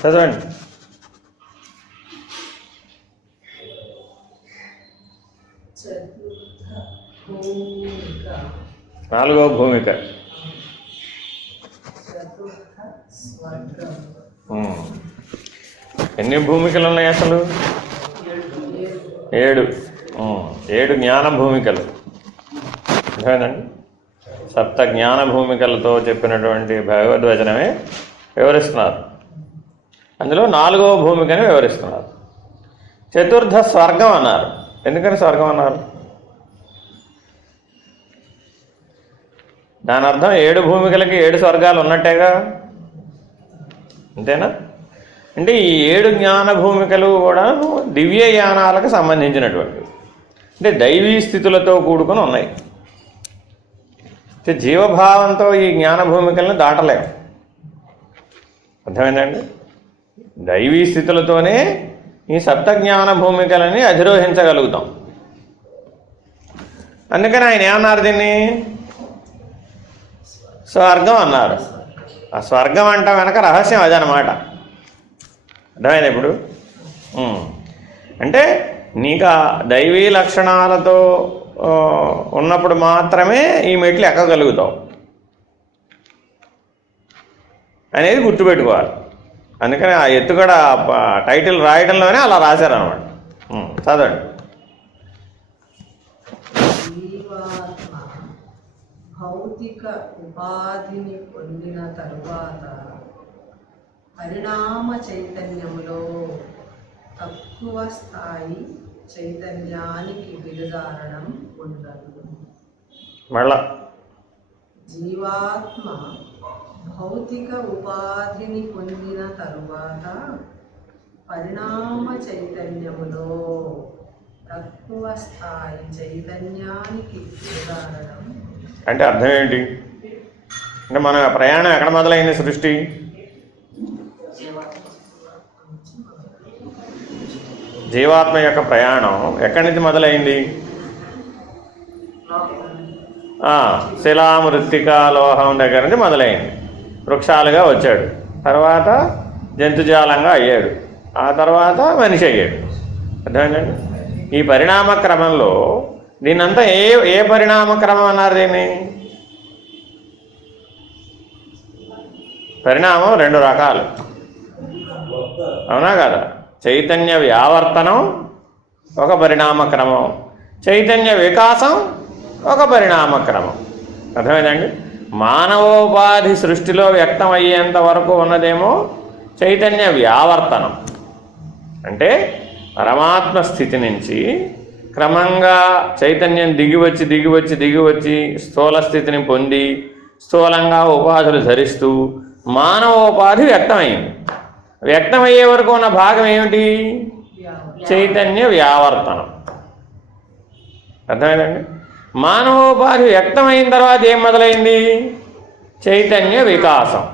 చదవండి. నాలుగో భూమిక. ఎన్ని భూమికలు ఉన్నాయి అసలు? 7. 7 జ్ఞాన భూమికలు. అర్థమైందండి? సప్త జ్ఞాన భూమికలతో చెప్పినటువంటి భగవద్వచనమే వివరిస్తున్నారు. అందులో 4వ భూమికని వివరిస్తున్నారు. చతుర్థ స్వర్గం అన్నారు. ఎందుకని స్వర్గం అన్నారు? దాని అర్థం 7 భూమికలకి 7 స్వర్గాలు ఉన్నట్టేగా, అంతేనా? అంటే ఈ 7 జ్ఞాన భూమికలు కూడా దివ్యయానాలకు సంబంధించినటువంటివి, అంటే దైవీ స్థితులతో కూడుకొని ఉన్నాయి. అంటే జీవభావంతో ఈ జ్ఞాన భూమికలను దాటలేము. అర్థమైందండి? దైవీ స్థితులతోనే ఈ సప్త జ్ఞాన భూమికలని అధిరోహించగలుగుతాం. అందుకని ఆయన ఏమన్నారు? దీన్ని స్వర్గం అన్నారు. ఆ స్వర్గం అంట వెనక రహస్యం అదనమాట. అర్థమైంది ఇప్పుడు? అంటే నీకు ఆ దైవీ లక్షణాలతో ఉన్నప్పుడు మాత్రమే ఈ మెట్లు ఎక్కగలుగుతావు అనేది గుర్తుపెట్టుకోవాలి. అందుకని ఆ ఎత్తుగడ టైటిల్ రాయడంలోనే అలా రాశారనమాట. చదవండి. భౌతిక ఉపాధిని పొందిన తరువాత పరిణామ చైతన్యములో తక్కువ స్థాయి చైతన్యానికి దిగజారడం ఉండదు. మళ్ళా జీవాత్మ భౌతిక ఉపాధిని పొందిన తరువాత పరిణామ చైతన్యములో తక్కువ స్థాయి చైతన్యానికి దిగజారడం. అంటే అర్థం ఏంటి? అంటే మన ప్రయాణం ఎక్కడ మొదలైంది? సృష్టి జీవాత్మ యొక్క ప్రయాణం ఎక్కడి నుంచి మొదలైంది? శిలా మృత్తికా లోహం దగ్గర నుంచి మొదలైంది. వృక్షాలుగా వచ్చాడు, తర్వాత జంతుజాలంగా అయ్యాడు, ఆ తర్వాత మనిషి అయ్యాడు. అర్థమైందండి? ఈ పరిణామ క్రమంలో దీన్నంతా ఏ పరిణామ క్రమం అన్నారు? దీన్ని పరిణామం 2 రకాలు, అవునా కదా? చైతన్య వ్యావర్తనం ఒక పరిణామ క్రమం, చైతన్య వికాసం ఒక పరిణామ క్రమం. అర్థమైందండి? మానవోపాధి సృష్టిలో వ్యక్తం అయ్యేంత వరకు ఉన్నదేమో చైతన్య వ్యావర్తనం, అంటే పరమాత్మ స్థితి నుంచి క్రమంగా చైతన్యం దిగివచ్చి స్థూల స్థితిని పొంది స్థూలంగా ఉపాధులు ధరిస్తూ మానవోపాధి వ్యక్తమైంది. వ్యక్తమయ్యే వరకు ఉన్న భాగం ఏమిటి? చైతన్య వ్యావర్తనం. అర్థమైందండి? మానవోపాధి వ్యక్తమైన తర్వాత ఏం మొదలైంది? చైతన్య వికాసం.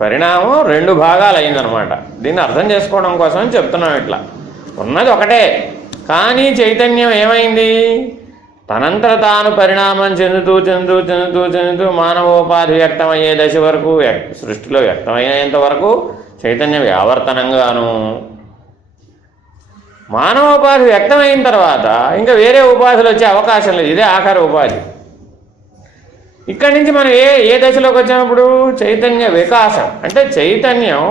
పరిణామం 2 భాగాలు అయిందనమాట. దీన్ని అర్థం చేసుకోవడం కోసం చెప్తున్నాం. ఇట్లా ఉన్నది ఒకటే, కానీ చైతన్యం ఏమైంది? తనంతట తాను పరిణామం చెందుతూ మానవోపాధి వ్యక్తమయ్యే దశ వరకు, సృష్టిలో వ్యక్తమయ్యేంత వరకు చైతన్య వ్యావర్తనంగాను, మానవోపాధి వ్యక్తమైన తర్వాత ఇంకా వేరే ఉపాధులు వచ్చే అవకాశం లేదు. ఇదే ఆఖరి ఉపాధి. ఇక్కడి నుంచి మనం ఏ దశలోకి వచ్చినప్పుడు? చైతన్య వికాసం. అంటే చైతన్యం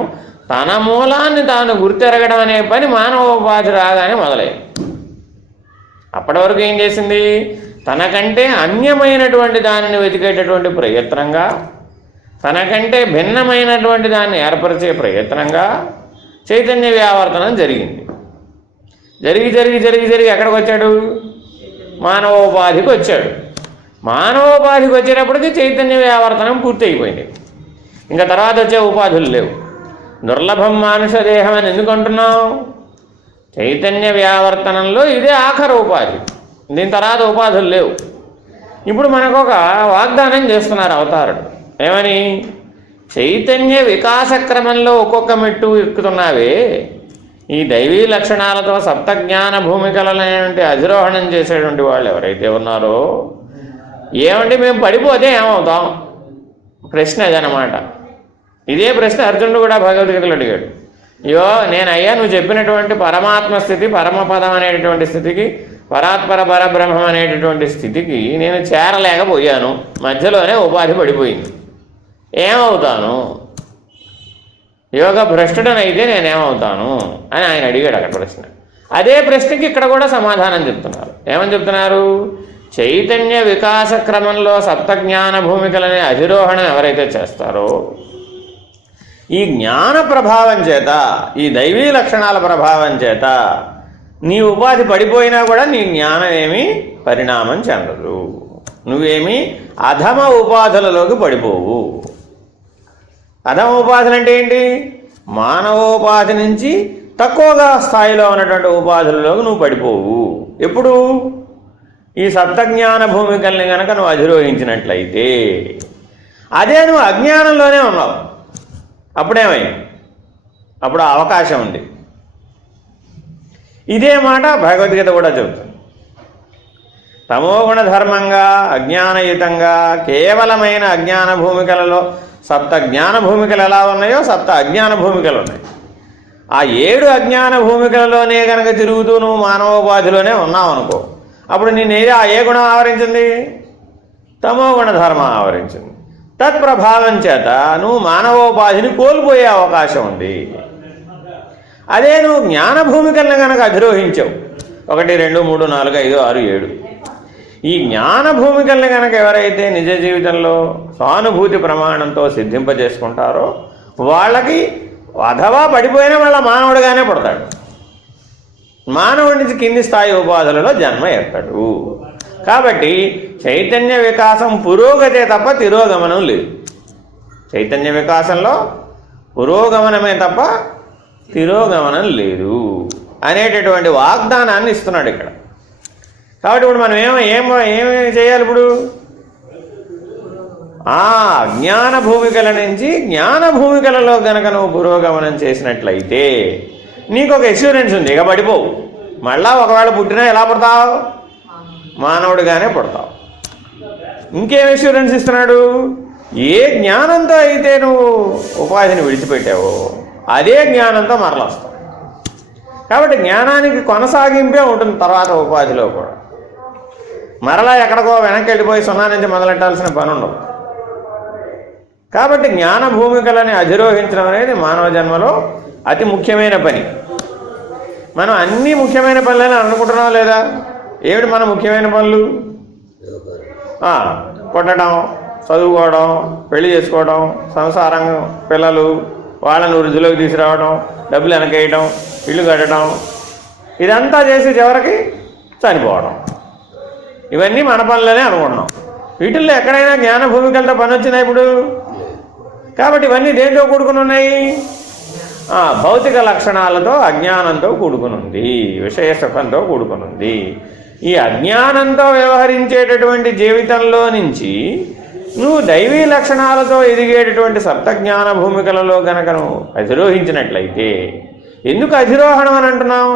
తన మూలాన్ని తాను గుర్తెరగడం అనే పని మానవోపాధి రాగానే మొదలైంది. అప్పటి వరకు ఏం చేసింది? తనకంటే అన్యమైనటువంటి దానిని వెతికేటటువంటి ప్రయత్నంగా, తనకంటే భిన్నమైనటువంటి దాన్ని ఏర్పరిచే ప్రయత్నంగా చైతన్య వ్యావర్తనం జరిగింది. జరిగి ఎక్కడికి వచ్చాడు? మానవోపాధికి వచ్చాడు. మానవోపాధికి వచ్చేటప్పటికి చైతన్య వ్యావర్తనం పూర్తి అయిపోయింది. ఇంకా తర్వాత వచ్చే ఉపాధులు లేవు. దుర్లభం మానుష దేహం అని ఎందుకు అంటున్నాం? చైతన్య వ్యావర్తనంలో ఇదే ఆఖరి ఉపాధి. దీని తర్వాత ఉపాధులు లేవు. ఇప్పుడు మనకు ఒక వాగ్దానం చేస్తున్నారు అవతారుడు. ఏమని? చైతన్య వికాస క్రమంలో ఒక్కొక్క మెట్టు ఎక్కుతున్నావే, ఈ దైవీ లక్షణాలతో సప్తజ్ఞాన భూమికలనేటువంటి అధిరోహణం చేసేటువంటి వాళ్ళు ఎవరైతే ఉన్నారో, ఏమంటే మేము పడిపోతే ఏమవుతాం? ప్రశ్న అదనమాట. ఇదే ప్రశ్న అర్జునుడు కూడా భగవద్గీతలో అడిగాడు. అయ్యో నేనయ్యా నువ్వు చెప్పినటువంటి పరమాత్మ స్థితి, పరమపదం అనేటటువంటి స్థితికి, పరాత్పర పరబ్రహ్మం అనేటటువంటి స్థితికి నేను చేరలేకపోయాను, మధ్యలోనే ఉపాధి పడిపోయింది, ఏమవుతాను? యోగ భ్రష్టుడనైతే నేనేమవుతాను అని ఆయన అడిగాడు అక్కడ ప్రశ్న. అదే ప్రశ్నకి ఇక్కడ కూడా సమాధానం చెప్తున్నారు. ఏమని చెప్తున్నారు? చైతన్య వికాస క్రమంలో సప్తజ్ఞాన భూమికలనే అధిరోహణం ఎవరైతే చేస్తారో, ఈ జ్ఞాన ప్రభావం చేత, ఈ దైవీ లక్షణాల ప్రభావం చేత నీ ఉపాధి పడిపోయినా కూడా నీ జ్ఞానం ఏమీ పరిణామం చెందదు, నువ్వేమీ అధమ ఉపాధులలోకి పడిపోవు. అధమ ఉపాధులు అంటే ఏంటి? మానవోపాధి నుంచి తక్కువగా స్థాయిలో ఉన్నటువంటి ఉపాధులలోకి నువ్వు పడిపోవు. ఎప్పుడు? ఈ సప్తజ్ఞాన భూమికల్ని కనుక నువ్వు అధిరోహించినట్లయితే. అదే నువ్వు అజ్ఞానంలోనే ఉన్నావు, అప్పుడేమైంది? అప్పుడు అవకాశం ఉంది. ఇదే మాట భగవద్గీత కూడా చెబుతుంది. తమోగుణ ధర్మంగా అజ్ఞానయుతంగా కేవలమైన అజ్ఞాన భూమికలలో సప్త జ్ఞాన భూమికలు ఎలా ఉన్నాయో సప్త అజ్ఞాన భూమికలు ఉన్నాయి. ఆ 7 అజ్ఞాన భూమికలలోనే కనుక తిరుగుతూ నువ్వు మానవోపాధిలోనే ఉన్నావు అనుకో, అప్పుడు నేనేది ఆ ఏ గుణం ఆవరించింది? తమోగుణ ధర్మం ఆవరించింది. తత్ప్రభావం చేత నువ్వు మానవోపాధిని కోల్పోయే అవకాశం ఉంది. అదే నువ్వు జ్ఞాన భూమికలను కనుక అధిరోహించావు, 1 2 3 4 5 6 7, ఈ జ్ఞాన భూమికల్ని కనుక ఎవరైతే నిజ జీవితంలో సానుభూతి ప్రమాణంతో సిద్ధింపజేసుకుంటారో వాళ్ళకి అథవా పడిపోయినా వాళ్ళ మానవుడిగానే పడతాడు, మానవుడి నుంచి కింది స్థాయి ఉపాధులలో జన్మ ఎత్తాడు. కాబట్టి చైతన్య వికాసం పురోగతే తప్ప తిరోగమనం లేదు. చైతన్య వికాసంలో పురోగమనమే తప్ప తిరోగమనం లేదు అనేటటువంటి వాగ్దానాన్ని ఇస్తున్నాడు ఇక్కడ. కాబట్టి ఇప్పుడు మనం ఏమి చేయాలి? ఇప్పుడు జ్ఞాన భూమికల నుంచి జ్ఞాన భూమికలలో గనక నువ్వు పురోగమనం చేసినట్లయితే నీకు ఒక ఎష్యూరెన్స్ ఉంది, ఇక పడిపోవు. మళ్ళా ఒకవేళ పుట్టినా ఎలా పడతావు? మానవుడిగానే పడతావు. ఇంకేం ఎష్యూరెన్స్ ఇస్తున్నాడు? ఏ జ్ఞానంతో అయితే నువ్వు ఉపాధిని విడిచిపెట్టావో అదే జ్ఞానంతో మరలా వస్తావు. కాబట్టి జ్ఞానానికి కొనసాగింపే ఉంటుంది తర్వాత ఉపాధిలో కూడా. మరలా ఎక్కడికో వెనక్కి వెళ్ళిపోయి 0 నుంచి మొదలెట్టాల్సిన పని ఉండదు. కాబట్టి జ్ఞాన భూమికలని అధిరోహించడం అనేది మానవ జన్మలో అతి ముఖ్యమైన పని. మనం అన్ని ముఖ్యమైన పనులని అనుకుంటున్నాం లేదా? ఏమిటి మన ముఖ్యమైన పనులు? కొట్టడం, చదువుకోవడం, పెళ్లి చేసుకోవడం, సంసారం, పిల్లలు, వాళ్ళని వృద్ధిలోకి తీసుకురావడం, డబ్బులు వెనకేయడం, ఇల్లు కట్టడం, ఇదంతా చేసి చివరికి చనిపోవడం. ఇవన్నీ మన పనులనే అనుకుంటున్నాం. వీటిల్లో ఎక్కడైనా జ్ఞాన భూమికలతో పని వచ్చినాయి ఇప్పుడు? కాబట్టి ఇవన్నీ దేంతో కూడుకుని ఉన్నాయి? భౌతిక లక్షణాలతో, అజ్ఞానంతో కూడుకునుంది, విషయ సుఖంతో కూడుకునుంది. ఈ అజ్ఞానంతో వ్యవహరించేటటువంటి జీవితంలో నుంచి నువ్వు దైవీ లక్షణాలతో ఎదిగేటటువంటి సప్తజ్ఞాన భూమికలలో గనక నువ్వు అధిరోహించినట్లయితే, ఎందుకు అధిరోహణం అని అంటున్నావు?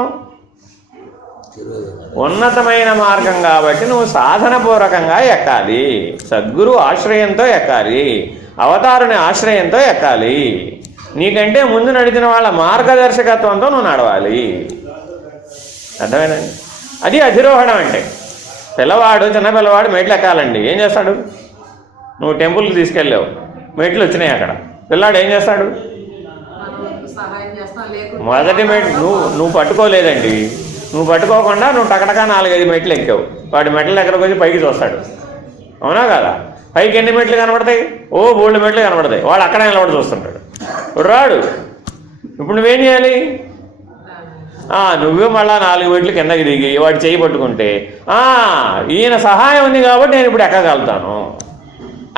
ఉన్నతమైన మార్గం కాబట్టి నువ్వు సాధనపూర్వకంగా ఎక్కాలి, సద్గురు ఆశ్రయంతో ఎక్కాలి, అవతారుని ఆశ్రయంతో ఎక్కాలి. నీకంటే ముందు నడిచిన వాళ్ళ మార్గదర్శకత్వంతో నువ్వు నడవాలి. అర్థమేనండి? అది అధిరోహణం అంటే. చిన్న పిల్లవాడు మెట్లు ఎక్కాలండి, ఏం చేస్తాడు? నువ్వు టెంపుల్కి తీసుకెళ్ళావు, మెట్లు వచ్చినాయి, అక్కడ పిల్లాడు ఏం చేస్తాడు? మొదటి మెట్లు నువ్వు పట్టుకోలేదండి, నువ్వు పట్టుకోకుండా నువ్వు టకటకా 4-5 మెట్లు ఎక్కావు, వాడి మెట్ల దగ్గరకు వచ్చి పైకి చూస్తాడు, అవునా కదా? పైకి ఎన్ని మెట్లు కనబడతాయి? బోల్డ్ మెట్లు కనబడతాయి. వాడు అక్కడ నిలబడి చూస్తుంటాడు, రాడు. ఇప్పుడు నువ్వేం చేయాలి? నువ్వే మళ్ళా 4 మెట్లు కిందకి దిగి వాడు చేయి పట్టుకుంటే, ఈయన సహాయం ఉంది కాబట్టి నేను ఇప్పుడు ఎక్కగలుగుతాను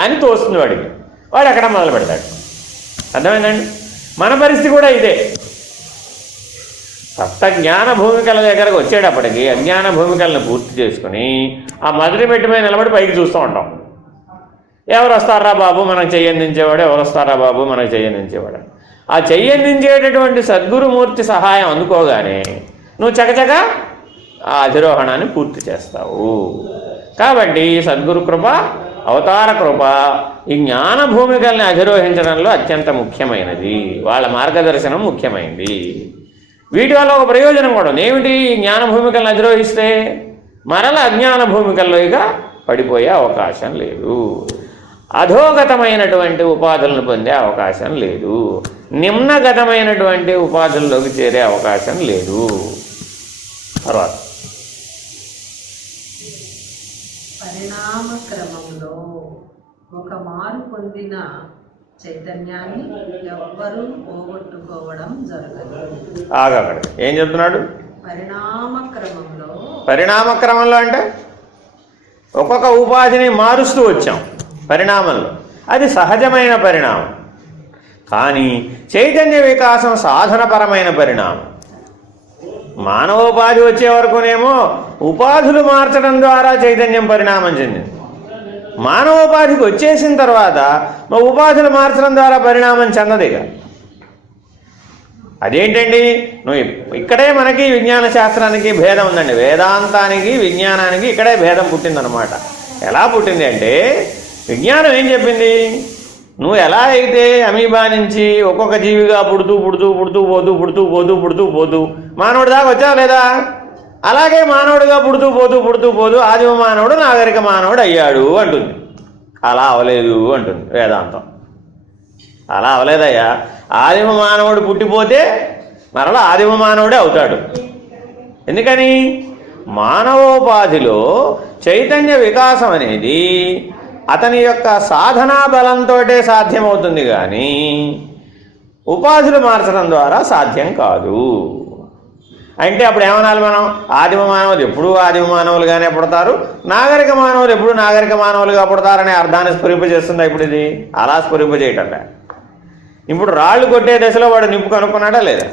అని తోస్తుంది వాడికి. వాడు ఎక్కడ మొదలు పెడతాడు. అర్థమైందండి? మన పరిస్థితి కూడా ఇదే. సప్త జ్ఞాన భూమికల దగ్గరకు వచ్చేటప్పటికి అజ్ఞాన భూమికలను పూర్తి చేసుకుని ఆ మొదటి మెట్టు మీద నిలబడి పైకి చూస్తూ ఉంటాం. ఎవరు వస్తారా బాబు మనకు చెయ్యందించేవాడు, ఎవరు వస్తారా బాబు మనకు చెయ్యందించేవాడు. ఆ చెయ్యందించేటటువంటి సద్గురుమూర్తి సహాయం అందుకోగానే నువ్వు చకచక ఆ అధిరోహణాన్ని పూర్తి చేస్తావు. కాబట్టి సద్గురు కృప అవతార కృప ఈ జ్ఞాన భూమికల్ని అధిరోహించడంలో అత్యంత ముఖ్యమైనది. వాళ్ళ మార్గదర్శనం ముఖ్యమైనది. వీటి వల్ల ఒక ప్రయోజనం కూడా ఏమిటి? ఈ జ్ఞాన భూమికలను అధిరోహిస్తే మరల అజ్ఞాన భూమికల్లో ఇక పడిపోయే అవకాశం లేదు, అధోగతమైనటువంటి ఉపాధులను పొందే అవకాశం లేదు, నిమ్నగతమైనటువంటి ఉపాధుల్లోకి చేరే అవకాశం లేదు. తర్వాత పరిణామ క్రమంలో ఒక మారు పొందిన చైతన్యాన్ని ఎవ్వరూ పోగొట్టుకోవడం జరగదు. అక్కడ ఏం చెప్తున్నాడు? పరిణామ క్రమంలో అంటే ఒక్కొక్క ఉపాధిని మారుస్తూ వచ్చాం పరిణామంలో, అది సహజమైన పరిణామం. కానీ చైతన్య వికాసం సాధనపరమైన పరిణామం. మానవోపాధి వచ్చే వరకునేమో ఉపాధులు మార్చడం ద్వారా చైతన్యం పరిణామం చెందింది. మానవోపాధికి వచ్చేసిన తర్వాత మా ఉపాధులు మార్చడం ద్వారా పరిణామం చెందదిగా. అదేంటండి? నువ్వు ఇక్కడే మనకి విజ్ఞాన శాస్త్రానికి భేదం ఉందండి. వేదాంతానికి విజ్ఞానానికి ఇక్కడే భేదం పుట్టిందనమాట. ఎలా పుట్టింది అంటే, విజ్ఞానం ఏం చెప్పింది? నువ్వు ఎలా అయితే అమీబా నుంచి ఒక్కొక్క జీవిగా పుడుతూ పోతూ మానవుడి దాకా వచ్చావు లేదా? అలాగే మానవుడిగా పుడుతూ పోతూ ఆదిమ మానవుడు నాగరిక మానవుడు అయ్యాడు అంటుంది. అలా అవలేదు అంటుంది వేదాంతం. అలా అవలేదయ్యా. ఆదిమ మానవుడు పుట్టిపోతే మరలా ఆదిమ మానవుడే అవుతాడు. ఎందుకని? మానవోపాధిలో చైతన్య వికాసం అనేది అతని యొక్క సాధనా బలంతో సాధ్యమవుతుంది, కానీ ఉపాధులు మార్చడం ద్వారా సాధ్యం కాదు. అంటే అప్పుడు ఏమనాలి మనం? ఆదిమ మానవులు ఎప్పుడూ ఆదిమ మానవులుగానే పుడతారు, నాగరిక మానవులు ఎప్పుడు నాగరిక మానవులుగా పుడతారనే అర్థాన్ని స్ఫురింపజేస్తుందా ఇప్పుడు ఇది? అలా స్ఫురింపజేయటంలే. ఇప్పుడు రాళ్ళు కొట్టే దశలో వాడు నిప్పు కనుక్కున్నాడా లేదా?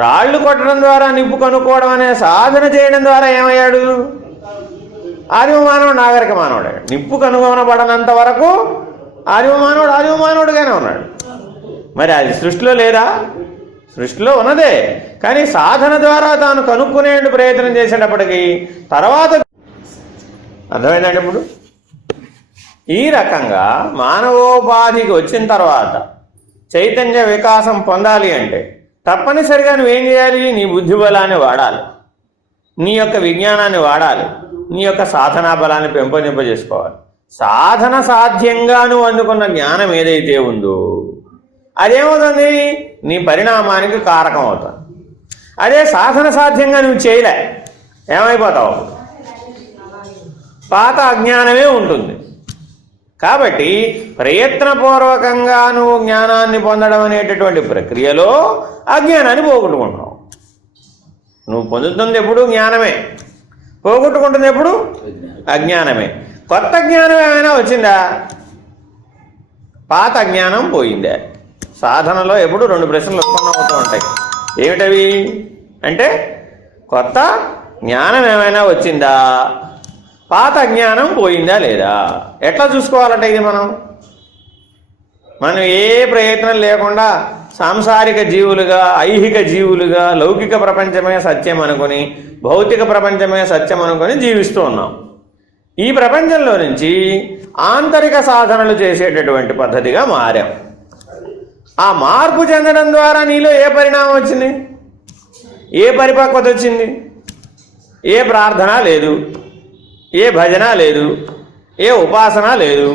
రాళ్ళు కొట్టడం ద్వారా నిప్పు కనుక్కోవడం అనే సాధన చేయడం ద్వారా ఏమయ్యాడు? ఆదిమ మానవుడు నాగరిక మానవుడే. నిప్పు కనుగొనబడనంత వరకు ఆదిమ మానవుడుగానే ఉన్నాడు. మరి అది సృష్టిలో లేదా? సృష్టిలో ఉన్నదే. కానీ సాధన ద్వారా తాను కనుక్కునే ప్రయత్నం చేసేటప్పటికీ తర్వాత అర్థమైందండి. ఇప్పుడు ఈ రకంగా మానవోపాధికి వచ్చిన తర్వాత చైతన్య వికాసం పొందాలి అంటే తప్పనిసరిగా నువ్వేం చేయాలి? నీ బుద్ధి బలాన్ని వాడాలి, నీ యొక్క విజ్ఞానాన్ని వాడాలి, నీ యొక్క సాధనా బలాన్ని పెంపొందింపజేసుకోవాలి. సాధన సాధ్యంగా నువ్వు అందుకున్న జ్ఞానం ఏదైతే ఉందో అదేమవుతుంది? నీ పరిణామానికి కారకం అవుతుంది. అదే సాధన సాధ్యంగా నువ్వు చేయలే, ఏమైపోతావు? పాత అజ్ఞానమే ఉంటుంది. కాబట్టి ప్రయత్నపూర్వకంగా నువ్వు జ్ఞానాన్ని పొందడం అనేటటువంటి ప్రక్రియలో అజ్ఞానాన్ని పోగొట్టుకుంటున్నావు. నువ్వు పొందుతుంది ఎప్పుడు జ్ఞానమే, పోగొట్టుకుంటుంది ఎప్పుడు అజ్ఞానమే. కొత్త జ్ఞానం ఏమైనా వచ్చిందా? పాత అజ్ఞానం పోయిందే. సాధనలో ఎప్పుడు రెండు ప్రశ్నలు ఉత్పన్నమవుతూ ఉంటాయి. ఏమిటవి అంటే, కొత్త జ్ఞానం ఏమైనా వచ్చిందా, పాత జ్ఞానం పోయిందా లేదా? ఎట్లా చూసుకోవాలంటే ఇది మనం ఏ ప్రయత్నం లేకుండా సాంసారిక జీవులుగా, ఐహిక జీవులుగా లౌకిక ప్రపంచమే సత్యం అనుకొని, భౌతిక ప్రపంచమే సత్యం అనుకొని జీవిస్తూ ఉన్నాం. ఈ ప్రపంచంలో నుంచి ఆంతరిక సాధనలు చేసేటటువంటి పద్ధతిగా మారాం. ఆ మార్పు చెందడం ద్వారా నీలో ఏ పరిణామం వచ్చింది? ఏ పరిపక్వత వచ్చింది? ఏ ప్రార్థన లేదు, ఏ భజన లేదు, ఏ ఉపాసన లేదు,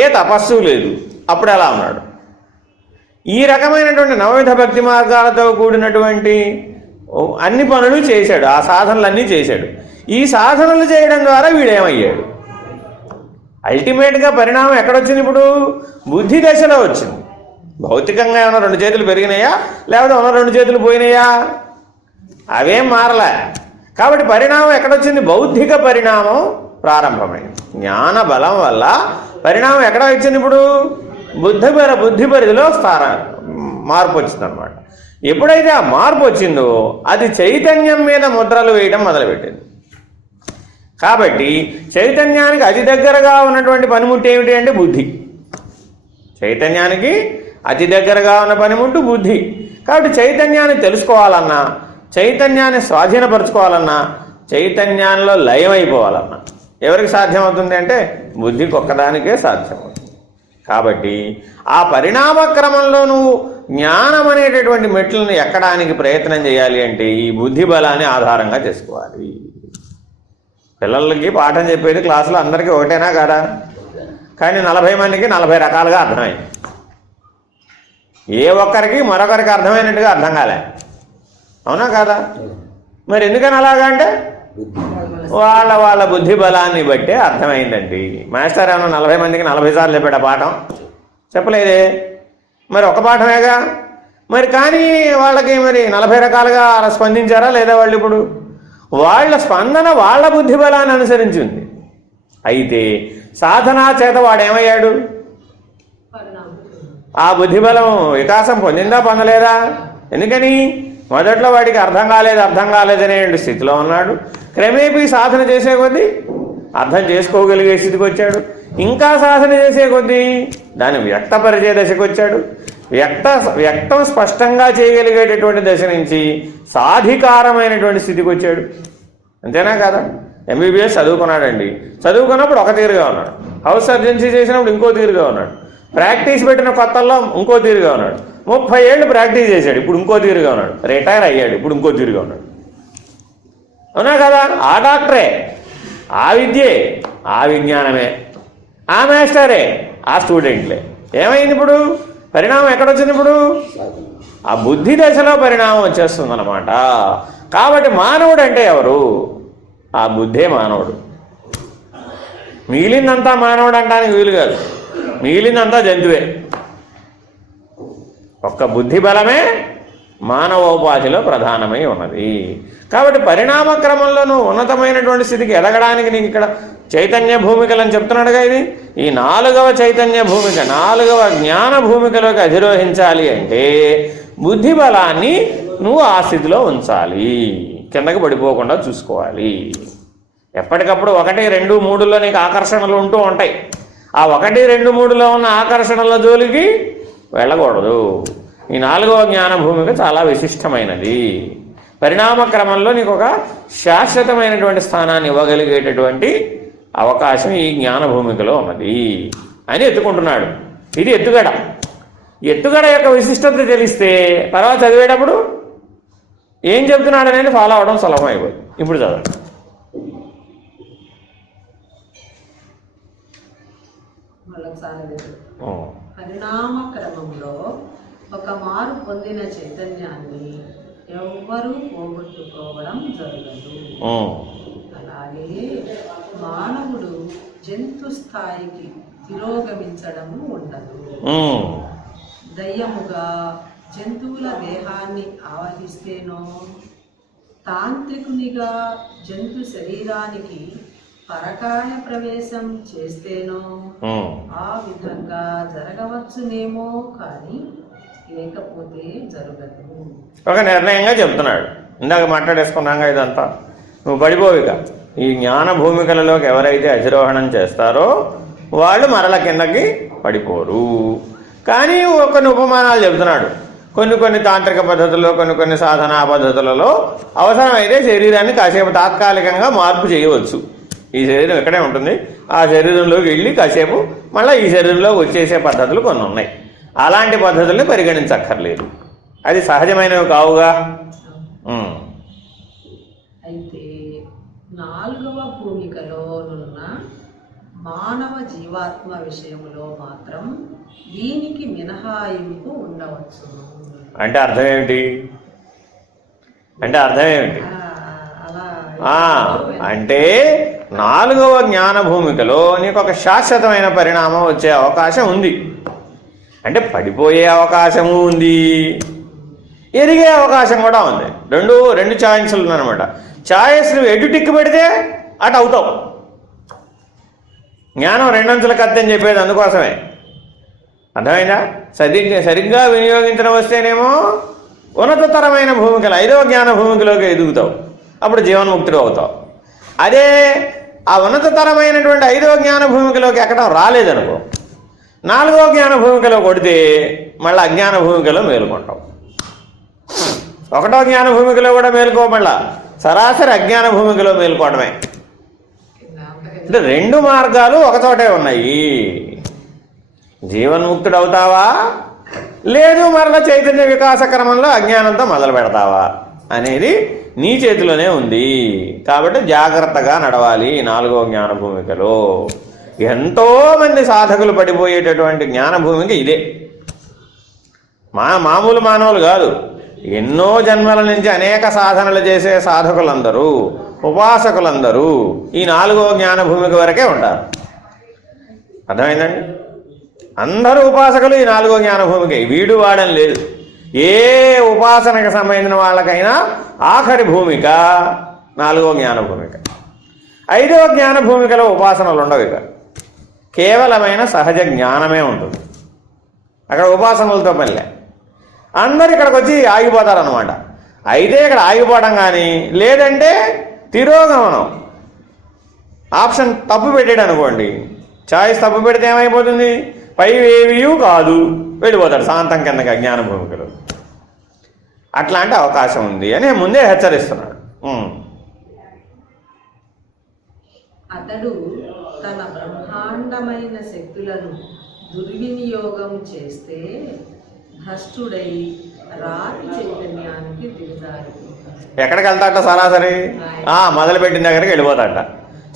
ఏ తపస్సు లేదు. అప్పుడు ఎలా ఉన్నాడు? ఈ రకమైనటువంటి నవవిధ భక్తి మార్గాలతో కూడినటువంటి అన్ని పనులు చేశాడు, ఆ సాధనలన్నీ చేశాడు. ఈ సాధనలు చేయడం ద్వారా వీడేమయ్యాడు? అల్టిమేట్గా పరిణామం ఎక్కడొచ్చింది? ఇప్పుడు బుద్ధి దశలో వచ్చింది. భౌతికంగా ఏమైనా రెండు చేతులు పెరిగినాయా, లేకపోతే ఉన్న రెండు చేతులు పోయినాయా? అవేం మారలే. కాబట్టి పరిణామం ఎక్కడొచ్చింది? బౌద్ధిక పరిణామం ప్రారంభమైంది. జ్ఞాన బలం వల్ల పరిణామం ఎక్కడ వచ్చింది? ఇప్పుడు బుద్ధి పరిధిలో మార్పు వచ్చిందనమాట. ఎప్పుడైతే ఆ మార్పు వచ్చిందో అది చైతన్యం మీద ముద్రలు వేయడం మొదలుపెట్టింది. కాబట్టి చైతన్యానికి అతి దగ్గరగా ఉన్నటువంటి పనిముట్టు ఏమిటి అంటే బుద్ధి. చైతన్యానికి అతి దగ్గరగా ఉన్న పనిముట్టు బుద్ధి. కాబట్టి చైతన్యాన్ని తెలుసుకోవాలన్నా, చైతన్యాన్ని స్వాధీనపరచుకోవాలన్నా, చైతన్యంలో లయమైపోవాలన్నా ఎవరికి సాధ్యమవుతుంది అంటే బుద్ధికి ఒక్కదానికే సాధ్యమవుతుంది. కాబట్టి ఆ పరిణామ క్రమంలో నువ్వు జ్ఞానం అనేటటువంటి మెట్లను ఎక్కడానికి ప్రయత్నం చేయాలి అంటే ఈ బుద్ధి బలాన్ని ఆధారంగా చేసుకోవాలి. పిల్లలకి పాఠం చెప్పేది క్లాసులో అందరికీ ఒకటేనా కాదా? కానీ 40 మందికి 40 రకాలుగా అర్థమైంది. ఏ ఒక్కరికి మరొకరికి అర్థమైనట్టుగా అర్థం కాలే. అవునా కాదా? మరి ఎందుకని అలాగా అంటే వాళ్ళ బుద్ధి బలాన్ని బట్టే అర్థమైందండి. మాస్టర్ ఏమన్నా 40 మందికి 40 సార్లు చెప్పాడు పాఠం? చెప్పలేదే. మరి ఒక పాఠమేగా. మరి కానీ వాళ్ళకి మరి 40 రకాలుగా స్పందించారా లేదా? వాళ్ళు ఇప్పుడు వాళ్ళ స్పందన వాళ్ళ బుద్ధి బలాన్ని అనుసరించి ఉంది. అయితే సాధనా చేత వాడేమయ్యాడు? ఆ బుద్ధిబలం వికాసం పొందిందా పొందలేదా? ఎందుకని మొదట్లో వాడికి అర్థం కాలేదనే స్థితిలో ఉన్నాడు. క్రమేపీ సాధన చేసే కొద్దీ అర్థం చేసుకోగలిగే స్థితికి వచ్చాడు. ఇంకా సాధన చేసే కొద్దీ దాన్ని వ్యక్తపరిచే దశకు వచ్చాడు. వ్యక్తం స్పష్టంగా చేయగలిగేటటువంటి దశ నుంచి సాధికారమైనటువంటి స్థితికి వచ్చాడు. అంతేనా కదా? ఎంబీబీఎస్ చదువుకున్నాడండి. చదువుకున్నప్పుడు ఒక తీరుగా ఉన్నాడు. హౌస్ సర్జన్సీ చేసినప్పుడు ఇంకో తీరుగా ఉన్నాడు. ప్రాక్టీస్ పెట్టిన కొత్తల్లో ఇంకో తీరుగా ఉన్నాడు. 30 ఏళ్ళు ప్రాక్టీస్ చేశాడు, ఇప్పుడు ఇంకో తీరుగా ఉన్నాడు. రిటైర్ అయ్యాడు, ఇప్పుడు ఇంకో తీరుగా ఉన్నాడు. అవునా కదా? ఆ డాక్టరే, ఆ విద్యే, ఆ విజ్ఞానమే, ఆ మాస్టరే, ఆ స్టూడెంట్లే. ఏమైంది ఇప్పుడు? పరిణామం ఎక్కడొచ్చింది? ఇప్పుడు ఆ బుద్ధి దశలో పరిణామం వచ్చేస్తుంది అన్నమాట. కాబట్టి మానవుడు అంటే ఎవరు? ఆ బుద్ధే మానవుడు. మిగిలిందంతా మానవుడు అంటానికి వీలు కాదు. మిగిలిందంతా జంతువే. ఒక్క బుద్ధి బలమే మానవోపాధిలో ప్రధానమై ఉన్నది. కాబట్టి పరిణామ క్రమంలో నువ్వు ఉన్నతమైనటువంటి స్థితికి ఎదగడానికి నీకు ఇక్కడ చైతన్య భూమికలని చెప్తున్నాడుగా. ఇది ఈ 4వ చైతన్య భూమిక, 4వ జ్ఞాన భూమికలోకి అధిరోహించాలి అంటే బుద్ధి బలాన్ని నువ్వు ఆ స్థితిలో ఉంచాలి. కిందకి పడిపోకుండా చూసుకోవాలి. ఎప్పటికప్పుడు 1, 2, 3లో నీకు ఆకర్షణలు ఉంటూ ఉంటాయి. ఆ 1, 2, 3లో ఉన్న ఆకర్షణల జోలికి వెళ్ళకూడదు. ఈ 4వ జ్ఞాన భూమిక చాలా విశిష్టమైనది. పరిణామ క్రమంలో నీకు ఒక శాశ్వతమైనటువంటి స్థానాన్ని ఇవ్వగలిగేటటువంటి అవకాశం ఈ జ్ఞాన భూమికలో ఉన్నది అని ఎత్తుకుంటున్నాడు. ఇది ఎత్తుగడ. ఎత్తుగడ యొక్క విశిష్టత తెలిస్తే తర్వాత చదివేటప్పుడు ఏం చెప్తున్నాడు అనేది ఫాలో అవడం సులభం అయిపోతుంది. ఇప్పుడు చదవండి. పరిణామ క్రమంలో ఒక మారు పొందిన చైతన్యాన్ని ఎవ్వరూ పోగొట్టుకోవడం జరగదు. అలాగే మానవుడు జంతు స్థాయికి తిరోగమించడము ఉండదు. దయ్యముగా జంతువుల దేహాన్ని ఆవహిస్తేనో, తాంత్రికునిగా జంతు శరీరానికి పరకాయ ప్రవేశం చేస్తేనో ఆ విధంగా జరగవచ్చునేమో కానీ లేకపోతే జరగదు. ఒక నిర్ణయంగా చెప్తున్నాడు. ఇందాక మాట్లాడేసుకున్నాగా ఇదంతా. నువ్వు పడిపోవిక. ఈ జ్ఞాన భూమికలలోకి ఎవరైతే అధిరోహణం చేస్తారో వాళ్ళు మరల కిందకి పడిపోరు. కానీ కొన్ని ఉపమానాలు చెబుతున్నాడు. కొన్ని తాంత్రిక పద్ధతుల్లో, కొన్ని సాధనా పద్ధతులలో అవసరమైతే శరీరాన్ని కాసేపు తాత్కాలికంగా మార్పు చేయవచ్చు. ఈ శరీరం ఇక్కడే ఉంటుంది, ఆ శరీరంలోకి వెళ్ళి కాసేపు మళ్ళీ ఈ శరీరంలోకి వచ్చేసే పద్ధతులు కొన్ని ఉన్నాయి. అలాంటి పద్ధతుల్ని పరిగణించక్కర్లేదు. అది సహజమైనవి కావుగా. అయితే 4వ భూమికలోనున్న మానవ జీవాత్మ విషయంలో మాత్రం దీనికి మినహాయింపు ఉండవచ్చు. అంటే అర్థం ఏమిటి? అంటే 4వ జ్ఞాన భూమికలో నీకు ఒక శాశ్వతమైన పరిణామం వచ్చే అవకాశం ఉంది. అంటే పడిపోయే అవకాశము ఉంది, ఎదిగే అవకాశం కూడా ఉంది. రెండు ఛాయిస్లు ఉన్నాయన్నమాట. ఛాయిస్ నువ్వు ఎటు టిక్కు పెడితే అటు అవుతావు. జ్ఞానం 2 అంచుల కత్తి అని చెప్పేది అందుకోసమే. అర్థమైందా? సరిగ్గా వినియోగించడం వస్తేనేమో ఉన్నతతరమైన భూమికలు 5వ జ్ఞాన భూమికలోకి ఎదుగుతావు, అప్పుడు జీవన్ముక్తుడు అవుతావు. అదే ఆ ఉన్నతతరమైనటువంటి 5వ జ్ఞాన భూమికలోకి ఎక్కడం రాలేదనుకో, 4వ జ్ఞాన భూమికలో కొడితే మళ్ళీ అజ్ఞాన భూమికలో మేలుకుంటావు. 1వ జ్ఞాన భూమికలో కూడా మేలుకో, మళ్ళా సరాసరి అజ్ఞాన భూమికలో మేలుకోవడమే. అంటే రెండు మార్గాలు ఒకచోటే ఉన్నాయి. జీవన్ముక్తుడవుతావా, లేదు మరలా చైతన్య వికాస క్రమంలో అజ్ఞానంతో మొదలు పెడతావా అనేది నీ చేతిలోనే ఉంది. కాబట్టి జాగ్రత్తగా నడవాలి. 4వ జ్ఞాన భూమికలో ఎంతోమంది సాధకులు పడిపోయేటటువంటి జ్ఞాన భూమిక ఇదే. మామూలు మానవులు కాదు, ఎన్నో జన్మల నుంచి అనేక సాధనలు చేసే సాధకులందరూ, ఉపాసకులందరూ ఈ 4వ జ్ఞాన భూమిక వరకే ఉంటారు. అర్థమైందండి? అందరూ ఉపాసకులు ఈ 4వ జ్ఞాన భూమికే, వీడు వాడని లేదు. ఏ ఉపాసనకు సంబంధించిన వాళ్ళకైనా ఆఖరి భూమిక 4వ జ్ఞాన భూమిక. 5వ జ్ఞాన భూమికలో ఉపాసనలు ఉండవు. ఇక కేవలమైన సహజ జ్ఞానమే ఉంటుంది. అక్కడ ఉపాసనలతో పనిలే. అందరు ఇక్కడికి వచ్చి ఆగిపోతారనమాట. అయితే ఇక్కడ ఆగిపోవడం కానీ, లేదంటే తిరోగమనం ఆప్షన్ తప్పు పెట్టాడు అనుకోండి, చాయిస్ తప్పు పెడితే ఏమైపోతుంది, పైవేవియూ కాదు, వెళ్ళిపోతాడు శాంతం కిందకి అజ్ఞాన భూమికలు. అట్లాంటి అవకాశం ఉంది అని ముందే హెచ్చరిస్తున్నాడు. అతడు తన బ్రహ్మాండమైన శక్తులను దుర్వినియోగం చేస్తే భ్రష్టుడై రాతి చైతన్యానికి దిగజారిపోతాడు. ఎక్కడికి వెళ్తాట? సరాసరి మొదలుపెట్టిన దగ్గరికి వెళ్ళిపోతాట,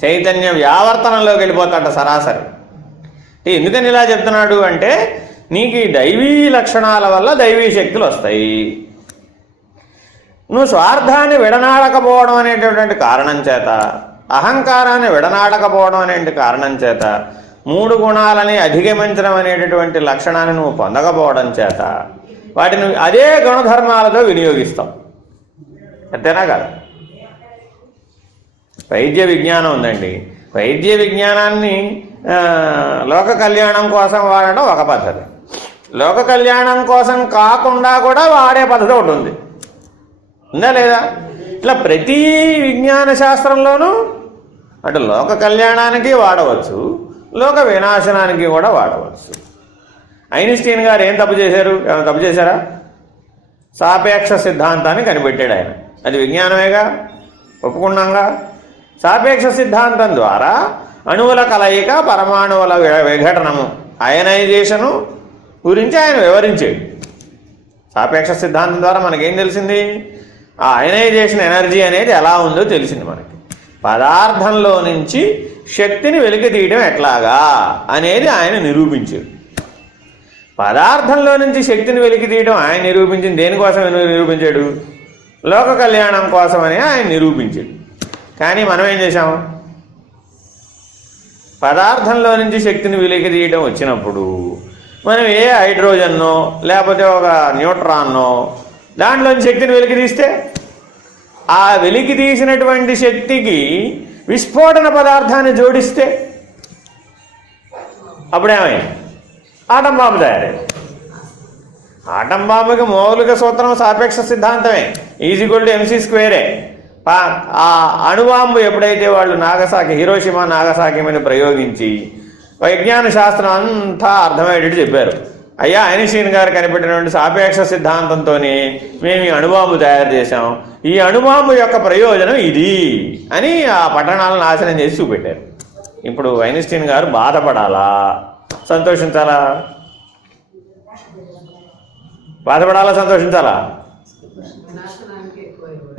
చైతన్య వ్యావర్తనంలోకి వెళ్ళిపోతాట సరాసరి. ఎందుకని ఇలా చెప్తున్నాడు అంటే, నీకు ఈ దైవీ లక్షణాల వల్ల దైవీ శక్తులు వస్తాయి. నువ్వు స్వార్థాన్ని విడనాడకపోవడం అనేటటువంటి కారణం చేత, అహంకారాన్ని విడనాడకపోవడం అనే కారణం చేత, 3 గుణాలని అధిగమించడం అనేటటువంటి లక్షణాన్ని నువ్వు పొందకపోవడం చేత వాటిని అదే గుణధర్మాలతో వినియోగిస్తావు. అంతేనా కాదు? వైద్య విజ్ఞానం ఉందండి. వైద్య విజ్ఞానాన్ని లోక కళ్యాణం కోసం వాడడం ఒక పద్ధతి, లోక కళ్యాణం కోసం కాకుండా కూడా వాడే పద్ధతి ఒకటి ఉంది. ఉందా లేదా? ఇట్లా ప్రతి విజ్ఞాన శాస్త్రంలోనూ అటు లోక కళ్యాణానికి వాడవచ్చు, లోక వినాశనానికి కూడా వాడవచ్చు. ఐన్స్టీన్ గారు ఏం తప్పు చేశారు? ఏమైనా తప్పు చేశారా? సాపేక్ష సిద్ధాంతాన్ని కనిపెట్టాడు ఆయన. అది విజ్ఞానమేగా, ఒప్పుకున్నాంగా. సాపేక్ష సిద్ధాంతం ద్వారా అణువుల కలయిక, పరమాణువుల విఘటనము, అయనైజేషను గురించి ఆయన వివరించాడు. సాపేక్ష సిద్ధాంతం ద్వారా మనకేం తెలిసింది? ఆ అయనైజేషన్ ఎనర్జీ అనేది ఎలా ఉందో తెలిసింది మనకి. పదార్థంలో నుంచి శక్తిని వెలికి తీయడం ఎట్లాగా అనేది ఆయన నిరూపించాడు. పదార్థంలో నుంచి శక్తిని వెలికి తీయడం ఆయన నిరూపించింది. దేనికోసం నిరూపించాడు? లోక కళ్యాణం కోసమని ఆయన నిరూపించాడు. కానీ మనం ఏం చేశాం? పదార్థంలో నుంచి శక్తిని వెలికి తీయడం వచ్చినప్పుడు మనం ఏ హైడ్రోజన్నో లేకపోతే ఒక న్యూట్రాన్నో దాంట్లోని శక్తిని వెలికి తీస్తే, ఆ వెలికి తీసినటువంటి శక్తికి విస్ఫోటన పదార్థాన్ని జోడిస్తే అప్పుడేమైంది? ఆటం బాంబు తయారైంది. ఆటం బాంబుకి మౌలిక సూత్రం సాపేక్ష సిద్ధాంతమే, =mc². ఆ అణుబాంబు ఎప్పుడైతే వాళ్ళు హిరోషిమా నాగసాకి మీద ప్రయోగించి విజ్ఞాన శాస్త్రం అంతా అర్థమయ్యేటట్టు చెప్పారు. అయ్యా, ఐన్స్టీన్ గారు కనిపెట్టినటువంటి సాపేక్ష సిద్ధాంతంతోనే మేము ఈ అణుబాంబు తయారు చేశాం, ఈ అణుబాంబు యొక్క ప్రయోజనం ఇది అని ఆ పట్టణాలను నాశనం చేసి చూపెట్టారు. ఇప్పుడు ఐన్స్టీన్ గారు బాధపడాలా, సంతోషించాలా? బాధపడాలా, సంతోషించాలా?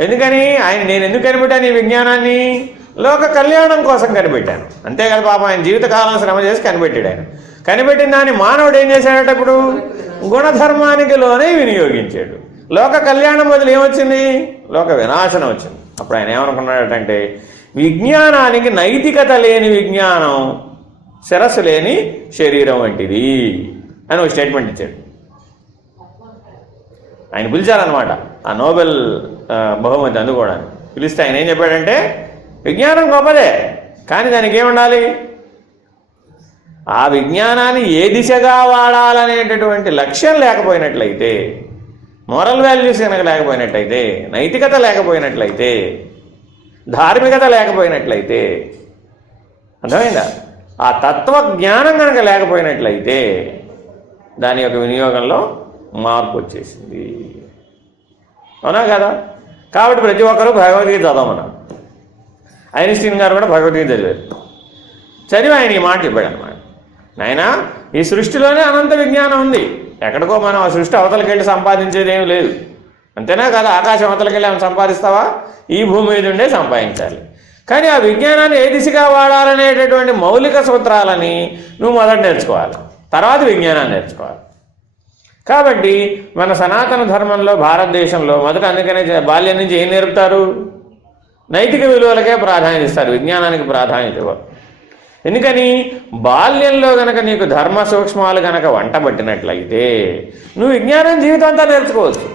ఎందుకని? నేను ఎందుకు కనిపెట్టాను ఈ విజ్ఞానాన్ని? లోక కళ్యాణం కోసం కనిపెట్టాను. అంతేకాదు పాపం ఆయన జీవితకాలం శ్రమ చేసి కనిపెట్టాడు. ఆయన కనిపెట్టిన దాన్ని మానవుడు ఏం చేశాడట? ఇప్పుడు గుణధర్మానికి లోనే వినియోగించాడు. లోక కళ్యాణం బదులు ఏమొచ్చింది? లోక వినాశనం వచ్చింది. అప్పుడు ఆయన ఏమనుకున్నాడటంటే, విజ్ఞానానికి నైతికత లేని విజ్ఞానం శిరస్సు లేని శరీరం వంటిది అని ఒక స్టేట్మెంట్ ఇచ్చాడు. ఆయన పిలిచారనమాట ఆ నోబెల్ బహుమతి అందుకోవడానికి. పిలిస్తే ఆయన ఏం చెప్పాడంటే, విజ్ఞానం గొప్పదే, కానీ దానికి ఏముండాలి? ఆ విజ్ఞానాన్ని ఏ దిశగా వాడాలనేటటువంటి లక్ష్యం లేకపోయినట్లయితే, మోరల్ వాల్యూస్ కనుక లేకపోయినట్లయితే, నైతికత లేకపోయినట్లయితే, ధార్మికత లేకపోయినట్లయితే, అర్థమైందా? ఆ తత్వజ్ఞానం కనుక లేకపోయినట్లయితే దాని యొక్క వినియోగంలో మార్పు వచ్చేసింది. అవునా కదా? కాబట్టి ప్రతి ఒక్కరూ భగవద్గీత చదవమన్నారు. ఐన్స్టీన్ గారు కూడా భగవద్గీత చదివారు. చదివి ఆయన ఈ మాట చెప్పాడు అనమాట. నాయనా, ఈ సృష్టిలోనే అనంత విజ్ఞానం ఉంది. ఎక్కడికో మనం ఆ సృష్టి అవతలకి వెళ్ళి సంపాదించేది ఏమి లేదు. అంతేనా కదా? ఆకాశం అవతలకి వెళ్ళి ఏమైనా సంపాదిస్తావా? ఈ భూమి మీద ఉండే సంపాదించాలి. కానీ ఆ విజ్ఞానాన్ని ఏ దిశగా వాడాలనేటటువంటి మౌలిక సూత్రాలని నువ్వు మొదట నేర్చుకోవాలి, తర్వాత విజ్ఞానాన్ని నేర్చుకోవాలి. కాబట్టి మన సనాతన ధర్మంలో, భారతదేశంలో మొదట అందుకనే బాల్యం నుంచి ఏం నేర్పుతారు? నైతిక విలువలకే ప్రాధాన్యత ఇస్తారు, విజ్ఞానానికి ప్రాధాన్యత ఇవ్వరు. ఎందుకని? బాల్యంలో గనక నీకు ధర్మ సూక్ష్మాలు గనక వంటబట్టినట్లయితే నువ్వు విజ్ఞానం జీవితాంతా నేర్చుకోవచ్చు,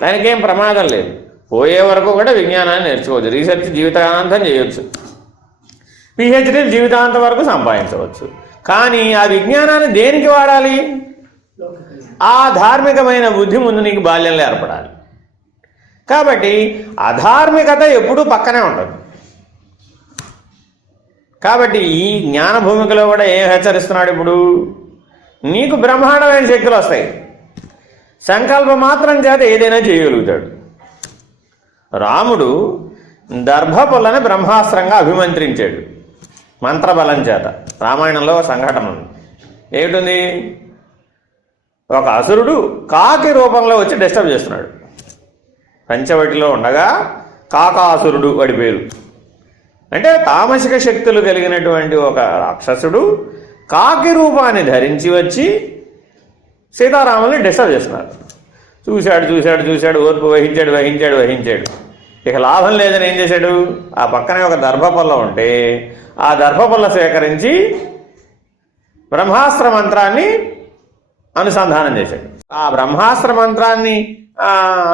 దానికేం ప్రమాదం లేదు. పోయే వరకు కూడా విజ్ఞానాన్ని నేర్చుకోవచ్చు, రీసెర్చ్ జీవితాంతం చేయొచ్చు, పిహెచ్డీ జీవితాంతం వరకు సంపాదించవచ్చు. కానీ ఆ విజ్ఞానాన్ని దేనికి వాడాలి? ఆ ధార్మికమైన బుద్ధి ముందు నీకు బాల్యంలో ఏర్పడాలి. కాబట్టి అధార్మికత ఎప్పుడూ పక్కనే ఉంటుంది. కాబట్టి ఈ జ్ఞాన భూమికలో కూడా ఏం హెచ్చరిస్తున్నాడు? ఇప్పుడు నీకు బ్రహ్మాండమైన శక్తులు వస్తాయి, సంకల్ప మాత్రం చేత ఏదైనా చేయగలుగుతాడు. రాముడు దర్భపుల్లని బ్రహ్మాస్త్రంగా అభిమంత్రించాడు మంత్రబలం చేత. రామాయణంలో సంఘటన ఉంది. ఏమిటి? ఒక అసురుడు కాకి రూపంలో వచ్చి డిస్టర్బ్ చేస్తున్నాడు. పంచవటిలో ఉండగా కాకాసురుడు వాడి పేరు. అంటే తామసిక శక్తులు కలిగినటువంటి ఒక రాక్షసుడు కాకి రూపాన్ని ధరించి వచ్చి సీతారాముల్ని డిస్టర్బ్ చేస్తున్నారు. చూశాడు, ఓర్పు వహించాడు. ఇక లాభం లేదని ఏం చేశాడు? ఆ పక్కనే ఒక దర్భపల్ల ఉంటే ఆ దర్భపల్ల సేకరించి బ్రహ్మాస్త్ర మంత్రాన్ని అనుసంధానం చేశాడు. ఆ బ్రహ్మాస్త్ర మంత్రాన్ని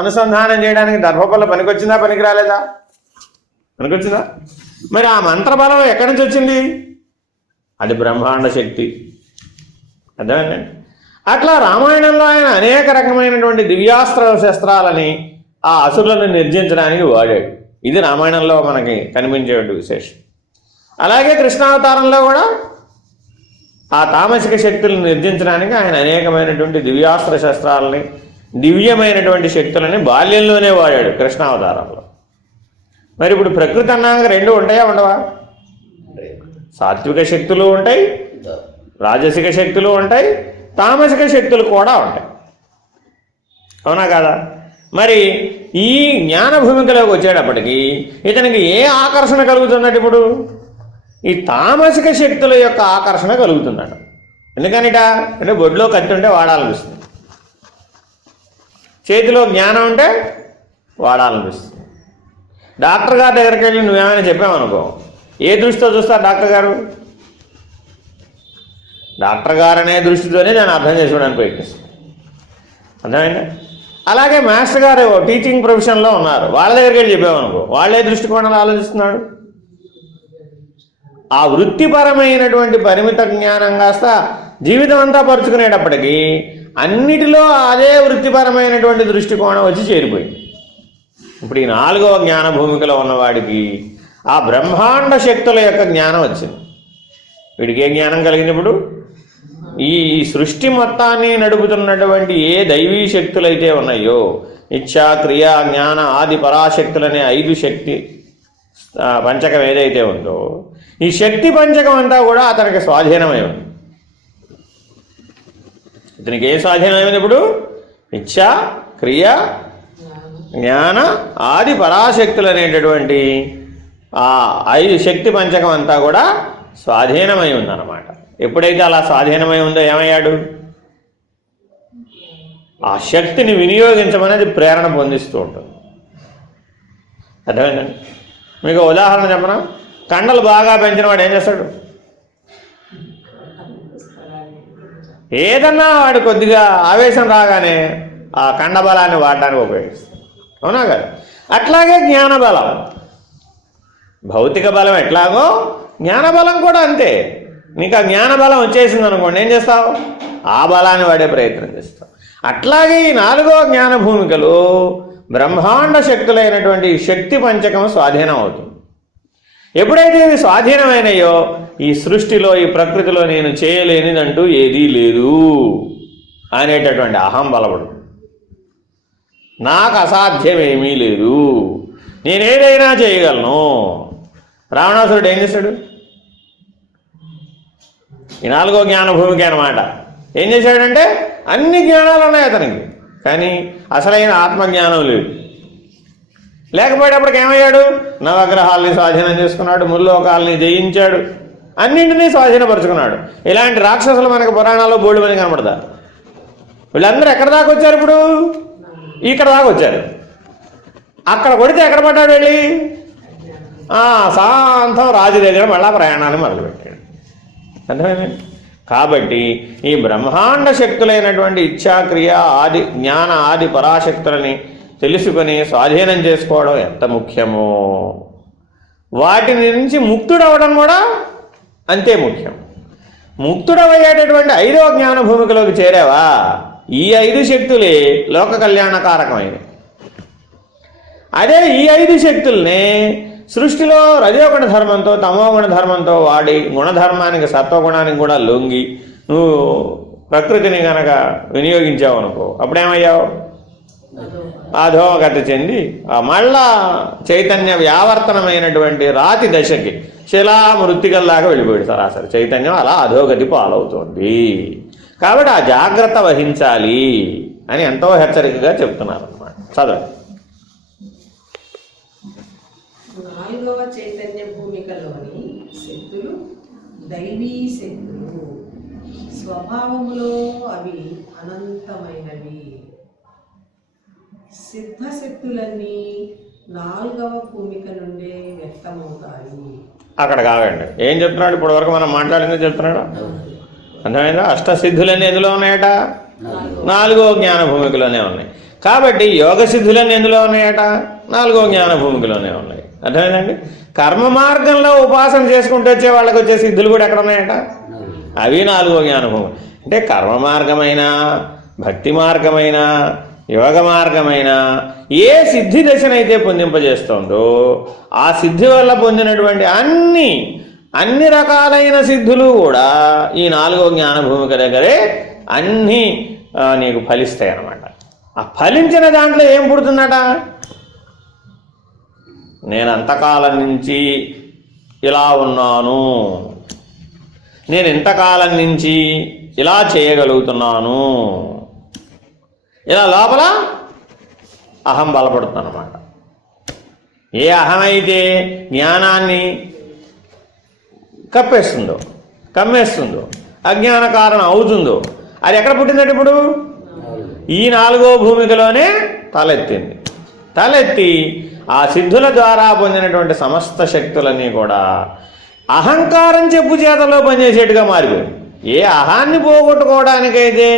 అనుసంధానం చేయడానికి దర్భపల్ల పనికొచ్చిందా, పనికి రాలేదా? పనికొచ్చిందా? మరి ఆ మంత్రబలం ఎక్కడి నుంచి వచ్చింది? అది బ్రహ్మాండ శక్తి. అర్థమైందండి? అట్లా రామాయణంలో ఆయన అనేక రకమైనటువంటి దివ్యాస్త్ర శస్త్రాలని ఆ అసురులను నిర్జించడానికి వాడాడు. ఇది రామాయణంలో మనకి కనిపించేటువంటి విశేషం. అలాగే కృష్ణావతారంలో కూడా ఆ తామసిక శక్తులను నిర్జించడానికి ఆయన అనేకమైనటువంటి దివ్యాస్త్ర శస్త్రాలని, దివ్యమైనటువంటి శక్తులని బాల్యంలోనే వాడాడు కృష్ణావతారంలో. మరి ఇప్పుడు ప్రకృతి అన్నాక రెండు ఉంటాయా, ఉండవా? సాత్విక శక్తులు ఉంటాయి, రాజసిక శక్తులు ఉంటాయి, తామసిక శక్తులు కూడా ఉంటాయి. అవునా కాదా? మరి ఈ జ్ఞాన భూమికలోకి వచ్చేటప్పటికి ఇతనికి ఏ ఆకర్షణ కలుగుతున్నట్టు? ఇప్పుడు ఈ తామసిక శక్తుల యొక్క ఆకర్షణ కలుగుతున్నాడు. ఎందుకనిట? అంటే బొడ్లో కత్తి ఉంటే వాడాలనిపిస్తుంది, చేతిలో జ్ఞానం ఉంటే వాడాలనిపిస్తుంది. డాక్టర్ గారి దగ్గరికి వెళ్ళి నువ్వేమైనా చెప్పావనుకో, ఏ దృష్టితో చూస్తారు డాక్టర్ గారు? డాక్టర్ గారు అనే దృష్టితోనే నేను అర్థం చేసుకోవడానికి ప్రయత్నిస్తాను. అర్థమైందా? అలాగే మాస్టర్ గారు టీచింగ్ ప్రొఫెషన్లో ఉన్నారు, వాళ్ళ దగ్గరికి వెళ్ళి చెప్పామనుకో, వాళ్ళే దృష్టికోణాలు ఆలోచిస్తున్నాడు. ఆ వృత్తిపరమైనటువంటి పరిమిత జ్ఞానం కాస్త జీవితం అంతా పరుచుకునేటప్పటికీ అన్నిటిలో అదే వృత్తిపరమైనటువంటి దృష్టికోణం వచ్చి చేరిపోయింది. ఇప్పుడు ఈ 4వ జ్ఞాన భూమికలో ఉన్నవాడికి ఆ బ్రహ్మాండ శక్తుల యొక్క జ్ఞానం వచ్చింది. వీడికి ఏ జ్ఞానం కలిగింది? ఇప్పుడు ఈ సృష్టి మొత్తాన్ని నడుపుతున్నటువంటి ఏ దైవీ శక్తులైతే ఉన్నాయో, ఇచ్ఛా, క్రియ, జ్ఞాన, ఆది పరాశక్తులనే 5 శక్తి పంచకం ఏదైతే ఉందో, ఈ శక్తి పంచకం అంతా కూడా అతనికి స్వాధీనమై ఉంది. ఇతనికి ఏ స్వాధీనమైంది? ఇప్పుడు ఇచ్ఛ, క్రియ, జ్ఞాన, ఆది పరాశక్తులు అనేటటువంటి ఆ 5 శక్తి పంచకం అంతా కూడా స్వాధీనమై ఉందన్నమాట. ఎప్పుడైతే అలా స్వాధీనమై ఉందో ఏమయ్యాడు? ఆ శక్తిని వినియోగించమనేది ప్రేరణ పొందిస్తూ ఉంటుంది. అర్థమైందండి? మీకు ఉదాహరణ చెప్పనా? కండలు బాగా పెంచిన వాడు ఏం చేస్తాడు? ఏదన్నా వాడు కొద్దిగా ఆవేశం రాగానే ఆ కండబలాన్ని వాడడానికి ఉపయోగిస్తాడు. అవునా కదా? అట్లాగే జ్ఞానబలం, భౌతిక బలం ఎట్లాగో జ్ఞానబలం కూడా అంతే. నీకు ఆ జ్ఞానబలం వచ్చేసింది అనుకోండి, ఏం చేస్తావు? ఆ బలాన్ని వాడే ప్రయత్నం చేస్తావు. అట్లాగే ఈ 4వ జ్ఞాన భూమికలో బ్రహ్మాండ శక్తులైనటువంటి శక్తి పంచకం స్వాధీనం అవుతుంది. ఎప్పుడైతే ఇవి స్వాధీనమైనయో ఈ సృష్టిలో, ఈ ప్రకృతిలో నేను చేయలేనిదంటూ ఏదీ లేదు అనేటటువంటి అహం బలపడు. నాకు అసాధ్యమేమీ లేదు, నేనేదైనా చేయగలను. రావణాసురుడు ఏం చేశాడు? ఈ 4వ జ్ఞాన భూమికి అనమాట. ఏం చేశాడంటే అన్ని జ్ఞానాలు ఉన్నాయి అతనికి, కానీ అసలైన ఆత్మజ్ఞానం లేదు. లేకపోయేటప్పటికి ఏమయ్యాడు? నవగ్రహాల్ని స్వాధీనం చేసుకున్నాడు, ముల్లోకాల్ని జయించాడు, అన్నింటినీ స్వాధీనపరుచుకున్నాడు. ఇలాంటి రాక్షసులు మనకు పురాణాల్లో బోల్డు మంది కనపడతారు. వీళ్ళందరూ ఎక్కడ దాకా వచ్చారు? ఇప్పుడు ఇక్కడ దాకా వచ్చారు. అక్కడ కొడితే ఎక్కడ పడ్డాడు? వెళ్ళి శాంతం రాజు దగ్గర మళ్ళా ప్రయాణాన్ని మొదలుపెట్టాడు. అర్థమైందండి? కాబట్టి ఈ బ్రహ్మాండ శక్తులైనటువంటి ఇచ్ఛాక్రియ ఆది జ్ఞాన ఆది పరాశక్తులని తెలుసుకొని స్వాధీనం చేసుకోవడం ఎంత ముఖ్యమో, వాటి నుంచి ముక్తుడవడం కూడా అంతే ముఖ్యం. ముక్తుడవయ్యేటటువంటి 5వ జ్ఞాన భూమికలోకి చేరావా, ఈ 5 శక్తులే లోక కళ్యాణకారకమైనవి. అదే ఈ 5 శక్తుల్ని సృష్టిలో రజోగుణ ధర్మంతో తమోగుణ ధర్మంతో వాడి గుణధర్మానికి సత్వగుణానికి కూడా లొంగి నువ్వు ప్రకృతిని కనుక వినియోగించావు అనుకో, అప్పుడేమయ్యావు? అధోగతి చెంది మళ్ళా చైతన్య వ్యావర్తనమైనటువంటి రాతి దశకి శిలా మృత్తికల్లాగా వెళ్ళిపోయాడు. సరాసరి చైతన్యం అలా అధోగతి పాలవుతోంది. కాబట్టి ఆ జాగ్రత్త వహించాలి అని ఎంతో హెచ్చరికగా చెప్తున్నారు అన్నమాట. చదవండి. 4వ చైతన్య భూమికలోని శక్తులు దైవీ శక్తులు. స్వభావములో అవి అనంతమైనవి. సిద్ధశక్తులన్నీ 4వ భూమిక నుండే వ్యక్తమవుతాయి. అక్కడ కావండి, ఏం చెప్తున్నాడు? ఇప్పటి వరకు మనం మాట్లాడిందో చెప్తున్నాడు. అర్థమైందా? అష్టసిద్ధులన్నీ ఎందులో ఉన్నాయట? 4వ జ్ఞాన భూమికలోనే ఉన్నాయి. కాబట్టి యోగ సిద్ధులన్నీ ఎందులో ఉన్నాయట? 4వ జ్ఞాన భూమికలోనే ఉన్నాయి. అర్థమైందండి? కర్మ మార్గంలో ఉపాసన చేసుకుంటూ వచ్చే వాళ్ళకి వచ్చే సిద్ధులు కూడా ఎక్కడ ఉన్నాయట? అవి 4వ జ్ఞాన భూమి. అంటే కర్మ మార్గమైన, భక్తి మార్గమైన, యోగ మార్గమైన ఏ సిద్ధి దశనైతే పొందింపజేస్తుందో ఆ సిద్ధి వల్ల పొందినటువంటి అన్ని రకాలైన సిద్ధులు కూడా ఈ 4వ జ్ఞాన భూమిక దగ్గరే అన్నీ నీకు ఫలిస్తాయి అన్నమాట. ఆ ఫలించిన దాంట్లో ఏం పుడుతుందట? నేను అంతకాలం నుంచి ఇలా ఉన్నాను, నేను ఇంతకాలం నుంచి ఇలా చేయగలుగుతున్నాను, ఇలా లోపల అహం బలపడుతుంది అన్నమాట. ఏ అహమైతే జ్ఞానాన్ని కమ్మేస్తుందో అజ్ఞాన కారణం అవుతుందో అది ఎక్కడ పుట్టిందంటే ఇప్పుడు ఈ 4వ భూమికలోనే తలెత్తి ఆ సిద్ధుల ద్వారా పొందినటువంటి సమస్త శక్తులన్నీ కూడా అహంకారం చెప్పు చేతలో పనిచేసేట్టుగా మారిపోయింది. ఏ అహాన్ని పోగొట్టుకోవడానికైతే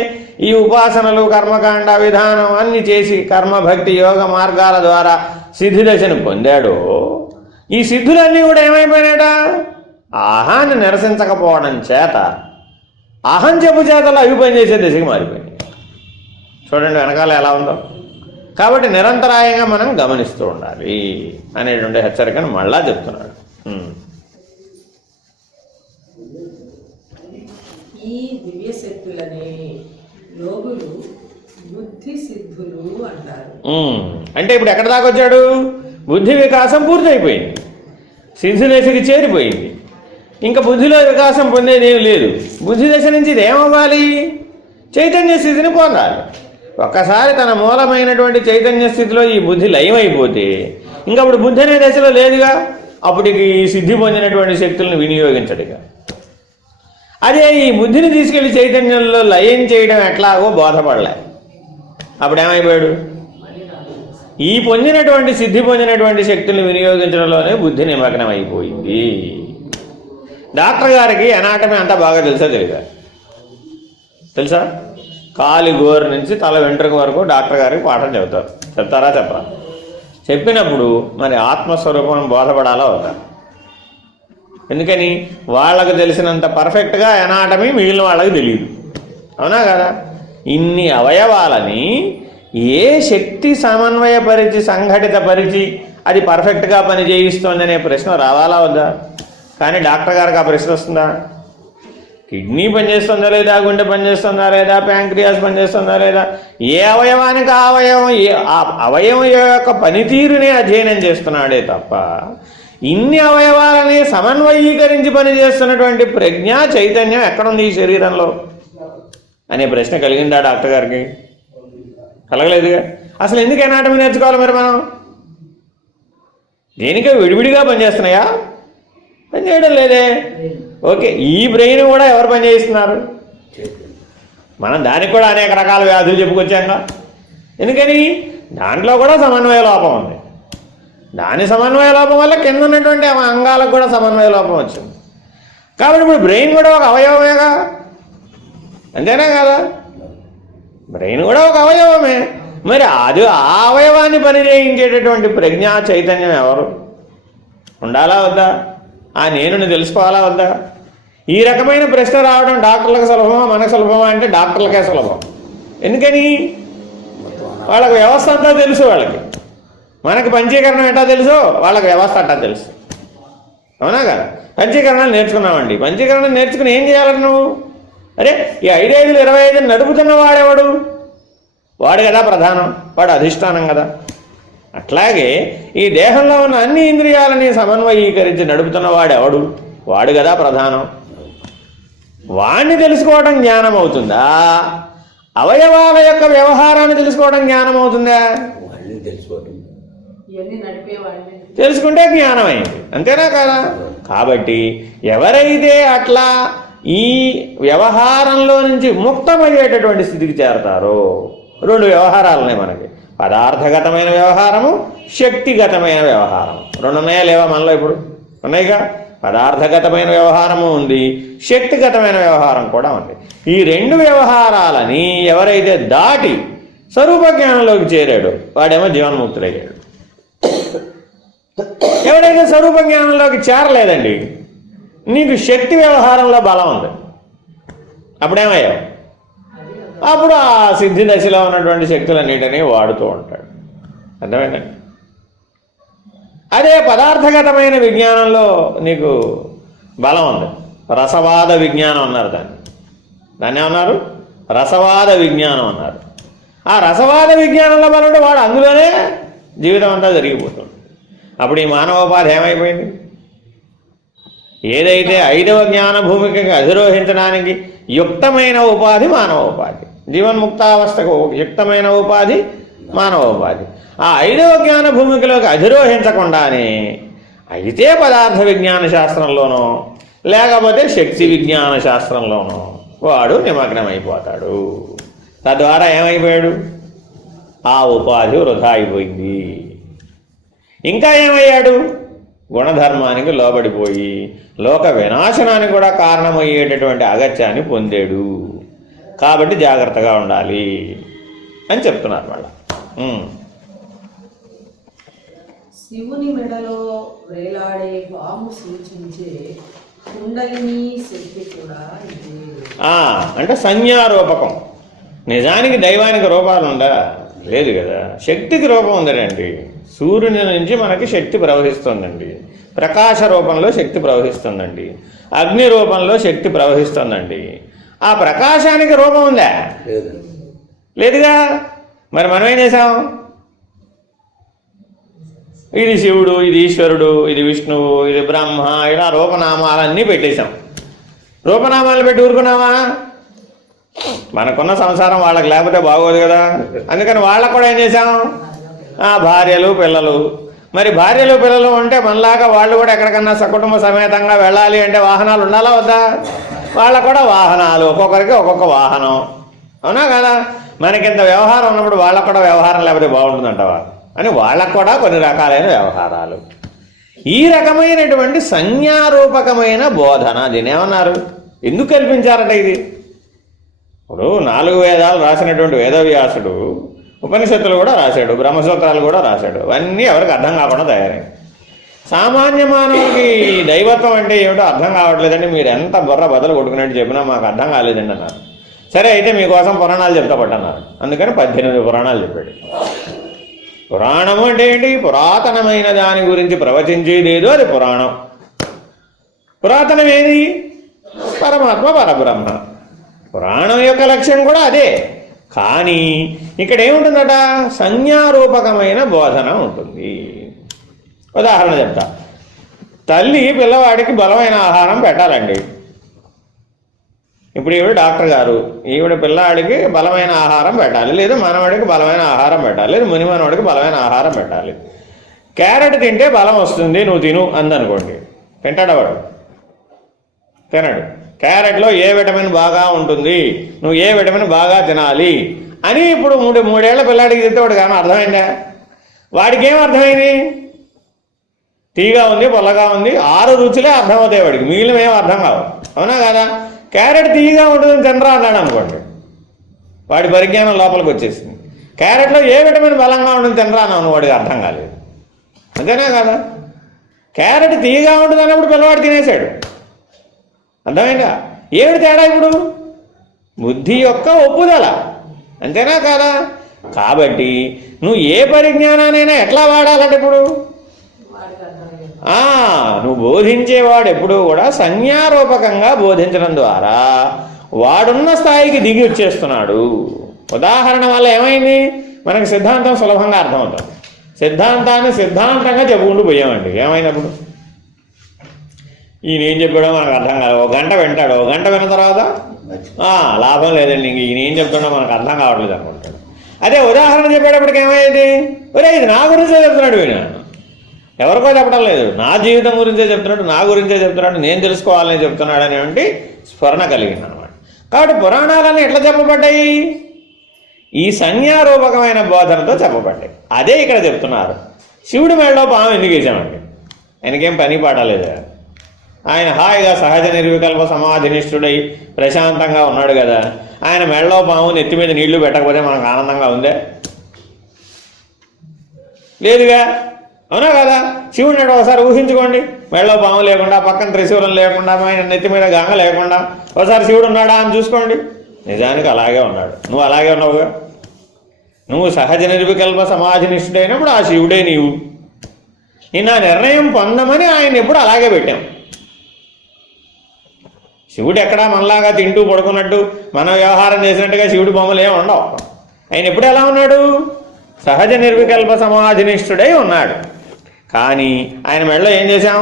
ఈ ఉపాసనలు కర్మకాండ విధానం అన్ని చేసి కర్మభక్తి యోగ మార్గాల ద్వారా సిద్ధి దశను పొందాడో ఈ సిద్ధులన్నీ కూడా ఏమైపోయినాయట? అహాన్ని నిరసించకపోవడం చేత అహం చెప్పు చేతలో అవి పనిచేసే దశకి మారిపోయింది. చూడండి వెనకాల ఎలా ఉందో. కాబట్టి నిరంతరాయంగా మనం గమనిస్తూ ఉండాలి అనేటువంటి హెచ్చరికను మళ్ళా చెప్తున్నాడు. ఈ దివ్య శక్తులనే యోగులు బుద్ధి సిద్ధులు అంటారు. అంటే ఇప్పుడు ఎక్కడ దాకా వచ్చాడు? బుద్ధి వికాసం పూర్తయిపోయింది, సిద్ధి దశకి చేరిపోయింది. ఇంకా బుద్ధిలో వికాసం పొందేది ఏమి లేదు. బుద్ధి దశ నుంచి ఇది ఏమవ్వాలి? చైతన్య స్థితిని పొందాలి. ఒక్కసారి తన మూలమైనటువంటి చైతన్య స్థితిలో ఈ బుద్ధి లయమైపోతే ఇంకా అప్పుడు బుద్ధి అనే దశలో లేదుగా. అప్పటికి ఈ సిద్ధి పొందినటువంటి శక్తులను వినియోగించడుగా. అదే ఈ బుద్ధిని తీసుకెళ్లి చైతన్యంలో లయం చేయడం ఎట్లాగో బోధపడలే. అప్పుడు ఏమైపోయాడు? ఈ పొందినటువంటి సిద్ధి పొందినటువంటి శక్తులను వినియోగించడంలోనే బుద్ధి నిమగ్నం అయిపోయింది. డాక్టర్ గారికి ఎనాటమీ అంతా బాగా తెలుసా? కాలి గోరు నుంచి తల వెంట్రుక వరకు డాక్టర్ గారికి పాఠం చెప్తారా? చెప్పరా? చెప్పినప్పుడు మరి ఆత్మస్వరూపం బోధపడాలా అవుతా? ఎందుకని? వాళ్ళకు తెలిసినంత పర్ఫెక్ట్గా ఎనాటమీ మిగిలిన వాళ్ళకి తెలియదు. అవునా కదా? ఇన్ని అవయవాలని ఏ శక్తి సమన్వయపరిచి సంఘటితపరిచి అది పర్ఫెక్ట్గా పని చేయిస్తోందనే ప్రశ్న రావాలా వద్దా? కానీ డాక్టర్ గారికి ఆ ప్రశ్న వస్తుందా? కిడ్నీ పనిచేస్తుందా లేదా, గుండె పనిచేస్తుందా లేదా, ప్యాంక్రియాస్ పనిచేస్తుందా లేదా, ఏ అవయవానికి ఆ అవయవం యొక్క పనితీరునే అధ్యయనం చేస్తున్నాడే తప్ప ఇన్ని అవయవాలని సమన్వయీకరించి పనిచేస్తున్నటువంటి ప్రజ్ఞ చైతన్యం ఎక్కడుంది ఈ శరీరంలో అనే ప్రశ్న కలిగిందా డాక్టర్ గారికి? కలగలేదుగా. అసలు ఎందుకు ఎనాటమీ నేర్చుకోవాలి మరి మనం? దేనికే విడివిడిగా పనిచేస్తున్నాయా? పనిచేయడం లేదే. ఓకే, ఈ బ్రెయిన్ కూడా ఎవరు పనిచేస్తున్నారు? మనం దానికి కూడా అనేక రకాల వ్యాధులు చెప్పుకొచ్చాక. ఎందుకని? దాంట్లో కూడా సమన్వయ లోపం ఉంది. దాని సమన్వయ లోపం వల్ల కింద ఉన్నటువంటి అంగాలకు కూడా సమన్వయ లోపం వచ్చింది. కాబట్టి ఇప్పుడు బ్రెయిన్ కూడా ఒక అవయవమేగా, అంతేనా కదా? బ్రెయిన్ కూడా ఒక అవయవమే. మరి అది ఆ అవయవాన్ని పనిచేయించేటటువంటి ప్రజ్ఞా చైతన్యం ఎవరు? ఉండాలా వద్దా? ఆ నేనుని తెలుసుకోవాలా వద్దా? ఈ రకమైన ప్రశ్న రావడం డాక్టర్లకు సులభమా మనకు సులభమా అంటే డాక్టర్లకే సులభం. ఎందుకని? వాళ్ళకి వ్యవస్థ అంతా తెలుసు. వాళ్ళకి మనకి పంచీకరణం ఎట్టా తెలుసో వాళ్ళకి వ్యవస్థ అట్టా తెలుసు. అవునా కదా? పంచీకరణాలు నేర్చుకున్నామండి. పంచీకరణ నేర్చుకుని ఏం చేయాలి నువ్వు? అరే ఈ 5 25 నడుపుతున్న వాడెవడు? వాడు కదా ప్రధానం, వాడు అధిష్టానం కదా. అట్లాగే ఈ దేహంలో ఉన్న అన్ని ఇంద్రియాలని సమన్వయీకరించి నడుపుతున్న వాడెవడు? వాడు కదా ప్రధానం. వాణ్ణి తెలుసుకోవడం జ్ఞానం అవుతుందా? అవయవాల యొక్క వ్యవహారాన్ని తెలుసుకోవడం జ్ఞానం అవుతుందా? తెలుసుకుంటే జ్ఞానమైంది, అంతేనా కదా? కాబట్టి ఎవరైతే అట్లా ఈ వ్యవహారంలో నుంచి ముక్తమయ్యేటటువంటి స్థితికి చేరతారో, 2 వ్యవహారాలు ఉన్నాయి మనకి, పదార్థగతమైన వ్యవహారము, శక్తిగతమైన వ్యవహారం. 2 ఉన్నాయా లేవా మనలో? ఇప్పుడు ఉన్నాయిగా. పదార్థగతమైన వ్యవహారము ఉంది, శక్తిగతమైన వ్యవహారం కూడా ఉంది. ఈ 2 వ్యవహారాలని ఎవరైతే దాటి స్వరూప జ్ఞానంలోకి చేరాడు వాడేమో జీవన్ముక్తుడయ్యాడు. ఎవరైతే స్వరూప జ్ఞానంలోకి చేరలేదండి, నీకు శక్తి వ్యవహారంలో బలం ఉంది, అప్పుడేమయ్యావు? అప్పుడు ఆ సిద్ధి దశలో ఉన్నటువంటి శక్తులన్నిటినీ వాడుతూ ఉంటాడు. అర్థమైందండి? అదే పదార్థగతమైన విజ్ఞానంలో నీకు బలం ఉంది. రసవాద విజ్ఞానం అన్నారు దాన్ని ఏమన్నారు? రసవాద విజ్ఞానం అన్నారు. ఆ రసవాద విజ్ఞానంలో బలం ఉంటే వాడు అందులోనే జీవితం అంతా జరిగిపోతుంది. అప్పుడు ఈ మానవోపాధి ఏమైపోయింది? ఏదైతే 5వ జ్ఞాన భూమికకి అధిరోహించడానికి యుక్తమైన ఉపాధి మానవోపాధి, జీవన్ముక్తావస్థకు యుక్తమైన ఉపాధి మానవోపాధి. ఆ 5వ జ్ఞాన భూమికలోకి అధిరోహించకుండానే అయితే పదార్థ విజ్ఞాన శాస్త్రంలోనో లేకపోతే శక్తి విజ్ఞాన శాస్త్రంలోనో వాడు నిమగ్నమైపోతాడు. తద్వారా ఏమైపోయాడు? ఆ ఉపాధి వృధా అయిపోయింది. ఇంకా ఏమయ్యాడు? గుణధర్మానికి లోబడిపోయి లోక వినాశనానికి కూడా కారణమయ్యేటటువంటి అగత్యాన్ని పొందాడు. కాబట్టి జాగ్రత్తగా ఉండాలి అని చెప్తున్నారు వాళ్ళ. శివుని మెడలో వేలాడే పాము సూచించే కుండలిని శక్తి కూడా ఇదే. అంటే సంజ్ఞారూపకం. నిజానికి దైవానికి రూపాలు ఉందా? లేదు కదా. శక్తికి రూపం ఉందండి. సూర్యుని నుంచి మనకి శక్తి ప్రవహిస్తుందండి, ప్రకాశ రూపంలో శక్తి ప్రవహిస్తుందండి, అగ్ని రూపంలో శక్తి ప్రవహిస్తుందండి. ఆ ప్రకాశానికి రూపం ఉందా? లేదుగా. మరి మనం ఏం చేసాం? ఇది శివుడు, ఇది ఈశ్వరుడు, ఇది విష్ణువు, ఇది బ్రహ్మ, ఇలా రూపనామాలన్నీ పెట్టేశాం. రూపనామాలు పెట్టి ఊరుకున్నావా? మనకున్న సంసారం వాళ్ళకి లేకపోతే బాగోదు కదా. అందుకని వాళ్ళకు కూడా ఏం చేశాం? భార్యలు పిల్లలు. మరి భార్యలు పిల్లలు ఉంటే మనలాగా వాళ్ళు కూడా ఎక్కడికన్నా సకుటుంబ సమేతంగా వెళ్ళాలి అంటే వాహనాలు ఉండాలా వద్దా? వాళ్ళకు కూడా వాహనాలు, ఒక్కొక్కరికి ఒక్కొక్క వాహనం. అవునా కదా? మనకింత వ్యవహారం ఉన్నప్పుడు వాళ్ళకు కూడా వ్యవహారం లేకపోతే బాగుంటుందంటవా అని వాళ్ళకు కూడా కొన్ని రకాలైన వ్యవహారాలు. ఈ రకమైనటువంటి సంజ్ఞారూపకమైన బోధన దీని ఏమన్నారు? ఎందుకు కల్పించారట ఇది? ఇప్పుడు 4 వేదాలు రాసినటువంటి వేదవ్యాసుడు ఉపనిషత్తులు కూడా రాశాడు, బ్రహ్మసూత్రాలు కూడా రాశాడు. అవన్నీ ఎవరికి అర్థం కాకుండా తయారైంది. సామాన్య మానవుడికి దైవత్వం అంటే ఏమిటో అర్థం కావట్లేదండి. మీరు ఎంత బుర్ర బదులు కొట్టుకున్నట్టు చెప్పినా మాకు అర్థం కాలేదండి అన్నారు. సరే అయితే మీకోసం పురాణాలు చెప్తా పట్టన్నారు. అందుకని 18 పురాణాలు చెప్పాడు. పురాణము అంటే ఏంటి? పురాతనమైన దాని గురించి ప్రవచించేదేదో అది పురాణం. పురాతనం ఏది? పరమాత్మ, పరబ్రహ్మ. పురాణం యొక్క లక్ష్యం కూడా అదే. కానీ ఇక్కడ ఏముంటుందట? సంజ్ఞారూపకమైన బోధన ఉంటుంది. ఉదాహరణ చెప్తా. తల్లి పిల్లవాడికి బలమైన ఆహారం పెట్టాలండి. ఇప్పుడు ఈవిడ డాక్టర్ గారు, ఈవిడ పిల్లాడికి బలమైన ఆహారం పెట్టాలి, లేదా మనవాడికి బలమైన ఆహారం పెట్టాలి, లేదా ముని మనవాడికి బలమైన ఆహారం పెట్టాలి. క్యారెట్ తింటే బలం వస్తుంది, నువ్వు తిను అందనుకోండి, తింటాడు వాడు? తినడు. క్యారెట్లో ఏ విటమిన్ బాగా ఉంటుంది, నువ్వు ఏ విటమిన్ బాగా తినాలి అని ఇప్పుడు మూడేళ్ల పిల్లాడికి చెప్తే వాడు కానీ అర్థమైందా? వాడికి ఏం అర్థమైంది? తీగా ఉంది, పొల్లగా ఉంది, 6 రుచులే అర్థమవుతాయి వాడికి, మిగిలిన ఏం అర్థం కావు. అవునా కదా? క్యారెట్ తీగా ఉంటుందని తినరా అన్నాడు అనుకోండి, వాడి పరిజ్ఞానం లోపలికి వచ్చేసింది. క్యారెట్లో ఏ విటమిన్ బలంగా ఉంటుంది తినరా అన్నాను, వాడికి అర్థం కాలేదు. అంతేనా కదా? క్యారెట్ తీగా ఉంటుంది అన్నప్పుడు పిల్లవాడు తినేశాడు. అర్థమైందా? ఏమిటి తేడా ఇప్పుడు? బుద్ధి యొక్క ఒప్పుదల. అంతేనా కాదా? కాబట్టి నువ్వు ఏ పరిజ్ఞానానైనా ఎట్లా వాడాలంటే ఇప్పుడు నువ్వు బోధించేవాడు ఎప్పుడూ కూడా సంజ్ఞారూపకంగా బోధించడం ద్వారా వాడున్న స్థాయికి దిగి వచ్చేస్తున్నాడు. ఉదాహరణ వల్ల ఏమైంది? మనకు సిద్ధాంతం సులభంగా అర్థమవుతుంది. సిద్ధాంతాన్ని సిద్ధాంతంగా చెప్పుకుంటూ పోయామండి. ఏమైనప్పుడు ఈయన ఏం చెప్పాడో మనకు అర్థం కాదు. 1 గంట వింటాడు, 1 గంట విన్న తర్వాత లాభం లేదండి, ఇంక ఈయన ఏం చెప్తాడో మనకు అర్థం కావట్లేదు అనుకుంటాడు. అదే ఉదాహరణ చెప్పేటప్పటికి ఏమైంది? ఒరే ఇది నా గురించే చెప్తున్నాడు, ఈయన ఎవరికో చెప్పడం లేదు, నా జీవితం గురించే చెప్తున్నాడు, నా గురించే చెప్తున్నాడు, నేను తెలుసుకోవాలని చెప్తున్నాడు అనేటువంటి స్ఫురణ కలిగింది అనమాట. కాబట్టి పురాణాలన్నీ ఎట్లా చెప్పబడ్డాయి? ఈ సంజ్ఞారూపకమైన బోధనతో చెప్పబడ్డాయి. అదే ఇక్కడ చెప్తున్నారు. శివుడి మెడలో పాము ఎందుకు వేసామండి? ఆయనకేం పని పాడలేదు, ఆయన హాయిగా సహజ నిర్వికల్ప సమాధినిష్ఠుడై ప్రశాంతంగా ఉన్నాడు కదా. ఆయన మెడలో పాము నెత్తి మీద నీళ్లు పెట్టకపోతే మనకు ఆనందంగా ఉందే? లేదుగా. అవునా కదా? శివుడిని ఒకసారి ఊహించుకోండి, మెడలో పాము లేకుండా, పక్కన త్రిశూలం లేకుండా, ఆయన నెత్తి మీద గంగ లేకుండా ఒకసారి శివుడు ఉన్నాడా అని చూసుకోండి. నిజానికి అలాగే ఉన్నాడు. నువ్వు అలాగే ఉన్నావుగా. నువ్వు సహజ నిర్వికల్ప సమాధినిష్ఠుడైనప్పుడు ఆ శివుడే నీవు. నిన్న నిర్ణయం పొందమని ఆయన ఎప్పుడు అలాగే పెట్టాం. శివుడు ఎక్కడా మనలాగా తింటూ పడుకున్నట్టు మన వ్యవహారం చేసినట్టుగా శివుడి బొమ్మలు ఏమి ఉండవు. ఆయన ఎప్పుడు ఎలా ఉన్నాడు? సహజ నిర్వికల్ప సమాధినిష్ఠుడై ఉన్నాడు. కానీ ఆయన మెడలో ఏం చేశాం?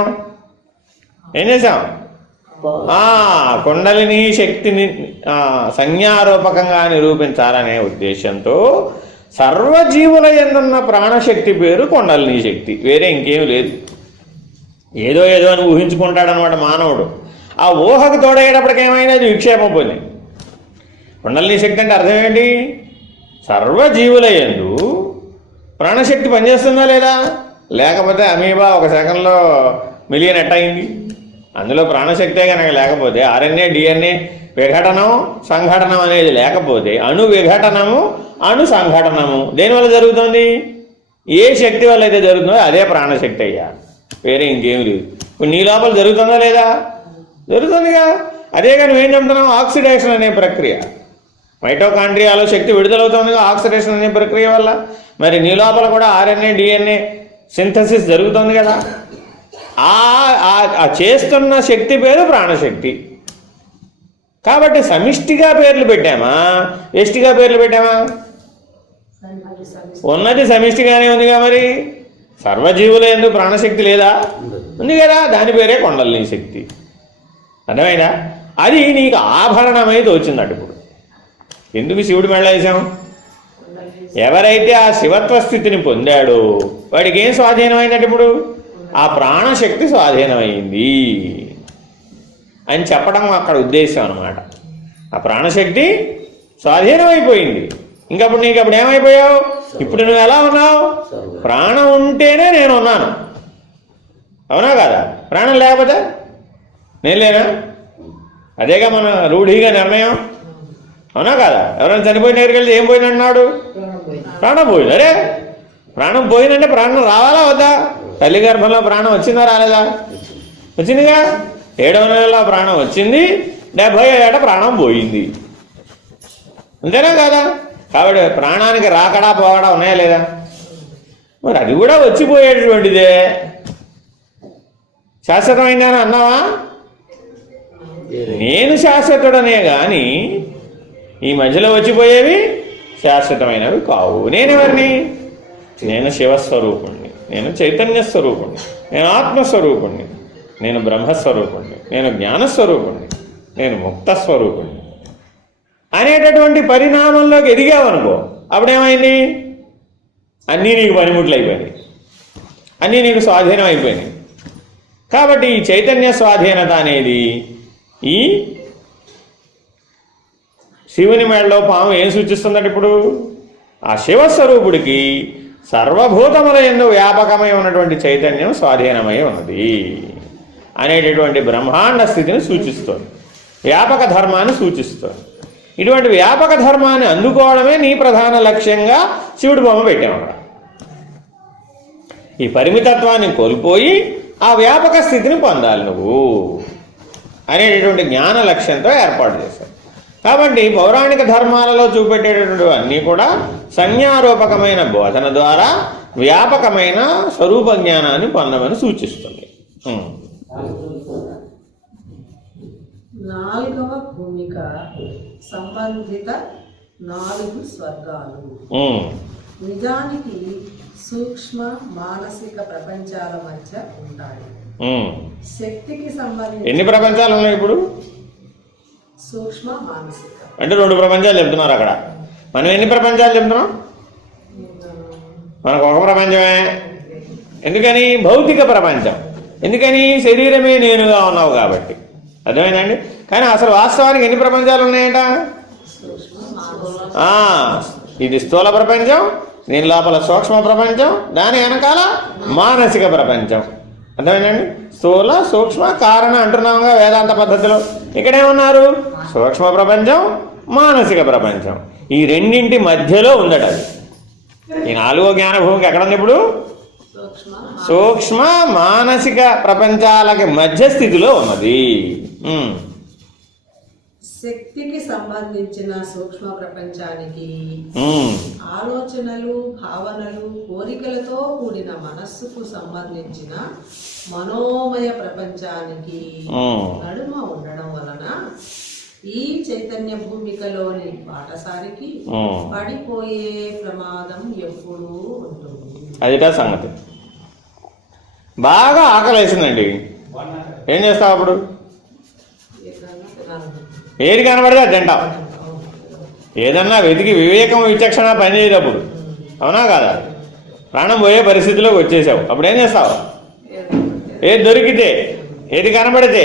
కుండలిని శక్తిని సంజ్ఞారూపకంగా నిరూపించాలనే ఉద్దేశంతో సర్వజీవుల యందున్న ప్రాణశక్తి పేరు కుండలిని శక్తి, వేరే ఇంకేం లేదు. ఏదో అని ఊహించుకుంటాడనమాట మానవుడు. ఆ ఊహకు తోడయ్యేటప్పటికి ఏమైనా అది విక్షేపం పోయింది. కుండలిని శక్తి అంటే అర్థం ఏంటి? సర్వజీవుల యందు ప్రాణశక్తి పనిచేస్తుందా లేదా? లేకపోతే అమీబా 1 సెకండ్లో మిలియన్ ఎట్టయింది. అందులో ప్రాణశక్తే కనుక లేకపోతే, ఆర్ఎన్ఏ డిఎన్ఏ విఘటనం సంఘటనం అనేది లేకపోతే, అణు విఘటనము అణు సంఘటనము దేనివల్ల జరుగుతుంది? ఏ శక్తి వల్ల అయితే జరుగుతుందో అదే ప్రాణశక్తి అయ్యా, వేరే ఇంకేమి లేదు. ఇప్పుడు నీ లోపల జరుగుతుందా లేదా? జరుగుతుందిగా. అదేగా నువ్వేం చెప్తున్నావు? ఆక్సిడేషన్ అనే ప్రక్రియ. మైటోకాండ్రియాలో శక్తి విడుదలవుతుంది ఆక్సిడేషన్ అనే ప్రక్రియ వల్ల. మరి నీ లోపల కూడా ఆర్ఎన్ఏ డిఎన్ఏ సింథసిస్ జరుగుతుంది కదా. ఆ చేస్తున్న శక్తి పేరు ప్రాణశక్తి. కాబట్టి సమిష్టిగా పేర్లు పెట్టామా, వ్యష్టిగా పేర్లు పెట్టామా? ఉన్నది సమిష్టిగానే ఉందిగా. మరి సర్వజీవుల యందు ప్రాణశక్తి లేదా? ఉంది కదా. దాని పేరే కుండలిని శక్తి. అర్థమైందా? అది నీకు ఆభరణమై తోచిందట. ఇప్పుడు ఎందుకు శివుడి మెడలో వేసాం? ఎవరైతే ఆ శివత్వ స్థితిని పొందాడో వాడికి ఏం స్వాధీనమైందంటే ఇప్పుడు ఆ ప్రాణశక్తి స్వాధీనమైంది అని చెప్పడం అక్కడ ఉద్దేశం అన్నమాట. ఆ ప్రాణశక్తి స్వాధీనమైపోయింది. ఇంకప్పుడు నీకు అప్పుడు ఏమైపోయావు? ఇప్పుడు నువ్వు ఎలా ఉన్నావు? ప్రాణం ఉంటేనే నేను ఉన్నాను. అవునా కదా? ప్రాణం లేకపోతే నేను లేనా? అదేగా మన రూఢిగా నిర్ణయం. అవునా కదా? ఎవరైనా చనిపోయిన దగ్గరికి వెళ్తే ఏం పోయినన్నాడు? ప్రాణం పోయింది. అరే ప్రాణం పోయిందంటే ప్రాణం రావాలా వద్దా? తల్లి గర్భంలో ప్రాణం వచ్చిందా రాలేదా? వచ్చిందిగా. 7వ నెలలో ప్రాణం వచ్చింది, 70వ ఏట ప్రాణం పోయింది. అంతేనా కదా? కాబట్టి ప్రాణానికి రాకడా పోవడా ఉన్నాయా లేదా? మరి అది కూడా వచ్చిపోయేటటువంటిదే. శాశ్వతమైందని అన్నావా? నేను శాశ్వతుడనే కానీ ఈ మధ్యలో వచ్చిపోయేవి శాశ్వతమైనవి కావు. నేనెవరిని? నేను శివస్వరూపుణ్ణి, నేను చైతన్య స్వరూపుణ్ణి, నేను ఆత్మస్వరూపుణ్ణి. నేను బ్రహ్మస్వరూపుణ్ణి, నేను జ్ఞానస్వరూపుణ్ణి, నేను ముక్తస్వరూపుణ్ణి అనేటటువంటి పరిణామంలోకి ఎదిగావనుకో, అప్పుడేమైంది? అన్నీ నీకు పనిముట్లు అయిపోయినాయి, అన్నీ నీకు స్వాధీనం అయిపోయినాయి. కాబట్టి ఈ చైతన్య స్వాధీనత అనేది ఈ శివుని మెడలో పాము ఏం సూచిస్తుందంటే ఇప్పుడు ఆ శివస్వరూపుడికి సర్వభూతముల యందు వ్యాపకమై ఉన్నటువంటి చైతన్యం స్వాధీనమై ఉన్నది అనేటటువంటి బ్రహ్మాండ స్థితిని సూచిస్తుంది, వ్యాపక ధర్మాన్ని సూచిస్తుంది. ఇటువంటి వ్యాపక ధర్మాన్ని అందుకోవడమే నీ ప్రధాన లక్ష్యంగా శివుడి బొమ్మ పెట్టాము అక్కడ. ఈ పరిమితత్వాన్ని కోల్పోయి ఆ వ్యాపక స్థితిని పొందాలి నువ్వు అనేటటువంటి జ్ఞాన లక్ష్యంతో ఏర్పాటు చేశారు. కాబట్టి పౌరాణిక ధర్మాలలో చూపెట్టేటటువంటి అన్నీ కూడా సంజ్ఞారూపకమైన బోధన ద్వారా వ్యాపకమైన స్వరూప జ్ఞానాన్ని పొందమని సూచిస్తుంది. 4వ భూమిక సంబంధిత 4 స్వర్గాలు. నిజానికి సూక్ష్మ మానసిక ప్రపంచాల మధ్య ఉంటాయి. శక్తికి సంబంధించి ఎన్ని ప్రపంచాలు ఉన్నాయి ఇప్పుడు? సూక్ష్మ మానసిక అంటే 2 ప్రపంచాలు చెప్తున్నారు అక్కడ. మనం ఎన్ని ప్రపంచాలు చెప్తున్నాం? మనకు ఒక ప్రపంచమే. ఎందుకని? భౌతిక ప్రపంచం. ఎందుకని? శరీరమే నేనుగా ఉన్నావు కాబట్టి. అర్థమైందండి? కానీ అసలు వాస్తవానికి ఎన్ని ప్రపంచాలు ఉన్నాయట? ఇది స్థూల ప్రపంచం, దీని లోపల సూక్ష్మ ప్రపంచం, దాని వెనకాల మానసిక ప్రపంచం. అర్థమైందండి? స్థూల సూక్ష్మ కారణ అంటున్నాముగా వేదాంత పద్ధతిలో. ఇక్కడేమన్నారు? సూక్ష్మ ప్రపంచం, మానసిక ప్రపంచం. ఈ రెండింటి మధ్యలో ఉందట అది. ఈ 4వ జ్ఞానభూమికి ఎక్కడ ఉంది ఇప్పుడు? సూక్ష్మ మానసిక ప్రపంచాలకి మధ్య స్థితిలో ఉన్నది. శక్తికి సంబంధించిన సూక్ష్మ ప్రపంచానికి ఆలోచనలు, భావనలు, కోరికలతో కూడిన మనస్సుకు సంబంధించిన మనోమయ ప్రపంచానికి నడుమ ఉండడం వలన ఈ చైతన్య భూమికలోని పాఠశానికి పడిపోయే ప్రమాదం ఎప్పుడూ ఉంటుంది. అదిటా సంగతి. బాగా ఆకలేసిందండి, ఏం చేస్తావు అప్పుడు? ఏది కనబడితే అది తింటావు. ఏదన్నా వెతికి వివేకం విచక్షణ పనిచేయదప్పుడు, అవునా కాదా? ప్రాణం పోయే పరిస్థితిలోకి వచ్చేసావు, అప్పుడు ఏం చేస్తావు? ఏది దొరికితే, ఏది కనబడితే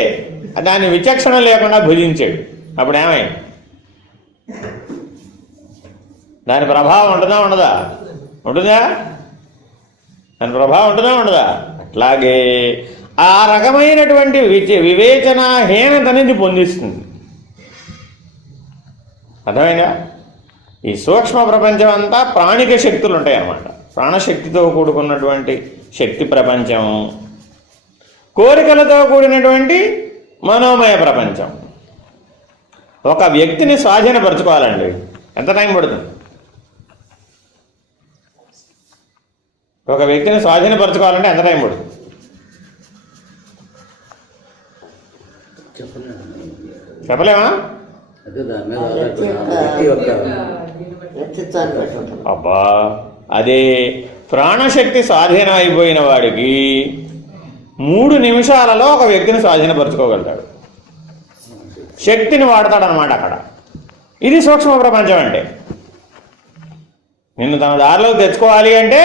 దాన్ని విచక్షణ లేకుండా భుజించాడు. అప్పుడు ఏమైంది? దాని ప్రభావం ఉంటుందా ఉండదా? ఉంటుందా? దాని ప్రభావం ఉంటుందా ఉండదా? అట్లాగే ఆ రకమైనటువంటి వివేచనాహీనతనేది పొందిస్తుంది. అర్థమైందా? ఈ సూక్ష్మ ప్రపంచం అంతా ప్రాణిక శక్తులు ఉంటాయి అన్నమాట. ప్రాణశక్తితో కూడుకున్నటువంటి శక్తి ప్రపంచం, కోరికలతో కూడినటువంటి మనోమయ ప్రపంచం. ఒక వ్యక్తిని స్వాధీనపరచుకోవాలండి, ఎంత టైం పడుతుంది? ఒక వ్యక్తిని స్వాధీనపరచుకోవాలంటే ఎంత టైం పడుతుంది? చెప్పలేమా? అబ్బా, అదే ప్రాణశక్తి స్వాధీనం అయిపోయిన వాడికి 3 నిమిషాలలో ఒక వ్యక్తిని స్వాధీనపరచుకోగలుగుతాడు. శక్తిని వాడతాడనమాట అక్కడ. ఇది సూక్ష్మ ప్రపంచం అంటే. నిన్ను తన దారిలోకి తెచ్చుకోవాలి అంటే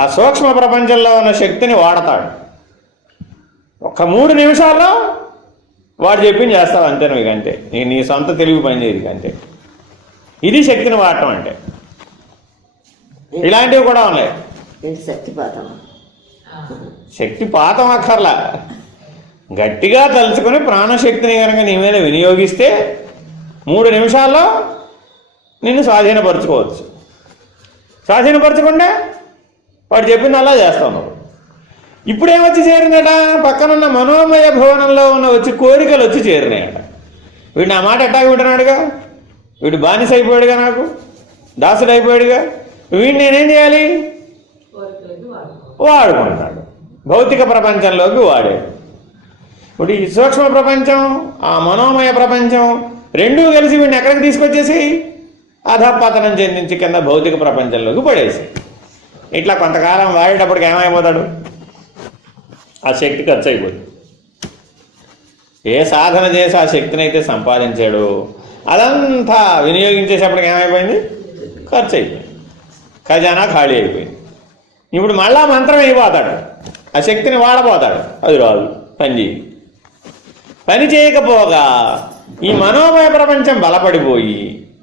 ఆ సూక్ష్మ ప్రపంచంలో ఉన్న శక్తిని వాడతాడు. ఒక్క 3 నిమిషాల్లో వాడు చెప్పింది చేస్తావు అంతే. నువ్వు అంతే, నీ సొంత తెలివి పనిచేయదు అంతే. ఇది శక్తిని వాడటం అంటే. ఇలాంటివి కూడా ఉన్నాయి. శక్తిపాతం అక్కర్లా, గట్టిగా తలుచుకొని ప్రాణశక్తిని కనుక నీ మీద వినియోగిస్తే 3 నిమిషాల్లో నిన్ను స్వాధీనపరచుకోవచ్చు. స్వాధీనపరచకుండా వాడు చెప్పింది అలా చేస్తావు నువ్వు. ఇప్పుడేమొచ్చి చేరినట? పక్కనున్న మనోమయ భవనంలో ఉన్న కోరికలు వచ్చి చేరినాయట. వీడు నా మాట ఎట్టాగ వింటున్నాడుగా, వీడు బానిస అయిపోయాడుగా, నాకు దాసుడు అయిపోయాడుగా, వీడిని నేనేం చేయాలి? వాడుకుంటాడు. భౌతిక ప్రపంచంలోకి వాడాడు. ఇప్పుడు ఈ సూక్ష్మ ప్రపంచం, ఆ మనోమయ ప్రపంచం రెండూ కలిసి వీడిని ఎక్కడికి తీసుకొచ్చేసి అధపతనం చెందించి కింద భౌతిక ప్రపంచంలోకి పడేసి, ఇట్లా కొంతకాలం వాడేటప్పటికి ఏమైపోతాడు? ఆ శక్తి ఖర్చు అయిపోతుంది. ఏ సాధన చేసి ఆ శక్తిని అయితే సంపాదించాడో అదంతా వినియోగించేసేపటికి ఏమైపోయింది? ఖర్చు అయిపోయింది, ఖజానా ఖాళీ అయిపోయింది. ఇప్పుడు మళ్ళా మంత్రం అయిపోతాడు, ఆ శక్తిని వాడబోతాడు, అది రాదు, పని చేయకపోగా ఈ మనోమయ ప్రపంచం బలపడిపోయి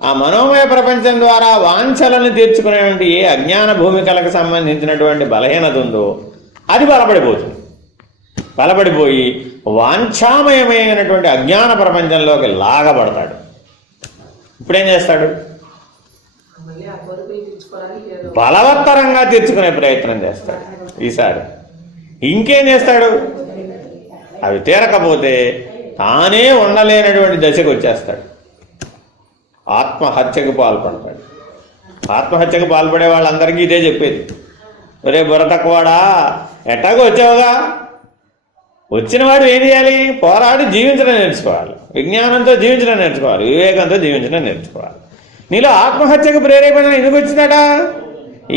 ఆ మనోమయ ప్రపంచం ద్వారా వాంఛలను తీర్చుకునేటువంటి ఏ అజ్ఞాన భూమికలకు సంబంధించినటువంటి బలహీనత ఉందో అది బలపడిపోయి వాంఛామయమైనటువంటి అజ్ఞాన ప్రపంచంలోకి లాగబడతాడు. ఇప్పుడేం చేస్తాడు? మళ్ళీ ఆ కోరికలు తీర్చుకోవడానికి ఏదో బలవత్తరంగా తీర్చుకునే ప్రయత్నం చేస్తాడు. ఈసారి ఇంకేం చేస్తాడు? అవి తీరకపోతే తానే ఉండలేనటువంటి దశకు వచ్చేస్తాడు, ఆత్మహత్యకు పాల్పడతాడు. ఆత్మహత్యకు పాల్పడే వాళ్ళందరికీ ఇదే చెప్పేది, ఒరే బుర్ర తక్కువాడా, ఎట్టాగో వచ్చావుగా, వచ్చిన వాడు ఏం చేయాలి? పోరాడి జీవించడం నేర్చుకోవాలి, విజ్ఞానంతో జీవించడం నేర్చుకోవాలి, వివేకంతో జీవించడం నేర్చుకోవాలి. నీలో ఆత్మహత్యకు ప్రేరేపణ ఎందుకు వచ్చిందట?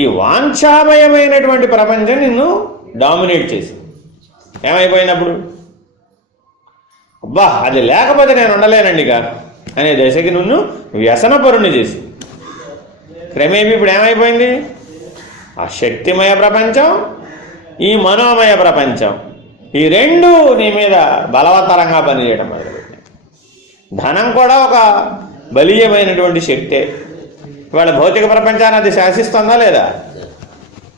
ఈ వాంఛామయమైనటువంటి ప్రపంచం నిన్ను డామినేట్ చేసింది. ఏమైపోయినప్పుడు అబ్బా అది లేకపోతే నేను ఉండలేనండిగా అనే దశకి నిన్ను వ్యసనపరుణ్ణి చేసింది. క్రమేపీ ఇప్పుడు ఏమైపోయింది? ఆ శక్తిమయ ప్రపంచం, ఈ మనోమయ ప్రపంచం, ఈ రెండు నీ మీద బలవత్తరంగా పనిచేయడం మొదలుపెట్టింది. ధనం కూడా ఒక బలీయమైనటువంటి శక్తే. ఇవాళ భౌతిక ప్రపంచాన్ని అది శాసిస్తుందా లేదా?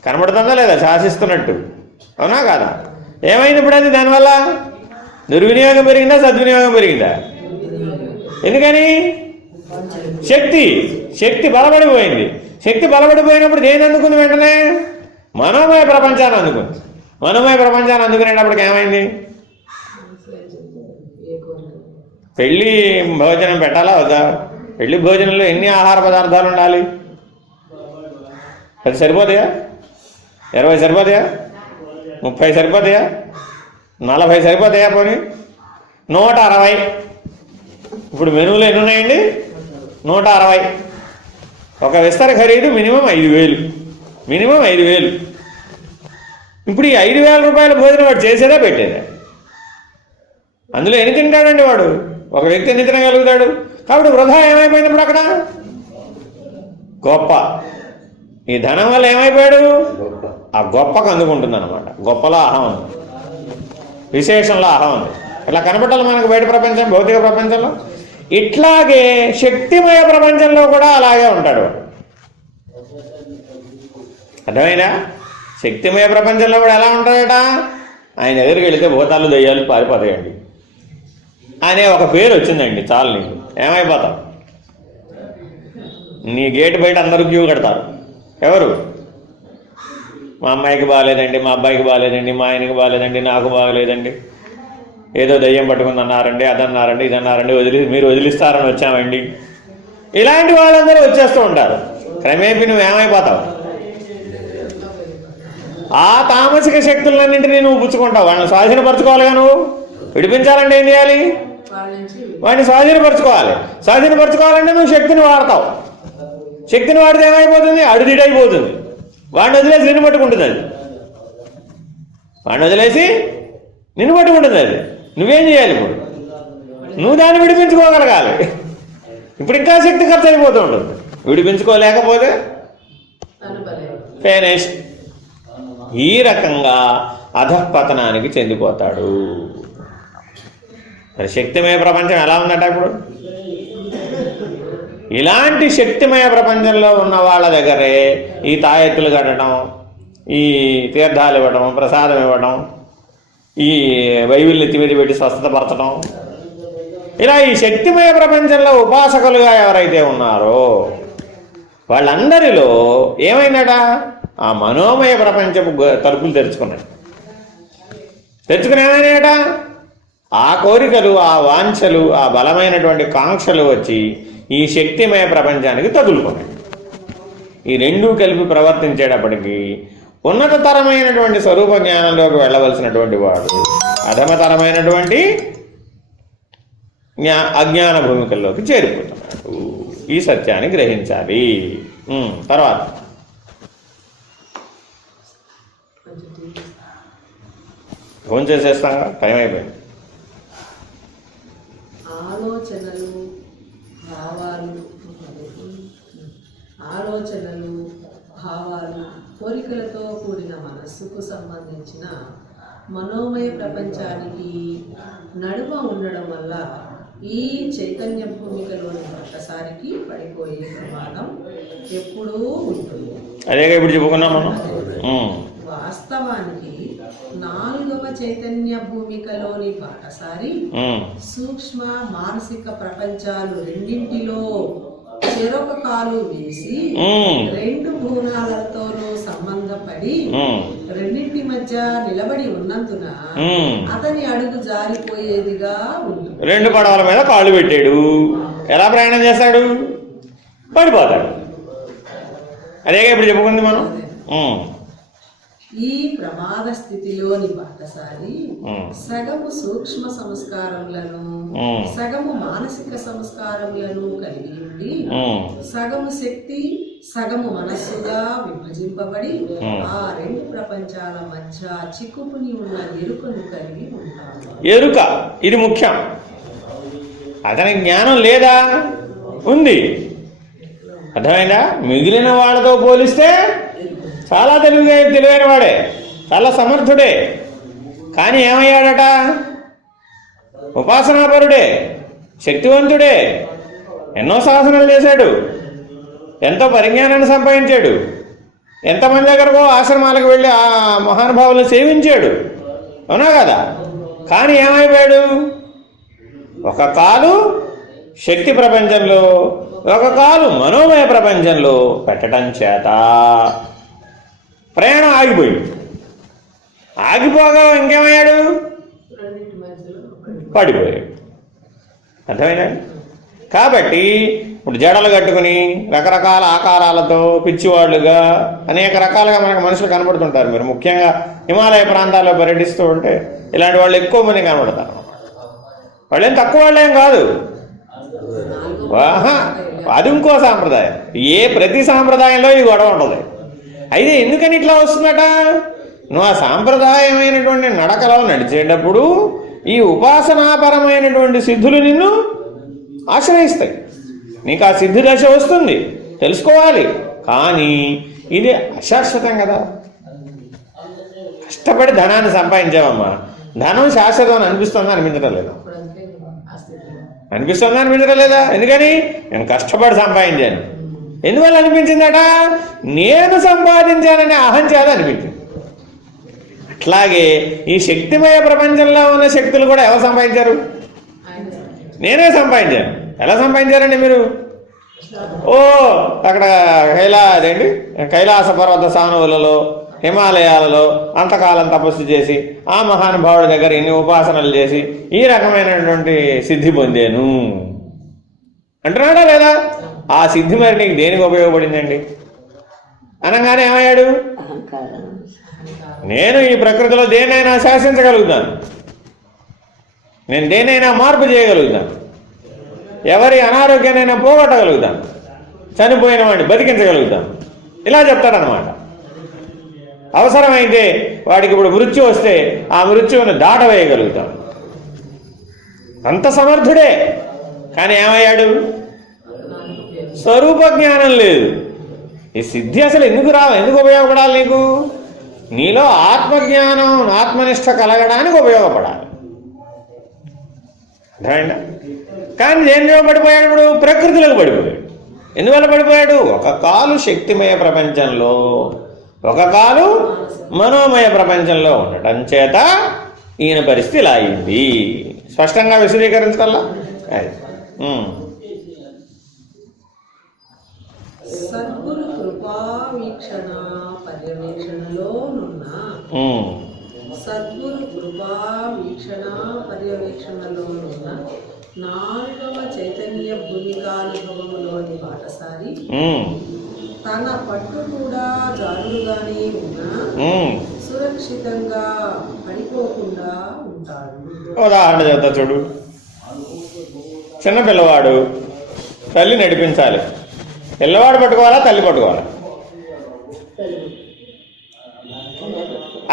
కనబడుతుందా లేదా శాసిస్తున్నట్టు? అవునా కాదా? ఏమైంది ఇప్పుడు? అది దానివల్ల దుర్వినియోగం పెరిగిందా, సద్వినియోగం పెరిగిందా? ఎందుకని? శక్తి బలపడిపోయింది. శక్తి బలపడిపోయినప్పుడు దేని అందుకుంది? వెంటనే మనోమయ ప్రపంచాన్ని అందుకుంది. మనోమయ ప్రపంచాన్ని అందుకునేటప్పటికి ఏమైంది? పెళ్ళి భోజనం పెట్టాలా వద్దా? పెళ్లి భోజనంలో ఎన్ని ఆహార పదార్థాలు ఉండాలి? 10 సరిపోతాయా? 20 సరిపోతాయా? 30 సరిపోతాయా? 40 సరిపోతాయా? పోనీ 160. ఇప్పుడు మెనూలో ఎన్ని ఉన్నాయండి? 160. ఒక విస్తర ఖరీదు మినిమం 5,000. మినిమం 5,000. ఇప్పుడు ఈ 5,000 రూపాయల భోజనం వాడు చేసేదా పెట్టేదా? అందులో ఎన్ని తింటాడండి వాడు? ఒక వ్యక్తి ఎన్ని తినగలుగుతాడు? కాబట్టి వృధా ఏమైపోయింది ఇప్పుడు అక్కడ? గొప్ప. ఈ ధనం వల్ల ఏమైపోయాడు? ఆ గొప్పకు అందుకుంటుంది అనమాట. గొప్పలో అహం ఉంది, విశేషంలో అహం ఉంది. ఇట్లా కనబడాలి మనకు బయట ప్రపంచం, భౌతిక ప్రపంచంలో. ఇట్లాగే శక్తిమయ ప్రపంచంలో కూడా అలాగే ఉంటాడు. అర్థమైనా? శక్తిమయ ప్రపంచంలో కూడా ఎలా ఉంటాడట? ఆయన దగ్గరికి వెళితే భూతాలు దయ్యాలు పారిపోతాయండి అనే ఒక పేరు వచ్చిందండి, చాలు నీకు. ఏమైపోతావు? నీ గేటు బయట అందరూ క్యూ కడతారు. ఎవరు? మా అమ్మాయికి బాగాలేదండి, మా అబ్బాయికి బాగాలేదండి, మా ఆయనకి బాగాలేదండి, నాకు బాగాలేదండి, ఏదో దయ్యం పట్టుకుంది అన్నారండి, అదన్నారండి, ఇదన్నారండి, మీరు వదిలిస్తారని వచ్చామండి. ఇలాంటి వాళ్ళందరూ వచ్చేస్తూ ఉంటారు. క్రమేపీ నువ్వు ఏమైపోతావు? ఆ తామసిక శక్తులన్నింటినీ నువ్వు పుచ్చుకుంటావు. వాళ్ళని స్వాధీనపరచుకోవాలిగా. నువ్వు విడిపించాలంటే ఏం చేయాలి? వాడిని స్వాధీనపరచుకోవాలి. స్వాధీనపరచుకోవాలంటే నువ్వు శక్తిని వాడతావు. శక్తిని వాడితే ఏమైపోతుంది? అడుదిడైపోతుంది. వాడిని వదిలేసి నిన్ను పట్టుకుంటుంది అది. వాడిని వదిలేసి నిన్ను పట్టుకుంటుంది అది. నువ్వేం చేయాలి? ఇప్పుడు నువ్వు దాన్ని విడిపించుకోగలగాలి. ఇప్పుడు ఇంకా శక్తి ఖర్చు అయిపోతూ ఉంటుంది. విడిపించుకోలేకపోతే ఫినిష్. ఈ రకంగా అధఃపతనానికి చెందిపోతాడు. మరి శక్తిమయ ప్రపంచం ఎలా ఉందట ఇప్పుడు? ఇలాంటి శక్తిమయ ప్రపంచంలో ఉన్న వాళ్ళ దగ్గరే ఈ తాయెత్తులు కట్టడం, ఈ తీర్థాలు ఇవ్వడం, ప్రసాదం ఇవ్వడం, ఈ బైబిల్ని ఎత్తిమీద పెట్టి స్వస్థతపరచడం, ఇలా ఈ శక్తిమయ ప్రపంచంలో ఉపాసకులుగా ఎవరైతే ఉన్నారో వాళ్ళందరిలో ఏమైందట? ఆ మనోమయ ప్రపంచపు తలుపులు తెరుచుకున్నాయి. తెరుచుకుని ఏమైనాయట? ఆ కోరికలు, ఆ వాంఛలు, ఆ బలమైనటువంటి కాంక్షలు వచ్చి ఈ శక్తిమయ ప్రపంచానికి తగులుకున్నాయి. ఈ రెండూ కలిపి ప్రవర్తించేటప్పటికీ ఉన్నతతరమైనటువంటి స్వరూప జ్ఞానంలోకి వెళ్ళవలసినటువంటి వాడు అధమతరమైనటువంటి అజ్ఞాన భూమికల్లోకి చేరిపోతున్నాడు. ఈ సత్యాన్ని గ్రహించాలి. తర్వాత ఫోన్ చేసేస్తాగా, టైం అయిపోయింది. కోరికలతో కూడిన మనస్సుకు సంబంధించిన మనోమయ ప్రపంచానికి నడుమ ఉండడం వల్ల ఈ చైతన్య భూమికలోని ఒక్కసారికి పడిపోయే ప్రమాదం ఎప్పుడూ ఉంటుంది. అదేగా ఇప్పుడు చెప్పుకున్నాం మనం. వాస్తవానికి 4వ చైతన్య భూమికలోని బాటసారి సూక్ష్మ మానసిక ప్రపంచాలు రెండింటిలో చెరొక కాలు వేసి 2 భూనాలతోనూ సంబంధపడి రెండింటి మధ్య నిలబడి ఉన్నందున అతని అడుగు జారిపోయేదిగా ఉంటుంది. 2 పడవల మీద కాళ్ళు పెట్టాడు, ఎలా ప్రయాణం చేస్తాడు? పడిపోతాడు. అదేగా ఇప్పుడు చెప్పుకుంది మనం. ఈ ప్రమాద స్థితిలోని బాటసారి సగము సూక్ష్మ సంస్కారములను సగము మానసిక సంస్కారములను కలిగి ఉండి సగము శక్తి సగము మనస్సుగా విభజింపబడి ఆ 2 ప్రపంచాల మధ్య చిక్కుకుని ఉన్న ఎరుకను కలిగి ఉంటాడు. ఎరుక ఇది ముఖ్యం. అతని జ్ఞానం లేదా? ఉంది. అర్థమైందా? మిగిలిన వాళ్ళతో పోలిస్తే చాలా తెలివైన వాడే, చాలా సమర్థుడే. కానీ ఏమయ్యాడట? ఉపాసనాపరుడే, శక్తివంతుడే, ఎన్నో సాధనలు చేశాడు, ఎంతో పరిజ్ఞానాన్ని సంపాదించాడు, ఎంతమంది దగ్గరకో ఆశ్రమాలకు వెళ్ళి ఆ మహానుభావులను సేవించాడు, అవునా కదా? కానీ ఏమైపోయాడు? ఒక కాలు శక్తి ప్రపంచంలో, ఒక కాలు మనోమయ ప్రపంచంలో పెట్టడం చేత ప్రయాణం ఆగిపోయింది. ఆగిపోగా ఇంకేమయ్యాడు? పడిపోయాడు. అర్థమైనా? కాబట్టి ఇప్పుడు జడలు కట్టుకుని రకరకాల ఆకారాలతో పిచ్చివాళ్ళుగా అనేక రకాలుగా మనకు మనుషులు కనబడుతుంటారు. మీరు ముఖ్యంగా హిమాలయ ప్రాంతాల్లో పర్యటిస్తూ ఉంటే ఇలాంటి వాళ్ళు ఎక్కువ మంది కనబడతారు. వాళ్ళేం తక్కువ వాళ్ళేం కాదు. అది ఇంకో సాంప్రదాయం. ప్రతి సాంప్రదాయంలో ఈ గొడవ ఉంటుంది. అయితే ఎందుకని ఇట్లా వస్తుందట? నువ్వు ఆ సాంప్రదాయమైనటువంటి నడకలో నడిచేటప్పుడు ఈ ఉపాసనాపరమైనటువంటి సిద్ధులు నిన్ను ఆశ్రయిస్తాయి. నీకు ఆ సిద్ధి దశ వస్తుంది, తెలుసుకోవాలి. కానీ ఇది అశాశ్వతం కదా. కష్టపడి ధనాన్ని సంపాదించావమ్మా, ధనం శాశ్వతం అని అనిపిస్తుందా? అనిపించడం లేదా? అనిపిస్తుందా? అనిపించడం లేదా? ఎందుకని? నేను కష్టపడి సంపాదించాను. ఎందువల్ల అనిపించిందట? నేను సంపాదించాననే అహం చేత అనిపించింది. అట్లాగే ఈ శక్తిమయ ప్రపంచంలో ఉన్న శక్తులు కూడా ఎవరు సంపాదించారు? నేనే సంపాదించాను. ఎలా సంపాదించారండి మీరు? అక్కడ కైలాస పర్వత సానువులలో, హిమాలయాలలో అంతకాలం తపస్సు చేసి ఆ మహానుభావుడి దగ్గర ఇన్ని ఉపాసనలు చేసి ఈ రకమైనటువంటి సిద్ధి పొందాను అంటున్నాడా లేదా? ఆ సిద్ధి మరి నీకు దేనికి ఉపయోగపడిందండి? అనగానే ఏమయ్యాడు? నేను ఈ ప్రకృతిలో దేనైనా శాసించగలుగుతాను, నేను దేనైనా మార్పు చేయగలుగుతాను, ఎవరి అనారోగ్యానైనా పోగొట్టగలుగుతాను, చనిపోయిన వాడిని బతికించగలుగుతాను, ఇలా చెప్తాడనమాట. అవసరమైతే వాడికి ఇప్పుడు మృత్యు వస్తే ఆ మృత్యువును దాటవేయగలుగుతాను. అంత సమర్థుడే. కానీ ఏమయ్యాడు? స్వరూప జ్ఞానం లేదు. ఈ సిద్ధి అసలు ఎందుకు ఉపయోగపడాలి నీకు? నీలో ఆత్మజ్ఞానం, ఆత్మనిష్ట కలగడానికి ఉపయోగపడాలి. అర్థమైందా? కానీ దేనిలో పడిపోయాడు? ఇప్పుడు ప్రకృతిలోకి పడిపోయాడు. ఎందువల్ల పడిపోయాడు? ఒక కాలు శక్తిమయ ప్రపంచంలో, ఒక కాలు మనోమయ ప్రపంచంలో ఉండటం చేత ఈయన పరిస్థితి ఇలా అయింది. స్పష్టంగా విశదీకరించగల సద్గురు కృపా వీక్షణ పర్యవేక్షణలోనున్న సద్గురు కృపా వీక్షణ పర్యవేక్షణలోనున్న 4వ చైతన్య భూమికానుభవములోని బాటసారి తన పట్టు కూడా జారుడుగానే ఉన్నా సురక్షితంగా పడిపోకుండా ఉంటాడు. ఉదాహరణ చెప్తా చూడు. చిన్న పిల్లవాడు, తల్లి నడిపించాలి. పిల్లవాడు పట్టుకోవాలా, తల్లి పట్టుకోవాలా?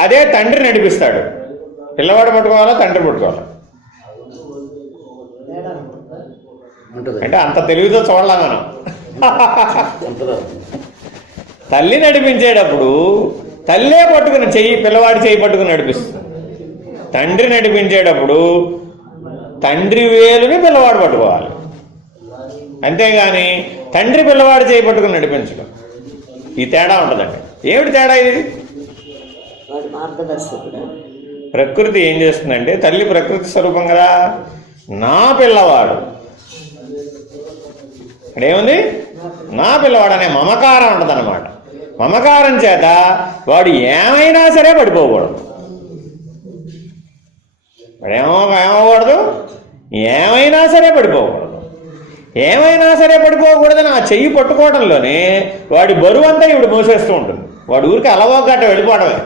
అదే తండ్రి నడిపిస్తాడు. పిల్లవాడు పట్టుకోవాలా, తండ్రి పట్టుకోవాలా? అంటే అంత తెలివితో చూడలా మనం. తల్లి నడిపించేటప్పుడు తల్లే పట్టుకుని పిల్లవాడి చెయ్యి పట్టుకుని నడిపిస్తుంది. తండ్రి నడిపించేటప్పుడు తండ్రి వేలుని పిల్లవాడు పట్టుకోవాలి, అంతేగాని తండ్రి పిల్లవాడు చేయి పట్టుకుని నడిపించడం. ఈ తేడా ఉంటుందండి. ఏమిటి తేడా ఇది? ప్రకృతి ఏం చేస్తుందంటే, తల్లి ప్రకృతి స్వరూపం కదా, నా పిల్లవాడు ఇక్కడేముంది, నా పిల్లవాడు అనే మమకారం ఉంటుంది అన్నమాట. మమకారం చేత వాడు ఏమైనా సరే పడిపోకూడదు. ఏమవ్వకూడదు, ఏమైనా సరే పడిపోకూడదు. ఏమైనా సరే పడిపోకూడదని ఆ చెయ్యి పట్టుకోవడంలోనే వాడి బరువు అంతా ఇప్పుడు మోసేస్తూ ఉంటుంది. వాడి ఊరికి అలవోగట్ట వెళ్ళిపోవడమే.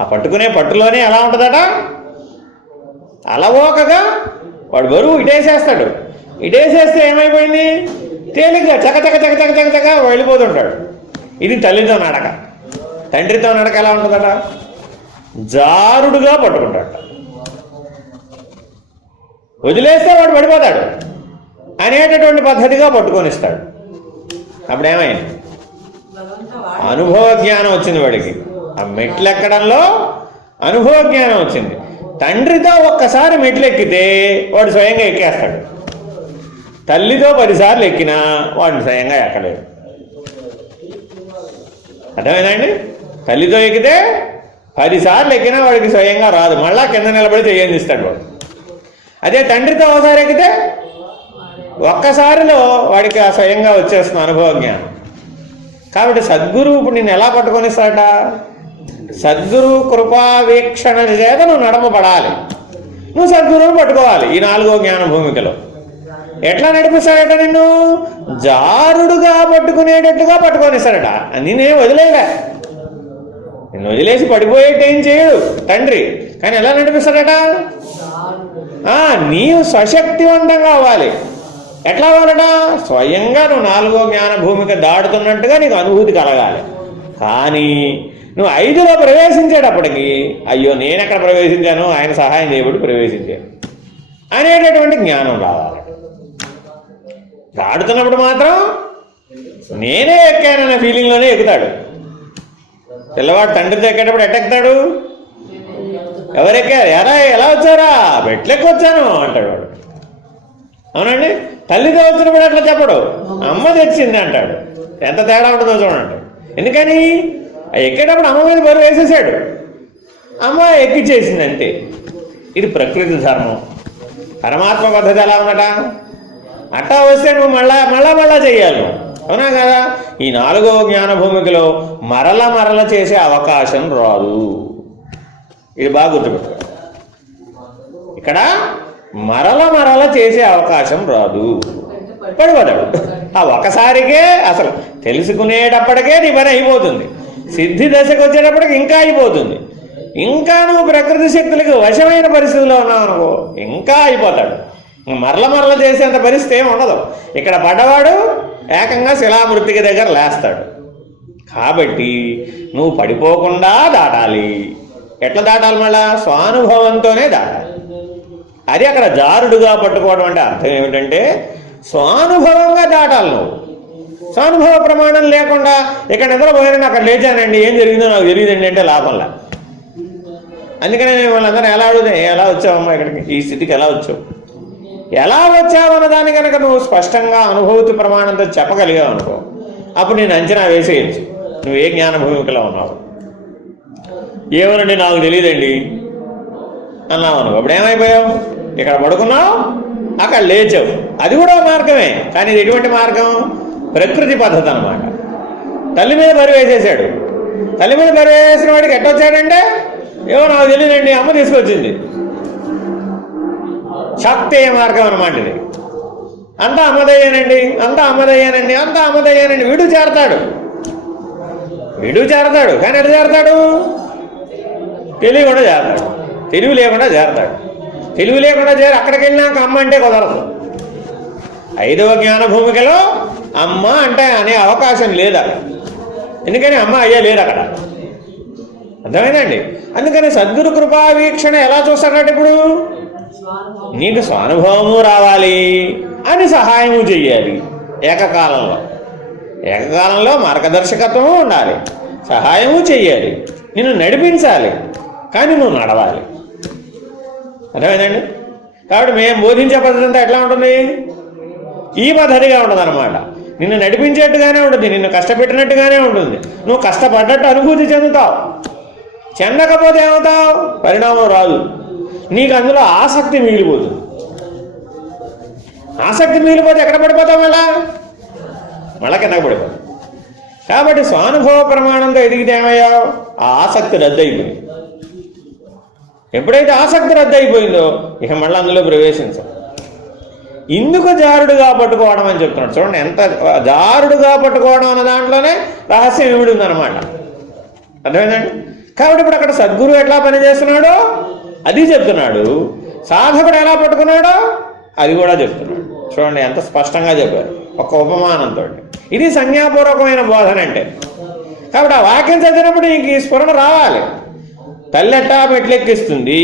ఆ పట్టుకునే పట్టులోనే ఎలా ఉంటుందట, అలవోకగా వాడు బరువు ఇటేసేస్తాడు. ఇటేసేస్తే ఏమైపోయింది, తేలిగ్గా చక చక చక చక చక చక వెళ్ళిపోతుంటాడు. ఇది తల్లితో నడక. తండ్రితో నడక ఎలా ఉంటుందట, జారుడుగా పట్టుకుంటాడు. వదిలేస్తే వాడు పడిపోతాడు అనేటటువంటి పద్ధతిగా పట్టుకొనిస్తాడు. అప్పుడేమైంది, అనుభవ జ్ఞానం వచ్చింది వాడికి. ఆ మెట్లు ఎక్కడంలో అనుభవ జ్ఞానం వచ్చింది. తండ్రితో ఒక్కసారి మెట్లు ఎక్కితే వాడు స్వయంగా ఎక్కేస్తాడు. తల్లితో 10 సార్లు ఎక్కినా వాడిని స్వయంగా ఎక్కలేడు. అర్థమైందండి? తల్లితో ఎక్కితే 10 సార్లు ఎక్కినా వాడికి స్వయంగా రాదు, మళ్ళా కింద నిలబడి చెయ్యందిస్తాడు వాడు. అదే తండ్రితో ఒకసారి ఎక్కితే ఒక్కసారిలో వాడికి ఆ స్వయంగా వచ్చేస్తుంది అనుభవ జ్ఞానం. కాబట్టి సద్గురువు ఇప్పుడు నిన్ను ఎలా పట్టుకొనిస్తాడట, సద్గురు కృపావీక్షణ చేత నువ్వు నడపబడాలి. నువ్వు సద్గురువును పట్టుకోవాలి. ఈ 4వ జ్ఞాన భూమికలో ఎట్లా నడిపిస్తాడట, నిన్ను జారుడుగా పట్టుకునేటట్టుగా పట్టుకొనిస్తాడట. నేనేం వదిలేలే, నిన్ను వదిలేసి పడిపోయేట ఏం చేయడు తండ్రి. కానీ ఎలా నడిపిస్తాడట, నీవు స్వశక్తివంతంగా అవ్వాలి. ఎట్లా అవ్వాలట, స్వయంగా నువ్వు 4వ జ్ఞాన భూమిక దాటుతున్నట్టుగా నీకు అనుభూతి కలగాలి. కానీ నువ్వు 5లో ప్రవేశించేటప్పటికి అయ్యో నేను ఎక్కడ ప్రవేశించాను, ఆయన సహాయం చేయబడి ప్రవేశించాను అనేటటువంటి జ్ఞానం రావాలి. దాటుతున్నప్పుడు మాత్రం నేనే ఎక్కానన్న ఫీలింగ్లోనే ఎక్కుతాడు పిల్లవాడు. తండ్రితో ఎక్కేటప్పుడు ఎట్టెక్కుతాడు, ఎవరెక్కారు, ఎలా వచ్చారా, మెట్లెక్కి వచ్చాను అంటాడు వాడు. అవునండి? తల్లితో వచ్చినప్పుడు అట్లా చెప్పడు, అమ్మ తెచ్చింది అంటాడు. ఎంత తేడా ఉంటుందో చూడండి. ఎందుకని ఎక్కేటప్పుడు అమ్మ మీద బరువు వేసేసాడు, అమ్మ ఎక్కిచ్చేసింది అంతే. ఇది ప్రకృతి ధర్మం. పరమాత్మ పద్ధతి ఎలా ఉన్నట, అట్టా వస్తే నువ్వు మళ్ళా చెయ్యాలి. అవునా కదా? ఈ 4వ జ్ఞాన భూమికలో మరల చేసే అవకాశం రాదు. ఇది బాగా గుర్తుపెట్టుకో. ఇక్కడ మరల చేసే అవకాశం రాదు, పడిపోతాడు. ఆ ఒకసారికే అసలు తెలుసుకునేటప్పటికే నీ పని అయిపోతుంది. సిద్ధి దశకు వచ్చేటప్పటికి ఇంకా అయిపోతుంది. ఇంకా నువ్వు ప్రకృతి శక్తులకు వశమైన పరిస్థితిలో ఉన్నావు అనుకో, ఇంకా అయిపోతాడు. మరల చేసేంత పరిస్థితి ఏమి ఉండదు. ఇక్కడ పడ్డవాడు ఏకంగా శిలామృతికి దగ్గర లేస్తాడు. కాబట్టి నువ్వు పడిపోకుండా దాటాలి. ఎట్లా దాటాలి, మళ్ళా స్వానుభవంతోనే దాటాలి. అది అక్కడ జారుడుగా పట్టుకోవడం అంటే అర్థం ఏమిటంటే స్వానుభవంగా దాటాలి. నువ్వు స్వానుభవ ప్రమాణం లేకుండా ఇక్కడ నిద్రపోయానని అక్కడ లేచానండి, ఏం జరిగిందో నాకు తెలియదండి అంటే లాభంలా. అందుకనే నేను వాళ్ళందరూ ఎలా అడుగుతాయి, ఎలా వచ్చావమ్మా ఇక్కడికి, ఈ స్థితికి ఎలా వచ్చావు, ఎలా వచ్చావన్న దాన్ని కనుక నువ్వు స్పష్టంగా అనుభూతి ప్రమాణంతో చెప్పగలిగావు అనుకో, అప్పుడు నేను అంచనా వేసేయచ్చు నువ్వు ఏ జ్ఞాన భూమికలో ఉన్నావు. ఏమనండి నాకు తెలియదండి అన్నావు అనుకో, అప్పుడు ఏమైపోయావు, ఇక్కడ పడుకున్నావు అక్కడ లేచావు. అది కూడా మార్గమే, కానీ ఇది ఎటువంటి మార్గం, ప్రకృతి పద్ధతి అన్నమాట. తల్లి మీద బరువు వేసేసాడు. తల్లి మీద బరువు వేసిన వాడికి ఎట్టొచ్చాడంటే ఏమో నాకు తెలియదండి, అమ్మ తీసుకొచ్చింది. శాక్తేయ మార్గం అన్నమాట ఇది. అంతా అమ్మదయ్యానండి, అంతా అమ్మదయ్యానండి, అంతా అమ్మదయ్యానండి. వీడు చేరతాడు కానీ ఎటు చేరతాడు, తెలియకుండా చేరతాడు, తెలివి లేకుండా చేరతాడు. తెలివి లేకుండా చేరి అక్కడికి వెళ్ళినాక అమ్మ అంటే కుదరదు. 5వ జ్ఞాన భూమికలో అమ్మ అంటే అనే అవకాశం లేదు అక్కడ. ఎందుకని అమ్మ అయ్యా లేదు అక్కడ. అర్థమైందండి? అందుకని సద్గురు కృపావీక్షణ ఎలా చూస్తాడట, ఇప్పుడు నీకు స్వానుభవము రావాలి అని సహాయము చెయ్యాలి ఏకకాలంలో. ఏకకాలంలో మార్గదర్శకత్వము ఉండాలి, సహాయము చెయ్యాలి, నిన్ను నడిపించాలి, కానీ నువ్వు నడవాలి. అర్థమైందండి? కాబట్టి మేము బోధించే పద్ధతి అంతా ఎట్లా ఉంటుంది? ఈ పద్ధతిగా ఉంటుంది అన్నమాట. నిన్ను నడిపించేట్టుగానే ఉంటుంది, నిన్ను కష్టపెట్టినట్టుగానే ఉంటుంది. నువ్వు కష్టపడ్డట్టు అనుభూతి చెందుతావు. చెందకపోతే ఏమవుతావు? పరిణామం రాదు. నీకు అందులో ఆసక్తి మిగిలిపోతుంది. ఆసక్తి మిగిలిపోతే ఎక్కడ పడిపోతావు? మళ్ళా కిందకు పడిపోతావు. కాబట్టి స్వానుభవ ప్రమాణంతో ఎదిగితే ఏమయ్యావు? ఆ ఆసక్తి రద్దయిపోయింది. ఎప్పుడైతే ఆసక్తి రద్దయిపోయిందో ఇక మళ్ళీ అందులో ప్రవేశించాం. ఇందుకు జారుడుగా పట్టుకోవడం అని చెప్తున్నాడు. చూడండి, ఎంత జారుడుగా పట్టుకోవడం అన్న దాంట్లోనే రహస్యం ఏమిడి ఉందన్నమాట. అర్థమైందండి? కాబట్టి ఇప్పుడు అక్కడ సద్గురు ఎట్లా పనిచేస్తున్నాడో అది చెప్తున్నాడు, సాధకుడు ఎలా పట్టుకున్నాడో అది కూడా చెప్తున్నాడు. చూడండి ఎంత స్పష్టంగా చెప్పారు ఒక ఉపమానంతో. ఇది సంజ్ఞాపూర్వకమైన బోధన అంటే. కాబట్టి ఆ వాక్యం చదివినప్పుడు నీకు ఈ స్ఫురణ రావాలి. తల్లి ఎట్టా మెట్లు ఎక్కిస్తుంది,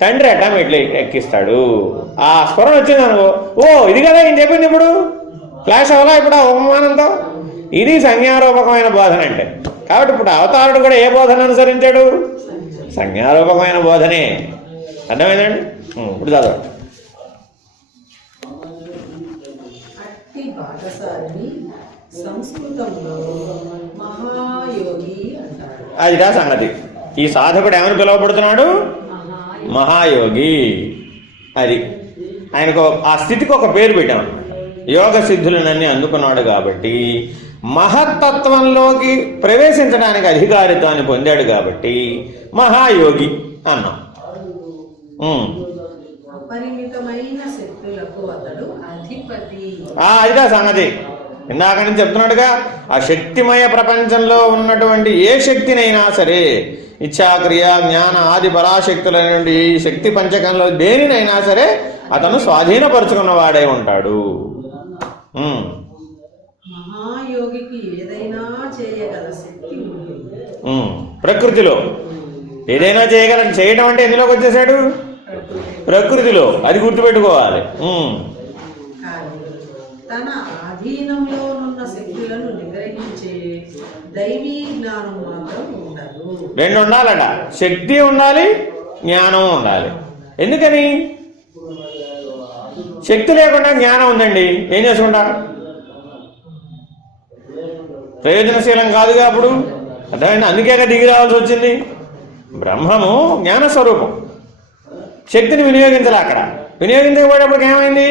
తండ్రి ఎట్టా మెట్లు ఎక్కిస్తాడు. ఆ స్ఫురణ వచ్చింది అనుకో, ఓ ఇది కదా ఏం చెప్పింది ఇప్పుడు, ఫ్లాష్ అవ్వాలా ఇప్పుడు ఆ ఉపమానంతో. ఇది సంజ్ఞారూపకమైన బోధన అంటే. కాబట్టి ఇప్పుడు అవతారుడు కూడా ఏ బోధన అనుసరించాడు? సంజ్ఞారూపకమైన బోధనే. అర్థమైందండి? ఇప్పుడు చదవండి. అట్టి బాటసారిని సంస్కృతంలో మహాయోగి అంటారు. అదిరా సంగతి. ఈ సాధకుడు ఏమని పిలువబడుతున్నాడు? మహాయోగి. అది ఆయనకు ఆ స్థితికి ఒక పేరు పెట్టాం. యోగ సిద్ధులనన్నీ అందుకున్నాడు కాబట్టి, మహత్తత్వంలోకి ప్రవేశించడానికి అధికారిత్వాన్ని పొందాడు కాబట్టి మహాయోగి అన్నాం. అపరిమితమైన శక్తులకు అతడు అధిపతి. అదిగా సంగతి. ఇందాక నుంచి చెప్తున్నాడుగా, ఆ శక్తిమయ ప్రపంచంలో ఉన్నటువంటి ఏ శక్తినైనా సరే, ఇచ్ఛాక్రియ జ్ఞాన ఆది పరాశక్తులైనటువంటి ఈ శక్తి పంచకంలో దేనినైనా సరే అతను స్వాధీనపరుచుకున్న వాడే ఉంటాడు. మహాయోగికి ఏదైనా చేయగల శక్తి ఉంటుంది. ప్రకృతిలో ఏదైనా చేయడం అంటే ఎందులోకి వచ్చేసాడు? ప్రకృతిలో. అది గుర్తుపెట్టుకోవాలి. తన ఆధీనంలో ఉన్న శక్తులను నిగ్రహించే దైవీ జ్ఞానం మాత్రం ఉండదు. రెండు ఉండాలట, శక్తి ఉండాలి, జ్ఞానం ఉండాలి. ఎందుకని? శక్తి లేకుండా జ్ఞానం ఉందండి, ఏం చేసుకుంటా? ప్రయోజనశీలం కాదుగా అప్పుడు. అర్థమైంది? అందుకేగా దిగి రావాల్సి వచ్చింది. బ్రహ్మము జ్ఞానస్వరూపం, శక్తిని వినియోగించాలి. అక్కడ వినియోగించకపోయేటప్పటికి ఏమైంది?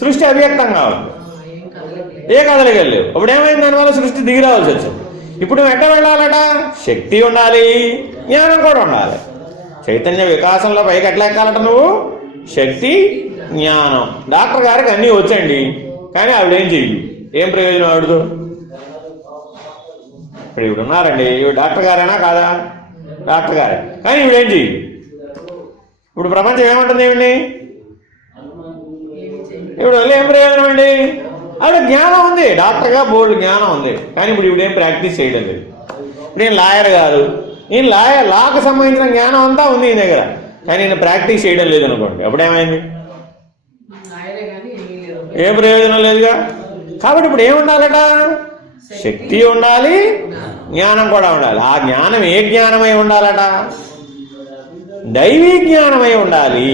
సృష్టి అవ్యక్తం కావాలి, ఏ కదలగలేవు. అప్పుడు ఏమైంది? దానివల్ల సృష్టి దిగి రావాల్సి వచ్చింది. ఇప్పుడు నువ్వు ఎట్ట వెళ్ళాలట? శక్తి ఉండాలి, జ్ఞానం కూడా ఉండాలి. చైతన్య వికాసంలో పైకి ఎట్లా ఎక్కాలట నువ్వు? శక్తి, జ్ఞానం. డాక్టర్ గారికి అన్నీ వచ్చండి, కానీ ఆవిడేం చెయ్యి, ఏం ప్రయోజనం ఆవిడతో? ఇప్పుడు ఇవి ఉన్నారండి, ఇవి డాక్టర్ గారేనా కాదా? డాక్టర్ గారే, కానీ ఇవిడేం చెయ్యి. ఇప్పుడు ప్రపంచం ఏమంటుంది? ఏమండి ఇప్పుడు ఏం ప్రయోజనం అండి? ఆవిడ జ్ఞానం ఉంది, డాక్టర్గా బోల్డ్ జ్ఞానం ఉంది, కానీ ఇప్పుడు ఇవిడేం ప్రాక్టీస్ చేయడం లేదు. నేను లాయర్ కాదు, ఈయన లాకు సంబంధించిన జ్ఞానం అంతా ఉంది ఈయన దగ్గర, కానీ ఈయన ప్రాక్టీస్ చేయడం లేదు అనుకోండి, అప్పుడేమైంది? ఏ ప్రయోజనం లేదుగా. కాబట్టి ఇప్పుడు ఏముండాలట? శక్తి ఉండాలి, జ్ఞానం కూడా ఉండాలి. ఆ జ్ఞానం ఏ జ్ఞానమై ఉండాలట? దైవీ జ్ఞానమై ఉండాలి.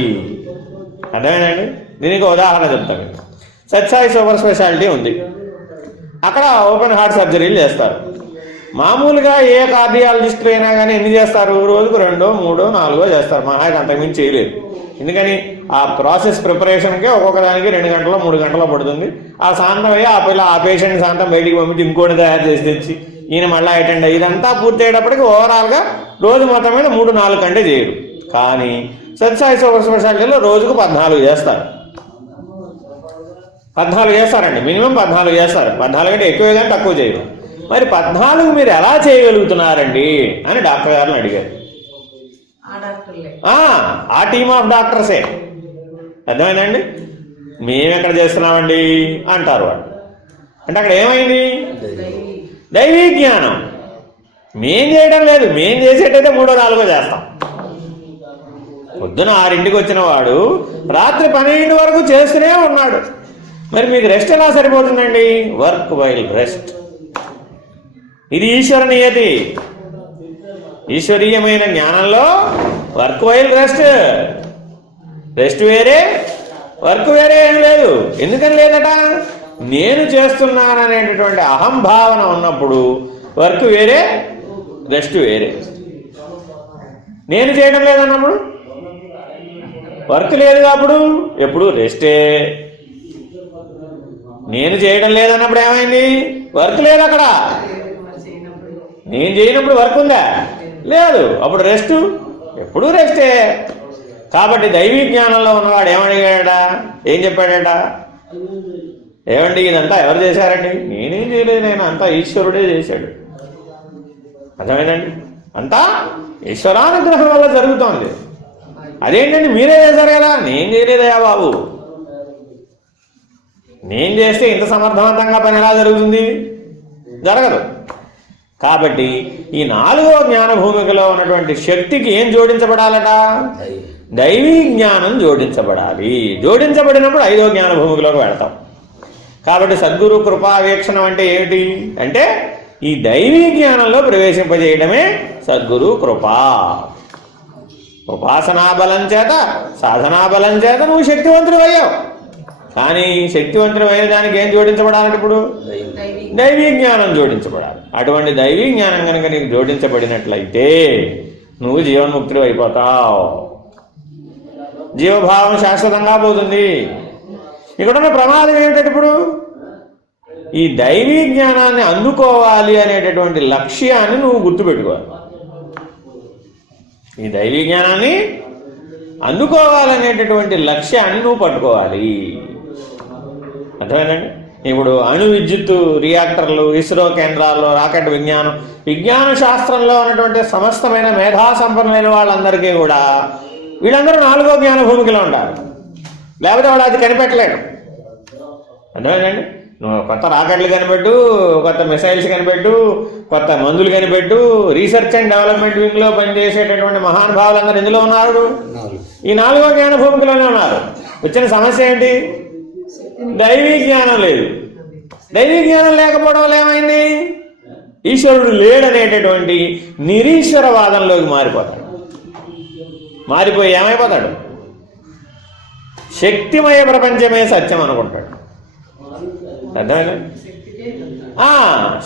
అర్థమేనండి? దీనికి ఉదాహరణ చెప్తాను. సత్సాయి సూపర్ స్పెషాలిటీ ఉంది, అక్కడ ఓపెన్ హార్ట్ సర్జరీలు చేస్తారు. మామూలుగా ఏ కార్డియాలజిస్టులు అయినా కానీ ఎన్ని చేస్తారు? రోజుకు 2, 3, 4 చేస్తారు, మహా అంతకుమించి చేయలేదు. ఎందుకని? ఆ ప్రాసెస్ ప్రిపరేషన్కే ఒక్కొక్క దానికి 2 గంటలు 3 గంటలు పడుతుంది. ఆ శాంతం అయ్యి ఆ పేషెంట్ శాంతం బయటికి పంపించి ఇంకోటి తయారు చేసి తెచ్చి ఈయన మళ్ళీ అటెండ్ అయ్యి ఇదంతా పూర్తి అయ్యేటప్పటికి ఓవరాల్గా రోజు మొత్తం మీద 3-4 కంటే చేయరు. కానీ సత్సాయి సూపర్ స్పెషాలిటీలో రోజుకు 14 చేస్తారు. 14 చేస్తారండి, మినిమం 14 చేస్తారు. 14 కంటే ఎక్కువ కానీ తక్కువ చేయరు. మరి 14 మీరు ఎలా చేయగలుగుతున్నారండి అని డాక్టర్ గారిని అడిగారు. ఆ టీమ్ ఆఫ్ డాక్టర్సే. అర్థమైందండి? మేమెక్కడ చేస్తున్నామండి అంటారు వాళ్ళు. అంటే అక్కడ ఏమైంది? దైవీ జ్ఞానం. మేం చేయడం లేదు, మేం చేసేటైతే 3, 4 చేస్తాం. పొద్దున 6ంటికి వచ్చిన వాడు రాత్రి 12 వరకు చేస్తూనే ఉన్నాడు. మరి మీకు రెస్ట్ ఎలా సరిపోతుందండి? Work while rest. ఇది ఈశ్వర నియతి. ఈశ్వరీయమైన జ్ఞానంలో వర్క్ వైల్ రెస్ట్ వేరే, వర్క్ వేరే ఏం లేదు. ఎందుకని లేదట? నేను చేస్తున్నాననేటటువంటి అహంభావన ఉన్నప్పుడు వర్క్ వేరే, రెస్ట్ వేరే. నేను చేయడం లేదన్నప్పుడు వర్క్ లేదు, అప్పుడు ఎప్పుడు రెస్టే. నేను చేయడం లేదన్నప్పుడు ఏమైంది? వర్క్ లేదు అక్కడ. నేను చేయనప్పుడు వర్క్ ఉందా? లేదు, అప్పుడు రెస్ట్, ఎప్పుడు రెస్టే. కాబట్టి దైవీ జ్ఞానంలో ఉన్నవాడు ఏమడిగాడట? ఏం చెప్పాడట? ఏమండి ఇదంతా ఎవరు చేశారండి? నేనేం చేయలేదు, నేను అంతా ఈశ్వరుడే చేశాడు. అర్థమైందండి? అంతా ఈశ్వరానుగ్రహం వల్ల జరుగుతోంది. అదేంటండి మీరే చేశారు కదా? నేను చేయలేదయా బాబు. నేను చేస్తే ఇంత సమర్థవంతంగా పని ఎలా జరుగుతుంది? జరగదు. కాబట్టి ఈ 4వ జ్ఞాన భూమికలో ఉన్నటువంటి శక్తికి ఏం జోడించబడాలట? దైవీ జ్ఞానం జోడించబడాలి. జోడించబడినప్పుడు 5వ జ్ఞాన భూమికలోకి వెళతాం. కాబట్టి సద్గురు కృపావేక్షణం అంటే ఏమిటి? అంటే ఈ దైవీ జ్ఞానంలో ప్రవేశింపజేయడమే సద్గురు కృప. ఉపాసనా బలం చేత, సాధనా బలం చేత నువ్వు శక్తివంతుడు అయ్యావు. కానీ శక్తివంతుడు అయిన దానికి ఏం జోడించబడాలంటే ఇప్పుడు దైవీ జ్ఞానం జోడించబడాలి. అటువంటి దైవీ జ్ఞానం కనుక నీకు జోడించబడినట్లయితే నువ్వు జీవన్ముక్తుడు అయిపోతావు. జీవభావం శాశ్వతంగా పోతుంది. ఇక్కడున్న ప్రమాదం ఏమిటంటే ఇప్పుడు ఈ దైవీ జ్ఞానాన్ని అందుకోవాలి అనేటటువంటి లక్ష్యాన్ని నువ్వు గుర్తుపెట్టుకోవాలి. ఈ దైవీ జ్ఞానాన్ని అందుకోవాలనేటటువంటి లక్ష్యాన్ని నువ్వు పట్టుకోవాలి. అర్థమైందండి? ఇప్పుడు అణు విద్యుత్తు రియాక్టర్లు, ఇస్రో కేంద్రాల్లో రాకెట్ విజ్ఞాన శాస్త్రంలో ఉన్నటువంటి సమస్తమైన మేధా సంపన్నులైన వాళ్ళందరికీ కూడా వీళ్ళందరూ 4వ జ్ఞాన భూమికలో ఉండాలి. లేకపోతే వాడు అది కనిపెట్టలేడు. అర్థమైందండి? నువ్వు కొత్త రాకెట్లు కనిపెట్టు, కొత్త మిసైల్స్ కనిపెట్టు, కొత్త మందులు కనిపెట్టు, రీసెర్చ్ అండ్ డెవలప్మెంట్ వింగ్లో పనిచేసేటటువంటి మహానుభావులందరూ ఎందులో ఉన్నారు? ఈ 4వ జ్ఞాన భూమికలోనే ఉన్నారు. వచ్చిన సమస్య ఏంటి? దైవీ జ్ఞానం లేదు. దైవీ జ్ఞానం లేకపోవడం వల్ల ఏమైంది? ఈశ్వరుడు లేడనేటటువంటి నిరీశ్వరవాదంలోకి మారిపోయి ఏమైపోతాడు? శక్తిమయ ప్రపంచమే సత్యం అనుకుంటాడు. అర్థమైనా?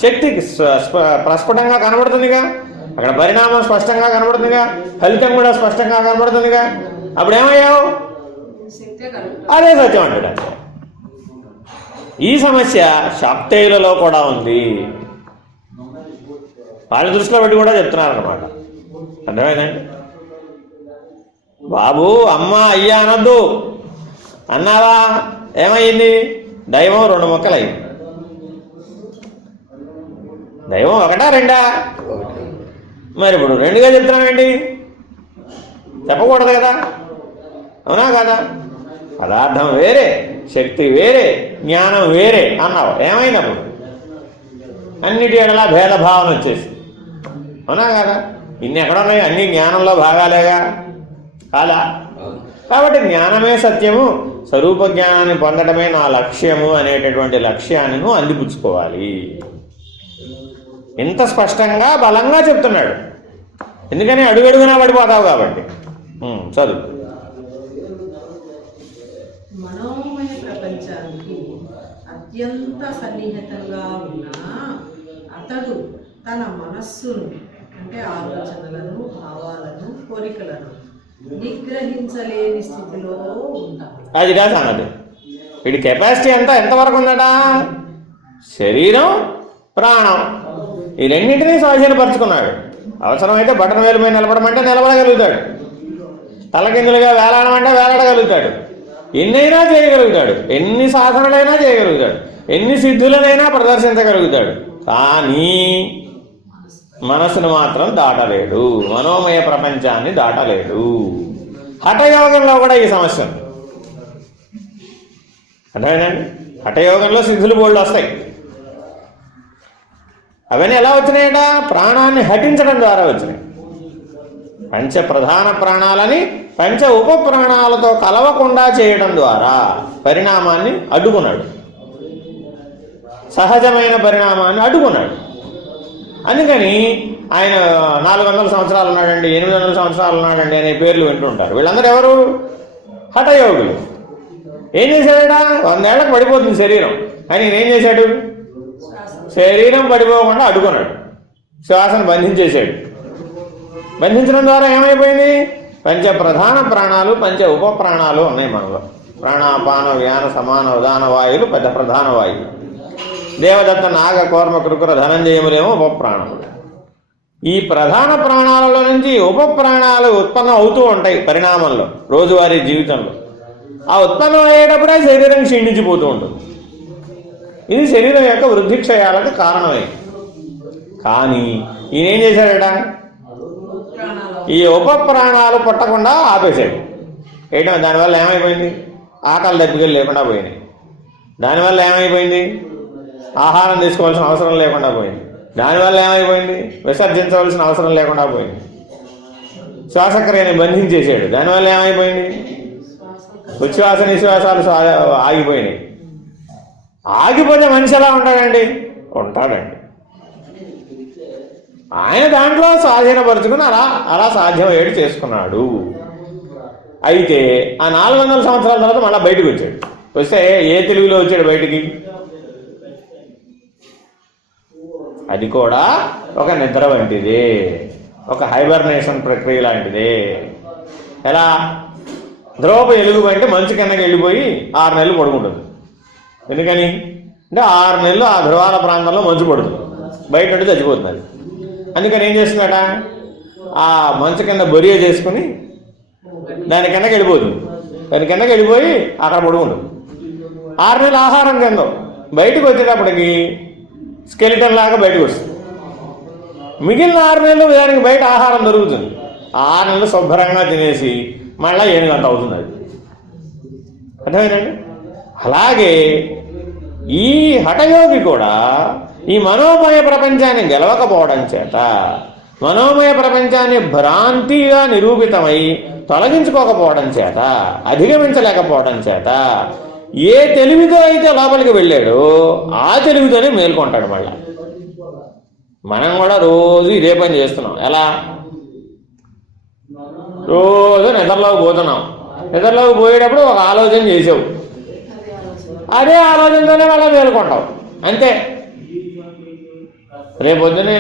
శక్తి ప్రస్ఫుటంగా కనబడుతుందిగా, అక్కడ పరిణామం స్పష్టంగా కనబడుతుందిగా, ఫలితం కూడా స్పష్టంగా కనబడుతుందిగా. అప్పుడు ఏమయ్యావు? అదే సత్యం అంటాడు. అంతే. ఈ సమస్య శాక్తేయులలో కూడా ఉంది. వాళ్ళ దృష్టిలో పెట్టి కూడా చెప్తున్నారన్నమాట. అర్థమైందండి? బాబు అమ్మ అయ్యా అనొద్దు. అన్నావా? ఏమయ్యింది? దైవం 2 ముక్కలయ్యింది. దైవం 1 2? మరి ఇప్పుడు 2గా చెప్తున్నావేంటి? చెప్పకూడదు కదా, అవునా కదా? పదార్థం వేరే, శక్తి వేరే, జ్ఞానం వేరే అన్నావు. ఏమైనప్పుడు అన్నిటి ఎడలా భేదభావన వచ్చేసి, అవునా కదా? ఇన్ని ఎక్కడున్నాయి? అన్ని జ్ఞానంలో భాగాలేగా, కాదా? కాబట్టి జ్ఞానమే సత్యము, స్వరూప జ్ఞానాన్ని పొందడమే నా లక్ష్యము అనేటటువంటి లక్ష్యాన్ని నువ్వు అందిపుచ్చుకోవాలి. ఇంత స్పష్టంగా బలంగా చెప్తున్నాడు. ఎందుకని? అడుగడుగునా పడిపోతావు కాబట్టి. చదువు. మనోమయ ప్రపంచానికి అత్యంత సన్నిహితంగా ఉన్న అతడు తన మనస్సును, అంటే ఆలోచనలను, భావాలను, కోరికలను నిగ్రహించలేని స్థితిలో ఉంటాడు. అది కాదు అన్నది. వీడి కెపాసిటీ ఎంతవరకు ఉందట? శరీరం, ప్రాణం, ఈ రెండింటినీ స్వాధీనపరుచుకున్నాడు. అవసరమైతే బటన్ వేలుపై నిలబడమంటే నిలబడగలుగుతాడు, తలకిందులుగా వేలాడమంటే వేలాడగలుగుతాడు, ఎన్నైనా చేయగలుగుతాడు, ఎన్ని సాధనలైనా చేయగలుగుతాడు, ఎన్ని సిద్ధులనైనా ప్రదర్శించగలుగుతాడు. కానీ మనసును మాత్రం దాటలేడు, మనోమయ ప్రపంచాన్ని దాటలేడు. హఠయోగంలో కూడా ఈ సమస్య ఉంది. అర్థమైందండి? హఠయోగంలో సిద్ధులు బోల్డ్ వస్తాయి. అవన్నీ ఎలా వచ్చినాయట? ప్రాణాన్ని హటించడం ద్వారా వచ్చినాయి. పంచ ప్రధాన ప్రాణాలని పంచ ఉప ప్రాణాలతో కలవకుండా చేయడం ద్వారా పరిణామాన్ని అడ్డుకున్నాడు, సహజమైన పరిణామాన్ని అడ్డుకున్నాడు. అందుకని ఆయన 400 సంవత్సరాలు ఉన్నాడండి, 800 సంవత్సరాలు ఉన్నాడండి అనే పేర్లు వింటుంటారు. వీళ్ళందరూ ఎవరు? హఠయోగులు. ఏం చేశాడట? 100 ఏళ్లకు పడిపోతుంది శరీరం, కానీ ఈయన ఏం చేశాడు? శరీరం పడిపోకుండా అడ్డుకున్నాడు, శ్వాసను బంధించేశాడు. బంధించడం ద్వారా ఏమైపోయింది? పంచ ప్రధాన ప్రాణాలు, పంచ ఉప ప్రాణాలు ఉన్నాయి మనలో. ప్రాణాపాన వ్యాన సమాన ఉదాన వాయువులు పెద్ద ప్రధాన వాయువులు. దేవదత్త నాగ కోర్మ కృకుర ధనంజయములేమో ఉప ప్రాణాలు. ఈ ప్రధాన ప్రాణాలలో నుంచి ఉప ప్రాణాలు ఉత్పన్నం అవుతూ ఉంటాయి పరిణామంలో, రోజువారీ జీవితంలో. ఆ ఉత్పన్నం అయ్యేటప్పుడే శరీరం క్షీణించిపోతూ ఉంటుంది. ఇది శరీరం యొక్క వృద్ధిక్షయాలకు కారణమైంది. కానీ ఈయన ఏం చేశాడట? ఈ ఉప ప్రాణాలు పుట్టకుండా ఆపేశాడు. ఏంటో దానివల్ల ఏమైపోయింది? ఆకలి దప్పికలు లేకుండా పోయినాయి. దానివల్ల ఏమైపోయింది? ఆహారం తీసుకోవాల్సిన అవసరం లేకుండా పోయింది. దానివల్ల ఏమైపోయింది? విసర్జించవలసిన అవసరం లేకుండా పోయింది. శ్వాసక్రియని బంధించేసాడు. దానివల్ల ఏమైపోయింది? ఉచ్ఛ్వాస నిశ్వాసాలు ఆగిపోయినాయి. ఆగిపోతే మనిషి ఎలా ఉంటాడండి? ఉంటాడండి. ఆయన దాంట్లో స్వాధీనపరుచుకుని అలా సాధ్యమయ్యేది చేసుకున్నాడు. అయితే ఆ 400 సంవత్సరాల తర్వాత మళ్ళీ బయటకు వచ్చాడు. వస్తే ఏ తెలుగులో వచ్చాడు బయటికి? అది కూడా ఒక నిద్ర వంటిది, ఒక హైబర్నేషన్ ప్రక్రియ లాంటిది. ఎలా? ధ్రువపు ఎలుగు అంటే మంచు కిందకి వెళ్ళిపోయి 6 నెలలు పడుకుంటుంది. ఎందుకని అంటే 6 నెలలు ఆ ధ్రువాల ప్రాంతంలో మంచు పడుతుంది, బయట ఉంటే చచ్చిపోతుంది. అందుకని ఏం చేస్తుందట? ఆ మంచు కింద బొరియా చేసుకుని దాని కిందకి వెళ్ళిపోతుంది. దాని కిందకి వెళ్ళిపోయి అక్కడ పడుకుంటుంది. 6 నెలలు ఆహారం కింద బయటకు వచ్చేటప్పటికి స్కెలిటన్ లాగా బయటకు వస్తుంది. మిగిలిన 6 నెలలు దానికి బయట ఆహారం దొరుకుతుంది. 6 నెలలు శుభ్రంగా తినేసి మళ్ళీ 8 గంట అవుతుంది. అది అర్థమైందండి. అలాగే ఈ హఠయోగి కూడా ఈ మనోమయ ప్రపంచాన్ని గెలవకపోవడం చేత, మనోమయ ప్రపంచాన్ని భ్రాంతిగా నిరూపితమై తొలగించుకోకపోవడం చేత, అధిగమించలేకపోవడం చేత ఏ తెలివితో అయితే లోపలికి వెళ్ళాడో ఆ తెలివితోనే మేల్కొంటాడు. మళ్ళా మనం కూడా రోజు ఇదే పని చేస్తున్నాం. ఎలా? రోజు నిద్రలోకి పోతున్నాం. నిద్రలోకి పోయేటప్పుడు ఒక ఆలోచన చేసావు, అదే ఆలోచనతోనే మళ్ళీ మేల్కొంటావు. అంతే. రేపొద్దునే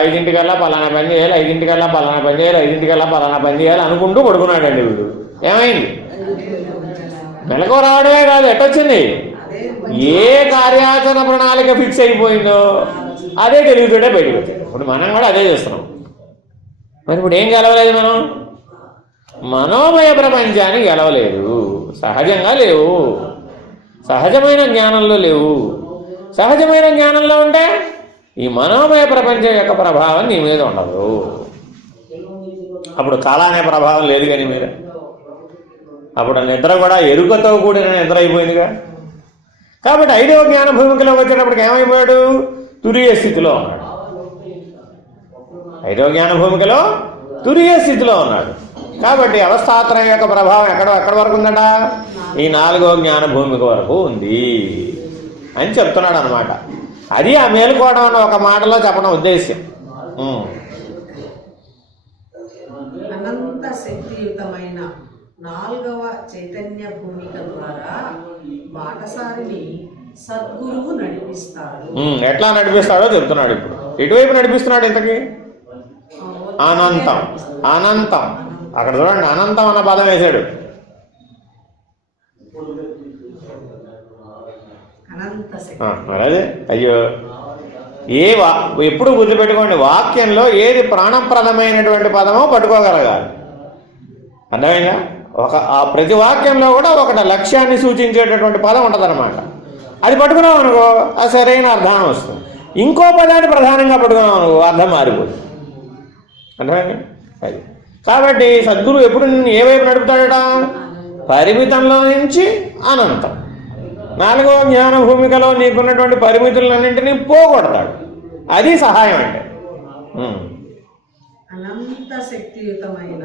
5ంటికల్లా పలానా పని చేయాలి, 5ంటికల్లా పలానా పని చేయాలి, 5ంటికల్లా పలానా పని చేయాలి అనుకుంటూ పడుకున్నాడండి వీడు. ఏమైంది? మెలకు రావడమే కాదు, ఎట్టొచ్చింది? ఏ కార్యాచరణ ప్రణాళిక ఫిక్స్ అయిపోయిందో అదే తెలివితోటే బయటకు వచ్చింది. ఇప్పుడు మనం కూడా అదే చేస్తున్నాం. మరి ఇప్పుడు ఏం గెలవలేదు మనం? మనోమయ ప్రపంచాన్ని గెలవలేదు. సహజంగా లేవు, సహజమైన జ్ఞానంలో లేవు. సహజమైన జ్ఞానంలో ఉంటే ఈ మనోమయ ప్రపంచం యొక్క ప్రభావం నీ మీద ఉండదు. అప్పుడు కళ అనే ప్రభావం లేదు కానీ మీద. అప్పుడు నిద్ర కూడా ఎరుకతో కూడిన నిద్ర అయిపోయిందిగా. కాబట్టి 5వ జ్ఞాన భూమికలోకి వచ్చేటప్పటికి ఏమైపోయాడు? తురియ స్థితిలో ఉన్నాడు. 5వ జ్ఞాన భూమికలో తురియ స్థితిలో ఉన్నాడు. కాబట్టి అవస్థాత్రయం యొక్క ప్రభావం ఎక్కడి వరకు ఉందట? ఈ 4వ జ్ఞాన భూమిక వరకు ఉంది అని చెప్తున్నాడు అనమాట. అది ఆ మేలుకోవడం అన్న ఒక మాటలో చెప్పడం ఉద్దేశ్యం. అనంత శక్తియుతమైన 4వ చైతన్య భూమిక ద్వారా బాటసారిని సద్గురువు నడిపిస్తాడు. ఎట్లా నడిపిస్తాడో చెప్తున్నాడు. ఇప్పుడు ఎటువైపు నడిపిస్తున్నాడు? ఇంతకీ అనంతం. అనంతం అక్కడ చూడండి, అనంతం అన్న పదం వేశాడు. అదే అయ్యో ఎప్పుడు గుర్తుపెట్టుకోండి, వాక్యంలో ఏది ప్రాణప్రదమైనటువంటి పదమో పట్టుకోగలగాలి. అర్థమైందా? ఆ ప్రతి వాక్యంలో కూడా ఒక లక్ష్యాన్ని సూచించేటటువంటి పదం ఉంటుందన్నమాట. అది పట్టుకున్నాం అనుకో అది సరైన అర్థం వస్తుంది. ఇంకో పదాన్ని ప్రధానంగా పట్టుకున్నాం అనుకో అర్థం మారిపోతుంది. అర్థమైంది? అది కాబట్టి సద్గురు ఎప్పుడు ఏ వైపు నడుపుతాడట? పరిమితంలో నుంచి అనంతం. 4వ జ్ఞాన భూమికలో నీకున్నటువంటి పరిమితులన్నింటినీ పోగొడతాడు. అది సహాయం అంటే. అనంత శక్తియుతమైన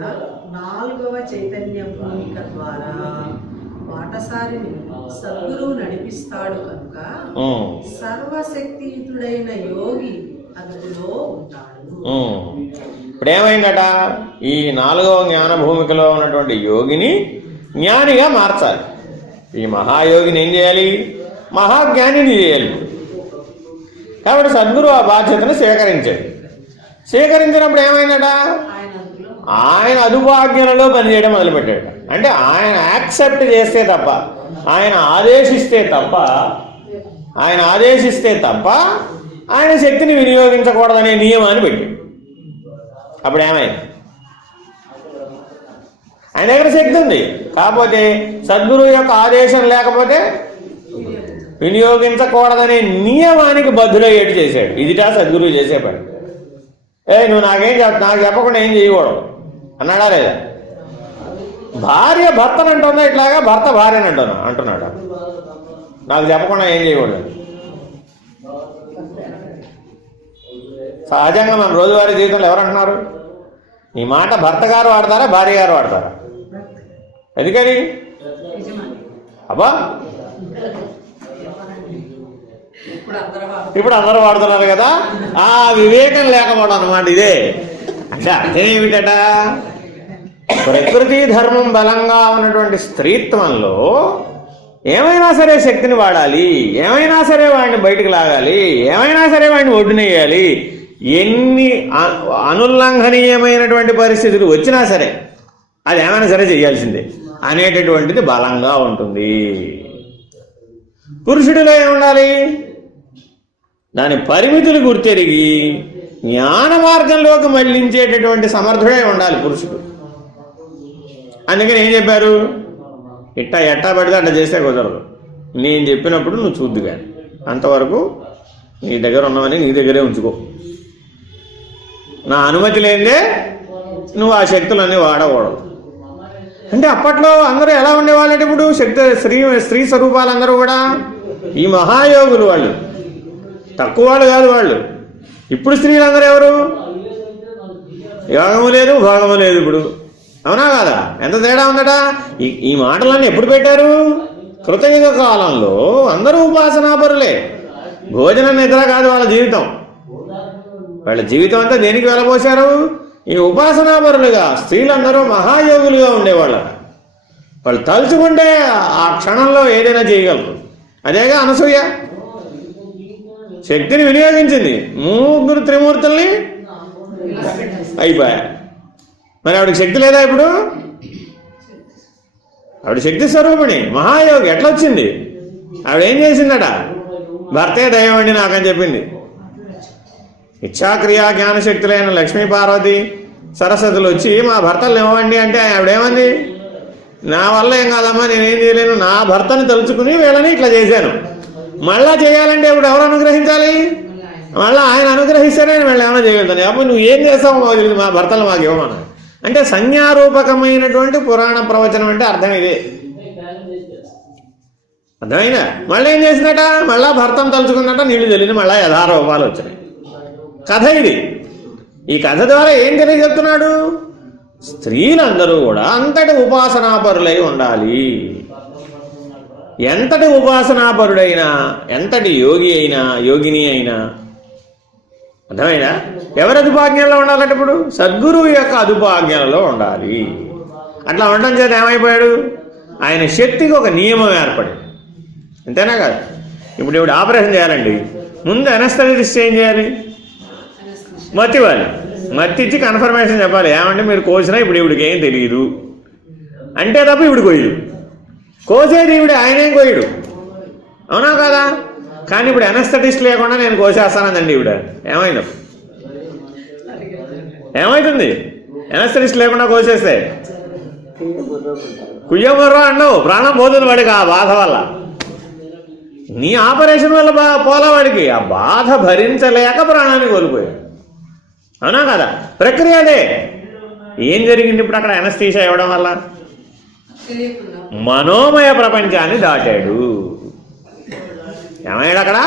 4వ చైతన్య భూమిక ద్వారా బాటసారిని సద్గురువు నడిపిస్తాడు కనుక సర్వశక్తియుతుడైన యోగి అదుపులో ఉంటాడు. ఇప్పుడు ఏమైందట, ఈ 4వ జ్ఞాన భూమికలో ఉన్నటువంటి యోగిని జ్ఞానిగా మార్చాలి. ఈ మహాయోగిని ఏం చేయాలి, మహాజ్ఞానిని చేయాలి. కాబట్టి సద్గురు ఆ బాధ్యతను స్వీకరించాడు. స్వీకరించినప్పుడు ఏమైందట, ఆయన అదుపాజ్ఞలలో పనిచేయడం మొదలుపెట్టాడు. అంటే ఆయన యాక్సెప్ట్ చేస్తే తప్ప, ఆయన ఆదేశిస్తే తప్ప ఆయన శక్తిని వినియోగించకూడదనే నియమాన్ని పెట్టాడు. అప్పుడు ఏమైంది, ఆయన దగ్గర శక్తి ఉంది, కాకపోతే సద్గురువు యొక్క ఆదేశం లేకపోతే వినియోగించకూడదనే నియమానికి బద్దులయ్యేట్టు చేశాడు. ఇదిటా సద్గురువు చేసే పని. నువ్వు నాకు చెప్పకుండా ఏం చేయకూడదు అన్నాడా లేదా? భార్య భర్తను అంటుందా ఇట్లాగా, భర్త భార్యని అంటున్నాడా? నాకు చెప్పకుండా ఏం చేయకూడదు. సహజంగా మన రోజువారీ జీవితంలో ఎవరంటున్నారు? ఈ మాట భర్త గారు వాడతారా, భార్య గారు వాడతారా? ఎందుకని? అబ్బా ఇప్పుడు అందరూ వాడుతున్నారు కదా. ఆ వివేకం లేకపోవడం అన్నమాట ఇదే. అంటే అదేమిటట, ప్రకృతి ధర్మం బలంగా ఉన్నటువంటి స్త్రీత్వంలో ఏమైనా సరే శక్తిని వాడాలి, ఏమైనా సరే వాడిని బయటకు లాగాలి, ఏమైనా సరే వాడిని ఒడ్డునేయాలి, ఎన్ని అనుల్లంఘనీయమైనటువంటి పరిస్థితులు వచ్చినా సరే అది ఏమైనా సరే చేయాల్సిందే అనేటటువంటిది బలంగా ఉంటుంది. పురుషుడిలో ఏముండాలి, దాని పరిమితులు గుర్తెరిగి జ్ఞాన మార్గంలోకి మళ్లించేటటువంటి సమర్థుడే ఉండాలి పురుషుడు. అందుకని ఏం చెప్పారు, ఎట్టా పడితే అట్లా చేస్తే కుదరదు, నేను చెప్పినప్పుడు నువ్వు చూద్దు కానీ అంతవరకు నీ దగ్గర ఉన్నవని నీ దగ్గరే ఉంచుకో, నా అనుమతి లేదే నువ్వు ఆ శక్తులన్నీ వాడకూడదు. అంటే అప్పట్లో అందరూ ఎలా ఉండేవాళ్ళంటే, ఇప్పుడు స్త్రీ స్వరూపాలందరూ కూడా ఈ మహాయోగులు, వాళ్ళు తక్కువ వాళ్ళు కాదు వాళ్ళు. ఇప్పుడు స్త్రీలందరూ ఎవరు, యోగము లేదు భోగము లేదు ఇప్పుడు, అవునా కాదా? ఎంత తేడా ఉందట. ఈ మాటలన్నీ ఎప్పుడు పెట్టారు? కృతయుగ కాలంలో. అందరూ ఉపాసనాపరులే. భోజనం నిద్ర కాదు వాళ్ళ జీవితం. వాళ్ళ జీవితం అంతా దేనికి వెళ్ళబోశారు? ఈ ఉపాసనాపరులుగా. స్త్రీలందరూ మహాయోగులుగా ఉండేవాళ్ళు. వాళ్ళు తలుచుకుంటే ఆ క్షణంలో ఏదైనా చేయగలరు. అదేగా అనసూయ శక్తిని వినియోగించింది, 3 త్రిమూర్తుల్ని అయిపోయా. మరి ఆవిడకి శక్తి లేదా ఇప్పుడు? ఆవిడ శక్తి స్వరూపిణి, మహాయోగి. ఎట్లా వచ్చింది? ఆవిడ ఏం చేసిందట, భర్తే దైవం అండి నాకని చెప్పింది. ఇచ్ఛాక్రియా జ్ఞానశక్తులైన లక్ష్మీ పార్వతి సరస్వతులు వచ్చి మా భర్తలు ఇవ్వండి అంటే ఆవిడేమంది, నా వల్ల ఏం కాదమ్మా, నేనేం చేయలేను, నా భర్తని తలుచుకుని వీళ్ళని ఇట్లా చేశాను. మళ్ళా చేయాలంటే ఇప్పుడు ఎవరు అనుగ్రహించాలి? మళ్ళీ ఆయన అనుగ్రహిస్తేనే వీళ్ళు ఏమైనా చేయగలుగుతాను. అప్పుడు నువ్వు ఏం చేస్తావు, మా భర్తలు మాకు ఇవ్వమన్నా. అంటే సంజ్ఞారూపకమైనటువంటి పురాణ ప్రవచనం అంటే అర్థం ఇదే. అర్థమైనా? మళ్ళీ ఏం చేసినట, మళ్ళా భర్తను తలుచుకున్నట్ట నీళ్లు తెలియదు, మళ్ళా యథారూపాలు వచ్చినాయి. కథ ఇది. ఈ కథ ద్వారా ఏం తెలియజెప్తున్నాడు? స్త్రీలందరూ కూడా అంతటి ఉపాసనాపరులై ఉండాలి. ఎంతటి ఉపాసనాపరుడైనా, ఎంతటి యోగి అయినా, యోగిని అయినా, అర్థమైనా? ఎవరి అదుపాజ్ఞలో ఉండాలంటే ఇప్పుడు సద్గురువు యొక్క అదుపాజ్ఞలలో ఉండాలి. అట్లా ఉండడం చేత ఏమైపోయాడు, ఆయన శక్తికి ఒక నియమం ఏర్పడింది. అంతేనా కాదు? ఇప్పుడు ఆపరేషన్ చేయాలండి, ముందు అనస్థెటిస్ట్ ఏం చేయాలి? మత్తి ఇవ్వాలి. మత్తి ఇచ్చి కన్ఫర్మేషన్ చెప్పాలి, ఏమంటే మీరు కోసినా ఇప్పుడు ఇవిడికి ఏం తెలియదు అంటే తప్ప ఇవిడు కోయడు. కోసేది ఇవిడే, ఆయనేం కోయడు, అవునా కదా? కానీ ఇప్పుడు అనస్థెటిస్ట్ లేకుండా నేను కోసేస్తానండి ఇవిడ, ఏమైంది? ఏమవుతుంది? అనస్థెటిస్ట్ లేకుండా కోసేస్తే కుయ్యమర్రా అన్నావు, ప్రాణం పోతుంది వాడికి ఆ బాధ వల్ల. నీ ఆపరేషన్ వల్ల పోలా వాడికి, ఆ బాధ భరించలేక ప్రాణాన్ని కోల్పోయాడు, అవునా కదా? ప్రక్రియ అదే. ఏం జరిగింది ఇప్పుడు అక్కడ అనస్థీషియా ఇవ్వడం వల్ల? మనోమయ ప్రపంచాన్ని దాటాడు. ఏమయ్యాడు అక్కడ?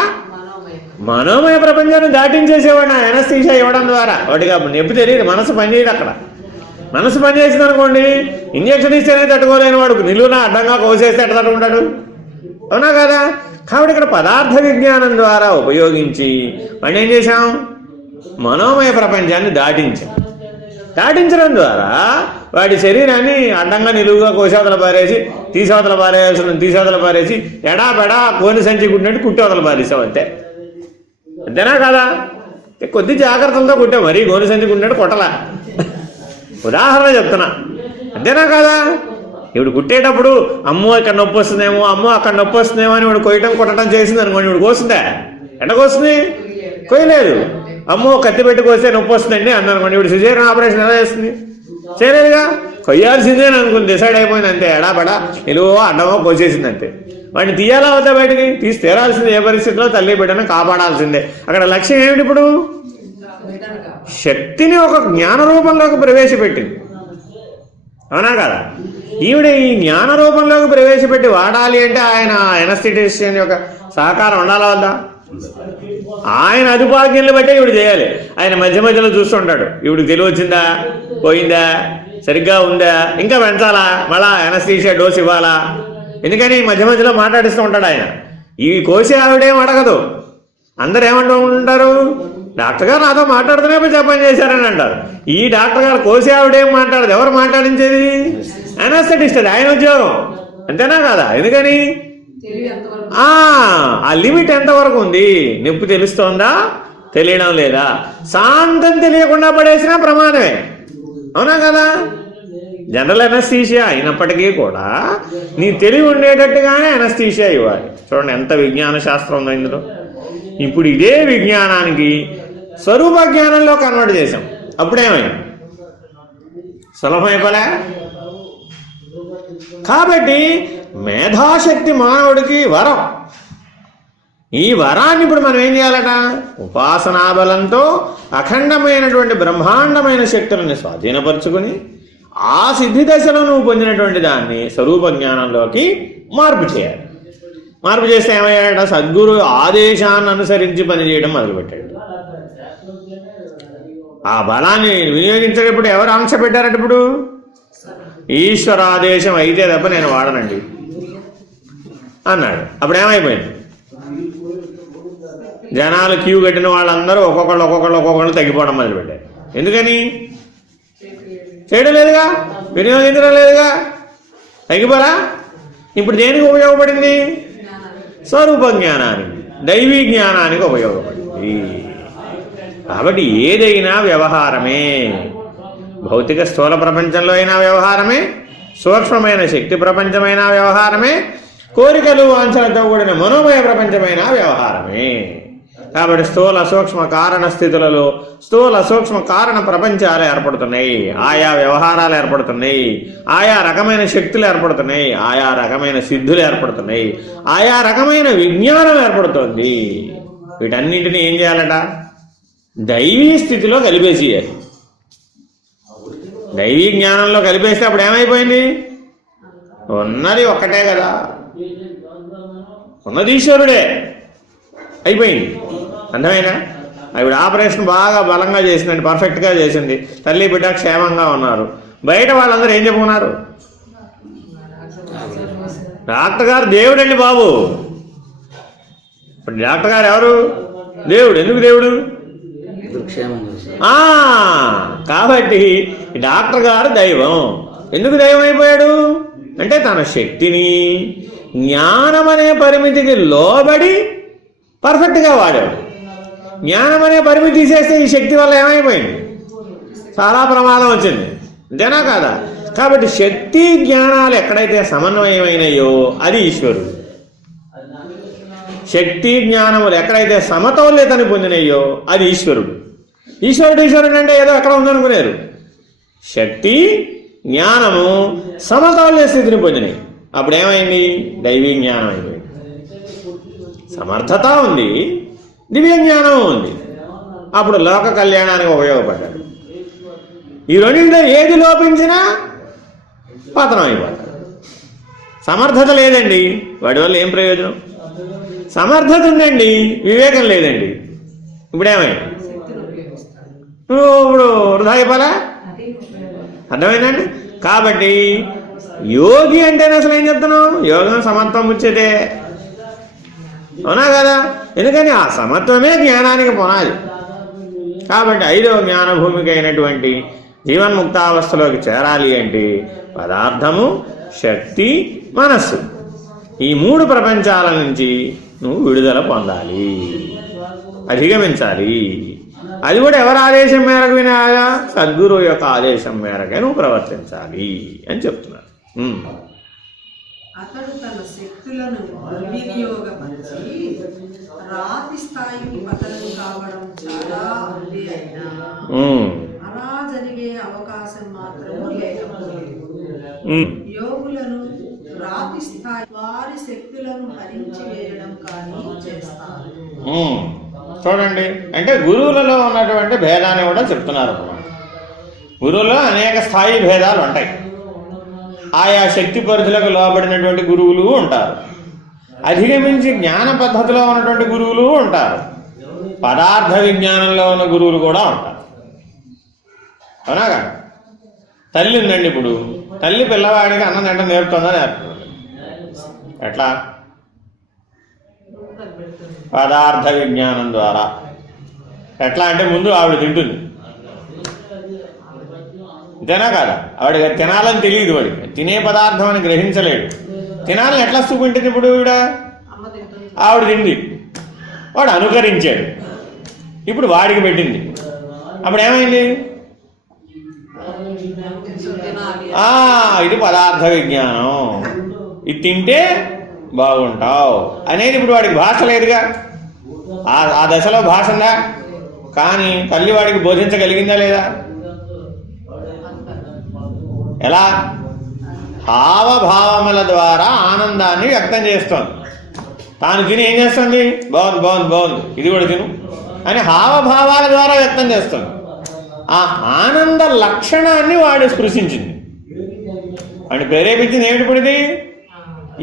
మనోమయ ప్రపంచాన్ని దాటించేసేవాడు అనస్థీషియా ఇవ్వడం ద్వారా. వాడికి నొప్పి తెలియదు, మనసు పనిచేయదు అక్కడ. మనసు పనిచేసింది అనుకోండి, ఇంజక్షన్ ఇస్తేనే తట్టుకోలేని వాడు నిలువున అడ్డంగా కోసేస్తే ఎట్లా తట్టుకుంటాడు, అవునా కదా? కాబట్టి ఇక్కడ పదార్థ విజ్ఞానం ద్వారా ఉపయోగించి వాడిని ఏం చేశాం, మనోమయ ప్రపంచాన్ని దాటించడం ద్వారా వాడి శరీరాన్ని అడ్డంగా నిలువుగా కోశావతల పారేసి తీసవతల పారేసి ఎడాపెడా కోని సంచి కుట్టినట్టు కుట్టవతల పారేసావు అంతే. అంతేనా కదా? కొద్ది జాగ్రత్తలతో కుట్టావు, మరీ గోని సంచి కుట్టినట్టు కొట్టలా. ఉదాహరణ చెప్తున్నా, అంతేనా కదా? ఇప్పుడు కుట్టేటప్పుడు అమ్మో ఇక్కడ నొప్పి వస్తుందేమో, అమ్మో అక్కడ నొప్పి వస్తుందేమో అని ఇప్పుడు కొట్టడం చేసింది అనుకోండి, ఇప్పుడు కోస్తుందా? ఎట్ట కోస్తుంది? కొయ్యలేదు. అమ్మో కత్తి పెట్టి కోస్తే నొప్పి వస్తుందండి అన్న అనుకోండి, ఇప్పుడు సిజేరియన్ ఆపరేషన్ ఎలా చేస్తుంది? చేయలేదుగా. కొయ్యాల్సిందేని అనుకుని డిసైడ్ అయిపోయింది అంతే. ఎడాబడా నిలువో అడ్డమో కోసేసింది అంతే. వాడిని తీయాలా అవుతా బయటికి? తీసి తీరాల్సిందే. ఏ పరిస్థితిలో తల్లి బిడ్డను కాపాడాల్సిందే. అక్కడ లక్ష్యం ఏమిటి? ఇప్పుడు శక్తిని ఒక జ్ఞాన రూపంలోకి ప్రవేశపెట్టింది, అవునా కదా? ఈవిడ ఈ జ్ఞాన రూపంలోకి ప్రవేశపెట్టి వాడాలి అంటే ఆయన ఎనస్థెటిషియన్ యొక్క సహకారం ఉండాలా వద్దా? ఆయన అదుపాజ్ఞలు బట్టే ఈవిడ చేయాలి. ఆయన మధ్యలో చూస్తుంటాడు, ఈవిడికి తెలివి వచ్చిందా, పోయిందా, సరిగ్గా ఉందా, ఇంకా పెంచాలా, మళ్ళా ఎనస్థీషియా డోస్ ఇవ్వాలా, ఎందుకని మధ్యలో మాట్లాడిస్తూ ఉంటాడు ఆయన. ఈ కోసి ఆవిడేం అడగదు. అందరు ఏమంటూ ఉంటారు, డాక్టర్ గారు నాతో మాట్లాడుతూనే జపం చేశారని అంటారు. ఈ డాక్టర్ గారు కోసి ఆవిడేం మాట్లాడదు. ఎవరు మాట్లాడించేది? ఎనస్థెటిస్ట్. అది ఆయన ఉద్యోగం, అంతేనా కదా? ఎందుకని ఆ లిమిట్ ఎంతవరకు ఉంది? నొప్పి తెలుస్తోందా, తెలియడం లేదా? శాంతం తెలియకుండా పడేసినా ప్రమాదమే, అవునా కదా? జనరల్ ఎనస్థీషియా అయినప్పటికీ కూడా నీ తెలివి ఉండేటట్టుగానే ఎనస్థీషియా ఇవ్వాలి. చూడండి ఎంత విజ్ఞాన శాస్త్రం ఉందో ఇందులో. ఇప్పుడు ఇదే విజ్ఞానానికి స్వరూప జ్ఞానంలో కన్వర్ట్ చేశాం. అప్పుడేమైంది? సులభమైపోలే. కాబట్టి మేధాశక్తి మానవుడికి వరం. ఈ వరాన్ని ఇప్పుడు మనం ఏం చేయాలట? ఉపాసనా బలంతో అఖండమైనటువంటి బ్రహ్మాండమైన శక్తులను స్వాధీనపరుచుకుని ఆ సిద్ధి దశలో నువ్వు పొందినటువంటి దాన్ని స్వరూప జ్ఞానంలోకి మార్పు చేయాలి. మార్పు చేస్తే ఏమయ్యాడట? సద్గురు ఆదేశాన్ని అనుసరించి పనిచేయడం మొదలుపెట్టాడు. ఆ బలాన్ని వినియోగించేటప్పుడు ఎవరు ఆంక్ష పెట్టారట? ఇప్పుడు ఈశ్వరాదేశం అయితే తప్ప నేను వాడనండి అన్నాడు. అప్పుడు ఏమైపోయింది? జనాలు క్యూ కట్టిన వాళ్ళందరూ ఒక్కొక్కళ్ళు తగ్గిపోవడం మొదలుపెట్టారు. ఎందుకని? చేయడం లేదుగా, వినియోగించడం లేదుగా, తగ్గిపోరా. ఇప్పుడు దేనికి ఉపయోగపడింది? స్వరూప జ్ఞానానికి, దైవీ జ్ఞానానికి ఉపయోగపడింది. కాబట్టి ఏదైనా వ్యవహారమే. భౌతిక స్థూల ప్రపంచంలో అయినా వ్యవహారమే, సూక్ష్మమైన శక్తి ప్రపంచమైన వ్యవహారమే, కోరికలు వాంఛలతో కూడిన మనోమయ ప్రపంచమైన వ్యవహారమే. కాబట్టి స్థూల సూక్ష్మ కారణ స్థితులలో స్థూల సూక్ష్మ కారణ ప్రపంచాలు ఏర్పడుతున్నాయి, ఆయా వ్యవహారాలు ఏర్పడుతున్నాయి, ఆయా రకమైన శక్తులు ఏర్పడుతున్నాయి, ఆయా రకమైన సిద్ధులు ఏర్పడుతున్నాయి, ఆయా రకమైన విజ్ఞానం ఏర్పడుతుంది. వీటన్నింటినీ ఏం చేయాలట? దైవీ స్థితిలో కలిపేసేయాలి. దైవీ జ్ఞానంలో కలిపేస్తే అప్పుడు ఏమైపోయింది? ఉన్నది ఒక్కటే కదా, ఉన్నది ఈశ్వరుడే అయిపోయింది. అర్థమైనా? ఆవిడ ఆపరేషన్ బాగా బలంగా చేసిందండి, పర్ఫెక్ట్గా చేసింది, తల్లి బిడ్డ క్షేమంగా ఉన్నారు. బయట వాళ్ళందరూ ఏం చెప్పుకున్నారు? డాక్టర్ గారు దేవుడండి బాబు. ఇప్పుడు డాక్టర్ గారు ఎవరు? దేవుడు. ఎందుకు దేవుడు? కాబట్టి డాక్టర్ గారు దైవం. ఎందుకు దైవం అయిపోయాడు అంటే తన శక్తిని జ్ఞానం అనే పరిమితికి లోబడి పర్ఫెక్ట్గా వాడాడు. జ్ఞానం అనే పరిమితి తీసేస్తే ఈ శక్తి వల్ల ఏమైపోయింది? చాలా ప్రమాదం వచ్చింది, అంతేనా కాదా? కాబట్టి శక్తి జ్ఞానాలు ఎక్కడైతే సమన్వయమైనయో అది ఈశ్వరుడు. శక్తి జ్ఞానములు ఎక్కడైతే సమతౌల్యతను పొందినయో అది ఈశ్వరుడు. ఈశ్వరుడు అంటే ఏదో ఎక్కడ ఉందనుకునేరు. శక్తి జ్ఞానము సమతౌల్య స్థితిని పొందినాయి. అప్పుడు ఏమైంది? దైవీ జ్ఞానం అయిపోయింది. సమర్థత ఉంది, దివ్య జ్ఞానం ఉంది. అప్పుడు లోక కళ్యాణానికి ఉపయోగపడ్డాడు. ఈ రెండింటిలో ఏది లోపించినా పతనం అయిపోతాడు. సమర్థత లేదండి, వాడి వల్ల ఏం ప్రయోజనం? సమర్థత ఉందండి, వివేకం లేదండి, ఇప్పుడేమైంది? ఇప్పుడు వృధా అయిపోలా. అర్థమైందండి? కాబట్టి యోగి అంటేనే అసలు ఏం చెప్తున్నావు? యోగం సమత్వం ముచ్చటే, అవునా కదా? ఎందుకని ఆ సమత్వమే జ్ఞానానికి పునాది. కాబట్టి 5వ జ్ఞానభూమికి అయినటువంటి జీవన్ముక్తావస్థలోకి చేరాలి అంటే పదార్థము, శక్తి, మనస్సు ఈ 3 ప్రపంచాల నుంచి నువ్వు విడుదల పొందాలి, అధిగమించాలి. అది కూడా ఎవరి ఆదేశం మేరకు వినాలా? సద్గురువు యొక్క ఆదేశం మేరకే నువ్వు ప్రవర్తించాలి అని చెప్తున్నారు. అతడు తన శక్తులను దుర్వినియోగపరిచి రాతి స్థాయికి పతనం కావడం చాలా అరుదే అయినా అలా జరిగే అవకాశం మాత్రము లేకపోలేదు. యోగులను రాతి స్థాయి వారి శక్తులను హరించి వేయడం కానీ చేస్తారు. చూడండి, అంటే గురువులలో ఉన్నటువంటి భేదాన్ని కూడా చెప్తున్నారు. గురువులో అనేక స్థాయి భేదాలు ఉంటాయి. ఆయా శక్తి పరిధులకు లోబడినటువంటి గురువులు ఉంటారు, అధిగమించి జ్ఞాన పద్ధతిలో ఉన్నటువంటి గురువులు ఉంటారు, పదార్థ విజ్ఞానంలో ఉన్న గురువులు కూడా ఉంటారు. అవునాగా? తల్లి ఉందండి, ఇప్పుడు తల్లి పిల్లవాడికి అన్నం తింట నేర్పుతుందా? నేర్పుతుంది. ఎట్లా? పదార్థ విజ్ఞానం ద్వారా. ఎట్లా అంటే ముందు ఆవిడ తింటుంది, అంతేనా కాదా? ఆవిడ తినాలని తెలియదు, వాడికి తినే పదార్థం అని గ్రహించలేడు. తినాలని ఎట్లా చూపించింది? ఇప్పుడు ఆవిడ తింది, వాడు అనుకరించాడు, ఇప్పుడు వాడికి పెట్టింది. అప్పుడు ఏమైంది? ఇది పదార్థ విజ్ఞానం, ఇది తింటే బాగుంటావు అనేది ఇప్పుడు వాడికి భాష లేదుగా. ఆ దశలో భాష ఉందా? కానీ తల్లి వాడికి బోధించగలిగిందా లేదా? ఎలా? హావభావముల ద్వారా ఆనందాన్ని వ్యక్తం చేస్తోంది. తాను తిని ఏం చేస్తుంది? బాగుంది బాగుంది బాగుంది, ఇది కూడా తిను అని హావభావాల ద్వారా వ్యక్తం చేస్తుంది. ఆ ఆనంద లక్షణాన్ని వాడు స్పృశించింది, వాడిని ప్రేరేపించింది. ఏమిటి ఇప్పుడు ఇది?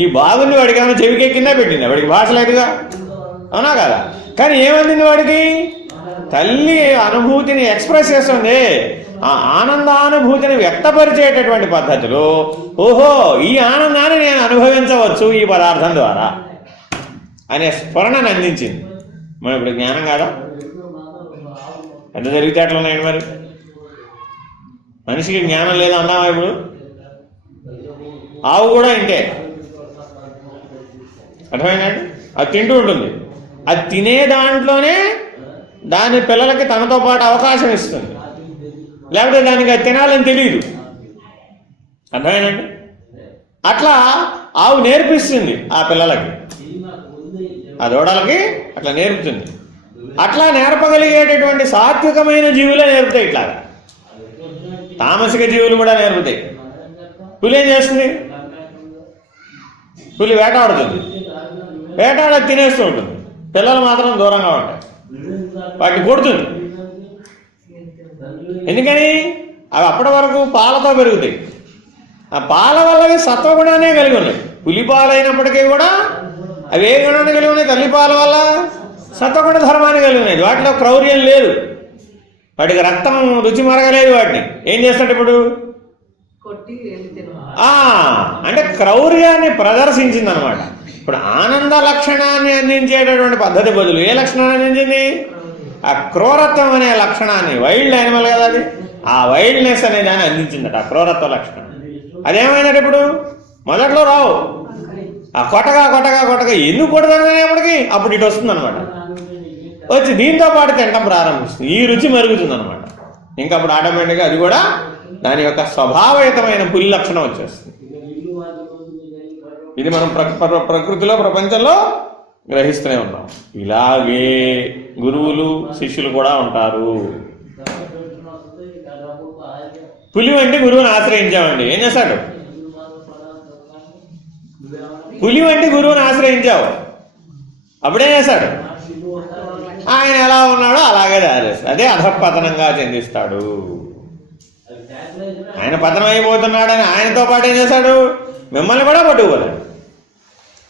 ఈ బాగుంది వాడికి ఏమైనా చెవికెక్కిందా? పెట్టింది. వాడికి భాష లేదుగా, అవునా కదా? కానీ ఏమంది వాడికి? తల్లి అనుభూతిని ఎక్స్ప్రెస్ చేస్తుంది. ఆ ఆనందానుభూతిని వ్యక్తపరిచేటటువంటి పద్ధతిలో ఓహో ఈ ఆనందాన్ని నేను అనుభవించవచ్చు ఈ పదార్థం ద్వారా అనే స్ఫురణను అందించింది. మరి ఇప్పుడు జ్ఞానం కాదా? ఎంత జరిగితే అట్లా ఉన్నాయండి. మరి మనిషికి జ్ఞానం లేదా అన్నావా? ఇప్పుడు ఆవు కూడా ఇంతే, అర్థమైందండి? అది తింటూ ఉంటుంది, అది తినే దాంట్లోనే దాని పిల్లలకి తనతో పాటు అవకాశం ఇస్తుంది, లేకపోతే దానికి అది తినాలని తెలియదు. అర్థమైందండి? అట్లా ఆవు నేర్పిస్తుంది ఆ పిల్లలకి, ఆ దూడలకి అట్లా నేర్పుతుంది. అట్లా నేర్పగలిగేటటువంటి సాత్వికమైన జీవులే నేర్పుతాయి. ఇట్లా తామసిక జీవులు కూడా నేర్పుతాయి. పులి ఏం చేస్తుంది? పులి వేటాడుతుంది, వేటాడ తినేస్తూ ఉంటుంది, పిల్లలు మాత్రం దూరంగా ఉంటాయి, వాటిని కొడుతుంది. ఎందుకని? అవి అప్పటి వరకు పాలతో పెరుగుతాయి. ఆ పాల వల్ల సత్వగుణాన్ని కలిగి ఉన్నాయి. పులి పాలు అయినప్పటికీ కూడా అవి ఏ గుణాన్ని కలిగి ఉన్నాయి? తల్లి పాల వల్ల సత్వగుణ ధర్మాన్ని కలిగి ఉన్నాయి. వాటిలో క్రౌర్యం లేదు, వాటికి రక్తం రుచి మరగలేదు. వాటిని ఏం చేస్తాడు ఇప్పుడు? అంటే క్రౌర్యాన్ని ప్రదర్శించింది అనమాట. ఇప్పుడు ఆనంద లక్షణాన్ని అందించేటటువంటి పద్ధతి బదులు ఏ లక్షణాన్ని అందించింది? ఆ క్రూరత్వం అనే లక్షణాన్ని, వైల్డ్ యానిమల్ కదా అది, ఆ వైల్డ్నెస్ అనే దాన్ని అందించిందట, ఆ క్రూరత్వ లక్షణం. అదేమైందట ఇప్పుడు? మొదట్లో రావు, ఆ కొట్టగా కొట్టగా కొట్టగా ఎందుకు కొడతానేప్పటికి అప్పుడు ఇటు వస్తుంది అనమాట. వచ్చి దీంతో పాటు తినడం ప్రారంభిస్తుంది, ఈ రుచి మరుగుతుంది అనమాట. ఇంకా అప్పుడు ఆటోమేటిక్గా అది కూడా దాని యొక్క స్వభావయుతమైన పులి లక్షణం వచ్చేస్తుంది. ఇది మనం ప్రకృతిలో ప్రపంచంలో గ్రహిస్తూనే ఉన్నాం. ఇలాగే గురువులు శిష్యులు కూడా ఉంటారు. పులి వంటి గురువుని ఆశ్రయించామండి, ఏం చేస్తాడు? పులి వంటి గురువుని ఆశ్రయించావు, అప్పుడేం చేస్తాడు? ఆయన ఎలా ఉన్నాడో అలాగే తయారు చేస్తాడు. అదే అధపతనంగా చెందిస్తాడు. ఆయన పతనం అయిపోతున్నాడని ఆయనతో పాటు ఏం చేశాడు? మిమ్మల్ని కూడా పట్టుకుపోతాడు.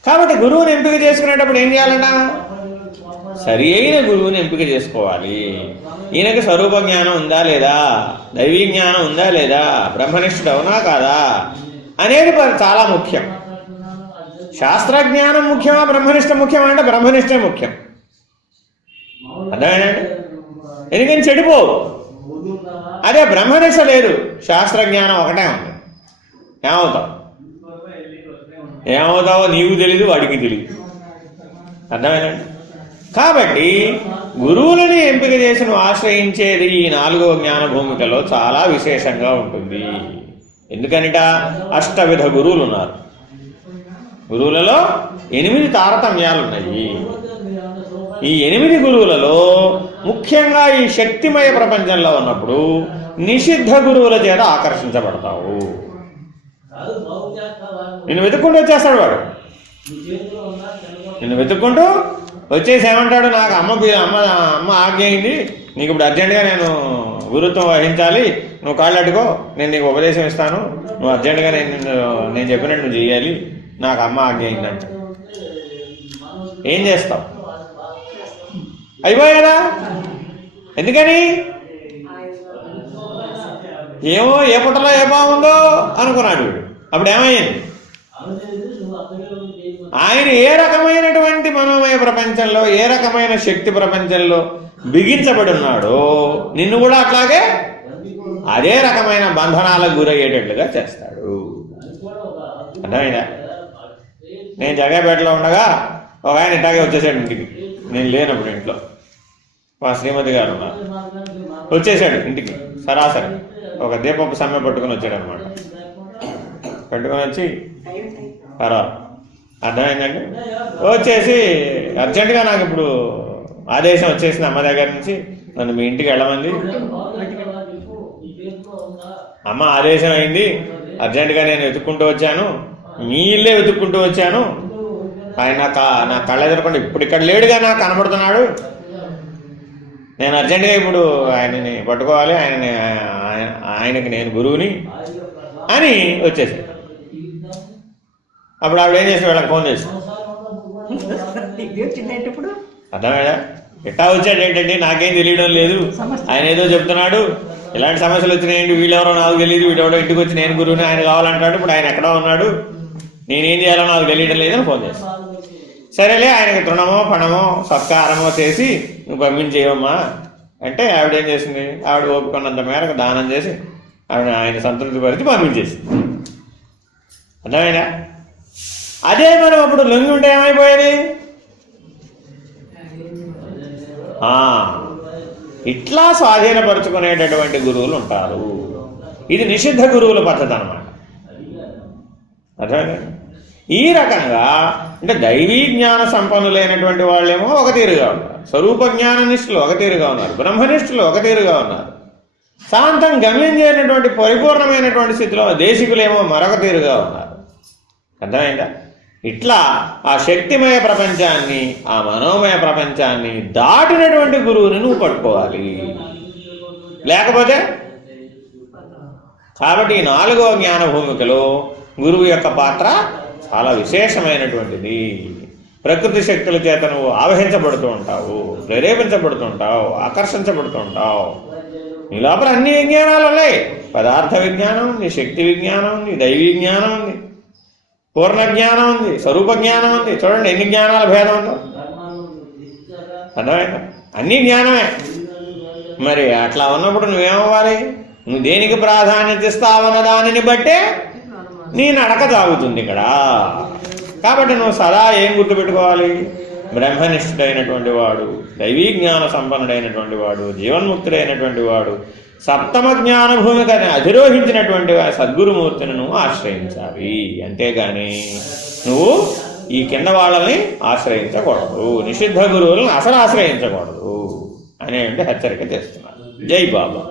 కాబట్టి గురువుని ఎంపిక చేసుకునేటప్పుడు ఏం చేయాలంట? సరి అయిన గురువుని ఎంపిక చేసుకోవాలి. ఈయనకి స్వరూప జ్ఞానం ఉందా లేదా, దైవీ జ్ఞానం ఉందా లేదా, బ్రహ్మనిష్ఠుడు అవునా కాదా అనేది చాలా ముఖ్యం. శాస్త్రజ్ఞానం ముఖ్యమా, బ్రహ్మనిష్ట ముఖ్యమా అంటే బ్రహ్మనిష్టే ముఖ్యం. అర్థమేనండి? ఎందుకని చెడిపోవు. అదే బ్రహ్మనిష్ట లేదు, శాస్త్రజ్ఞానం ఒకటే ఉంది. ఏమవుతావో నీకు తెలీదు, వాడికి తెలియదు. అర్థమేనండి? కాబట్టి గురువులని ఎంపిక చేసి నువ్వు ఆశ్రయించేది ఈ 4వ జ్ఞాన భూమికలో చాలా విశేషంగా ఉంటుంది. ఎందుకనిట 8 విధ గురువులు ఉన్నారు. గురువులలో 8 తారతమ్యాలు ఉన్నాయి. ఈ 8 గురువులలో ముఖ్యంగా ఈ శక్తిమయ ప్రపంచంలో ఉన్నప్పుడు నిషిద్ధ గురువుల చేత ఆకర్షించబడతావు. నిన్ను వెతుక్కుంటూ వచ్చేస్తాడు వాడు. నిన్ను వెతుక్కుంటూ వచ్చేసి ఏమంటాడు, నాకు అమ్మ ఆజ్ఞ అయింది, నీకు ఇప్పుడు అర్జెంటుగా నేను గురుత్వం వహించాలి, నువ్వు కాళ్ళు అడ్డుకో, నేను నీకు ఉపదేశం ఇస్తాను, నువ్వు అర్జెంటుగా నేను చెప్పినట్టు నువ్వు చేయాలి, నాకు అమ్మ ఆజ్ఞ అయిందంట. ఏం చేస్తావు? అయిపోయి కదా. ఎందుకని? ఏమో ఏ పుట్టలో ఏ బాగుందో అనుకున్నాడు వీడు. అప్పుడు ఏమైంది? ఆయన ఏ రకమైనటువంటి మనోమయ ప్రపంచంలో, ఏ రకమైన శక్తి ప్రపంచంలో బిగించబడి ఉన్నాడో నిన్ను కూడా అట్లాగే అదే రకమైన బంధనాలకు గురయ్యేటట్లుగా చేస్తాడు. అర్థమైందా? నేను జగపేటలో ఉండగా ఒక ఆయన ఇట్లాగే వచ్చేసాడు ఇంటికి. నేను లేనప్పుడు ఇంట్లో మా శ్రీమతి గారు ఉన్నారు. వచ్చేసాడు ఇంటికి సరాసరి ఒక దీపపు సమ్మె పట్టుకొని వచ్చాడు అనమాట. పట్టుకొని వచ్చి పర్వాలేదు, అర్థమైందండి. వచ్చేసి అర్జెంటుగా నాకు ఇప్పుడు ఆదేశం వచ్చేసింది అమ్మ దగ్గర నుంచి, నన్ను మీ ఇంటికి వెళ్ళమంది. అమ్మ ఆదేశం అయింది, అర్జెంటుగా నేను వెతుక్కుంటూ వచ్చాను, మీ ఇల్లే వెతుక్కుంటూ వచ్చాను. ఆయన నా కళ్ళ ఎదురకుండా ఇప్పుడు ఇక్కడ లేడుగా నాకు కనబడుతున్నాడు, నేను అర్జెంటుగా ఇప్పుడు ఆయనని పట్టుకోవాలి, ఆయనకి నేను గురువుని అని వచ్చేసాడు. అప్పుడు ఆవిడ ఏం చేసి వాళ్ళకి ఫోన్ చేసి, అర్థమేదా ఎట్టా వచ్చాడు ఏంటండి, నాకేం తెలియడం లేదు, ఆయన ఏదో చెప్తున్నాడు, ఇలాంటి సమస్యలు వచ్చినాయండి, వీళ్ళెవరో నాకు తెలియదు, వీడెవడో ఇంటికి వచ్చి నేను గురువుని, ఆయన కావాలంటాడు, ఇప్పుడు ఆయన ఎక్కడో ఉన్నాడు, నేనేం చేయాలో నాకు తెలియడం లేదని ఫోన్ చేస్తాను. సరేలే, ఆయనకి తృణమో పణమో సత్కారమో చేసి నువ్వు పంపించేయమ్మా అంటే ఆవిడ ఏం చేసింది, ఆవిడ ఓపుకున్నంత మేరకు దానం చేసి ఆవిడ ఆయన సంతృప్తి పరిచి పంపించేసింది. అర్థమైనా? అదే మనం అప్పుడు లొంగి ఉంటే ఏమైపోయేది? ఇట్లా స్వాధీనపరుచుకునేటటువంటి గురువులు ఉంటారు. ఇది నిషిద్ధ గురువుల పద్ధతి అన్నమాట. అర్థమైనా? ఈ రకంగా అంటే దైవీ జ్ఞాన సంపన్నులైనటువంటి వాళ్ళేమో ఒక తీరుగా ఉన్నారు, స్వరూప జ్ఞాన నిష్ఠులు ఒక తీరుగా ఉన్నారు, బ్రహ్మనిష్ఠులు ఒక తీరుగా ఉన్నారు, శాంతం గమ్యం చేయనటువంటి పరిపూర్ణమైనటువంటి స్థితిలో దేశికులేమో మరొక తీరుగా ఉన్నారు. అర్థమైందా? ఇట్లా ఆ శక్తిమయ ప్రపంచాన్ని, ఆ మనోమయ ప్రపంచాన్ని దాటినటువంటి గురువుని నువ్వు పట్టుకోవాలి. లేకపోతే కాబట్టి ఈ 4వ జ్ఞాన భూమికలో గురువు యొక్క పాత్ర చాలా విశేషమైనటువంటిది. ప్రకృతి శక్తుల చేత నువ్వు ఆవహించబడుతూ ఉంటావు, ప్రేరేపించబడుతూ ఉంటావు, ఆకర్షించబడుతూ ఉంటావు. నీ లోపల అన్ని విజ్ఞానాలు ఉన్నాయి. పదార్థ విజ్ఞానం ఉంది, శక్తి విజ్ఞానం ఉంది, దైవీ జ్ఞానం ఉంది, పూర్ణ జ్ఞానం ఉంది, స్వరూప జ్ఞానం ఉంది. చూడండి ఎన్ని జ్ఞానాల భేదం ఉందో. అర్థమైందా? అన్నీ జ్ఞానమే. మరి అట్లా ఉన్నప్పుడు నువ్వేమవ్వాలి? నువ్వు దేనికి ప్రాధాన్యత ఇస్తావన్న దానిని బట్టే నీ నడక సాగుతుంది ఇక్కడ. కాబట్టి నువ్వు సదా ఏం గుర్తుపెట్టుకోవాలి? బ్రహ్మనిష్ఠుడైనటువంటి వాడు, దైవీ జ్ఞాన సంపన్నుడైనటువంటి వాడు, జీవన్ముక్తుడైనటువంటి వాడు, సప్తమ జ్ఞాన భూమికని అధిరోహించినటువంటి సద్గురుమూర్తిని నువ్వు ఆశ్రయించాలి. అంతేగాని నువ్వు ఈ కింద వాళ్ళని ఆశ్రయించకూడదు, నిషిద్ధ గురువులను అసలు ఆశ్రయించకూడదు అనేటువంటి హెచ్చరిక చేస్తున్నారు. జై బాబా.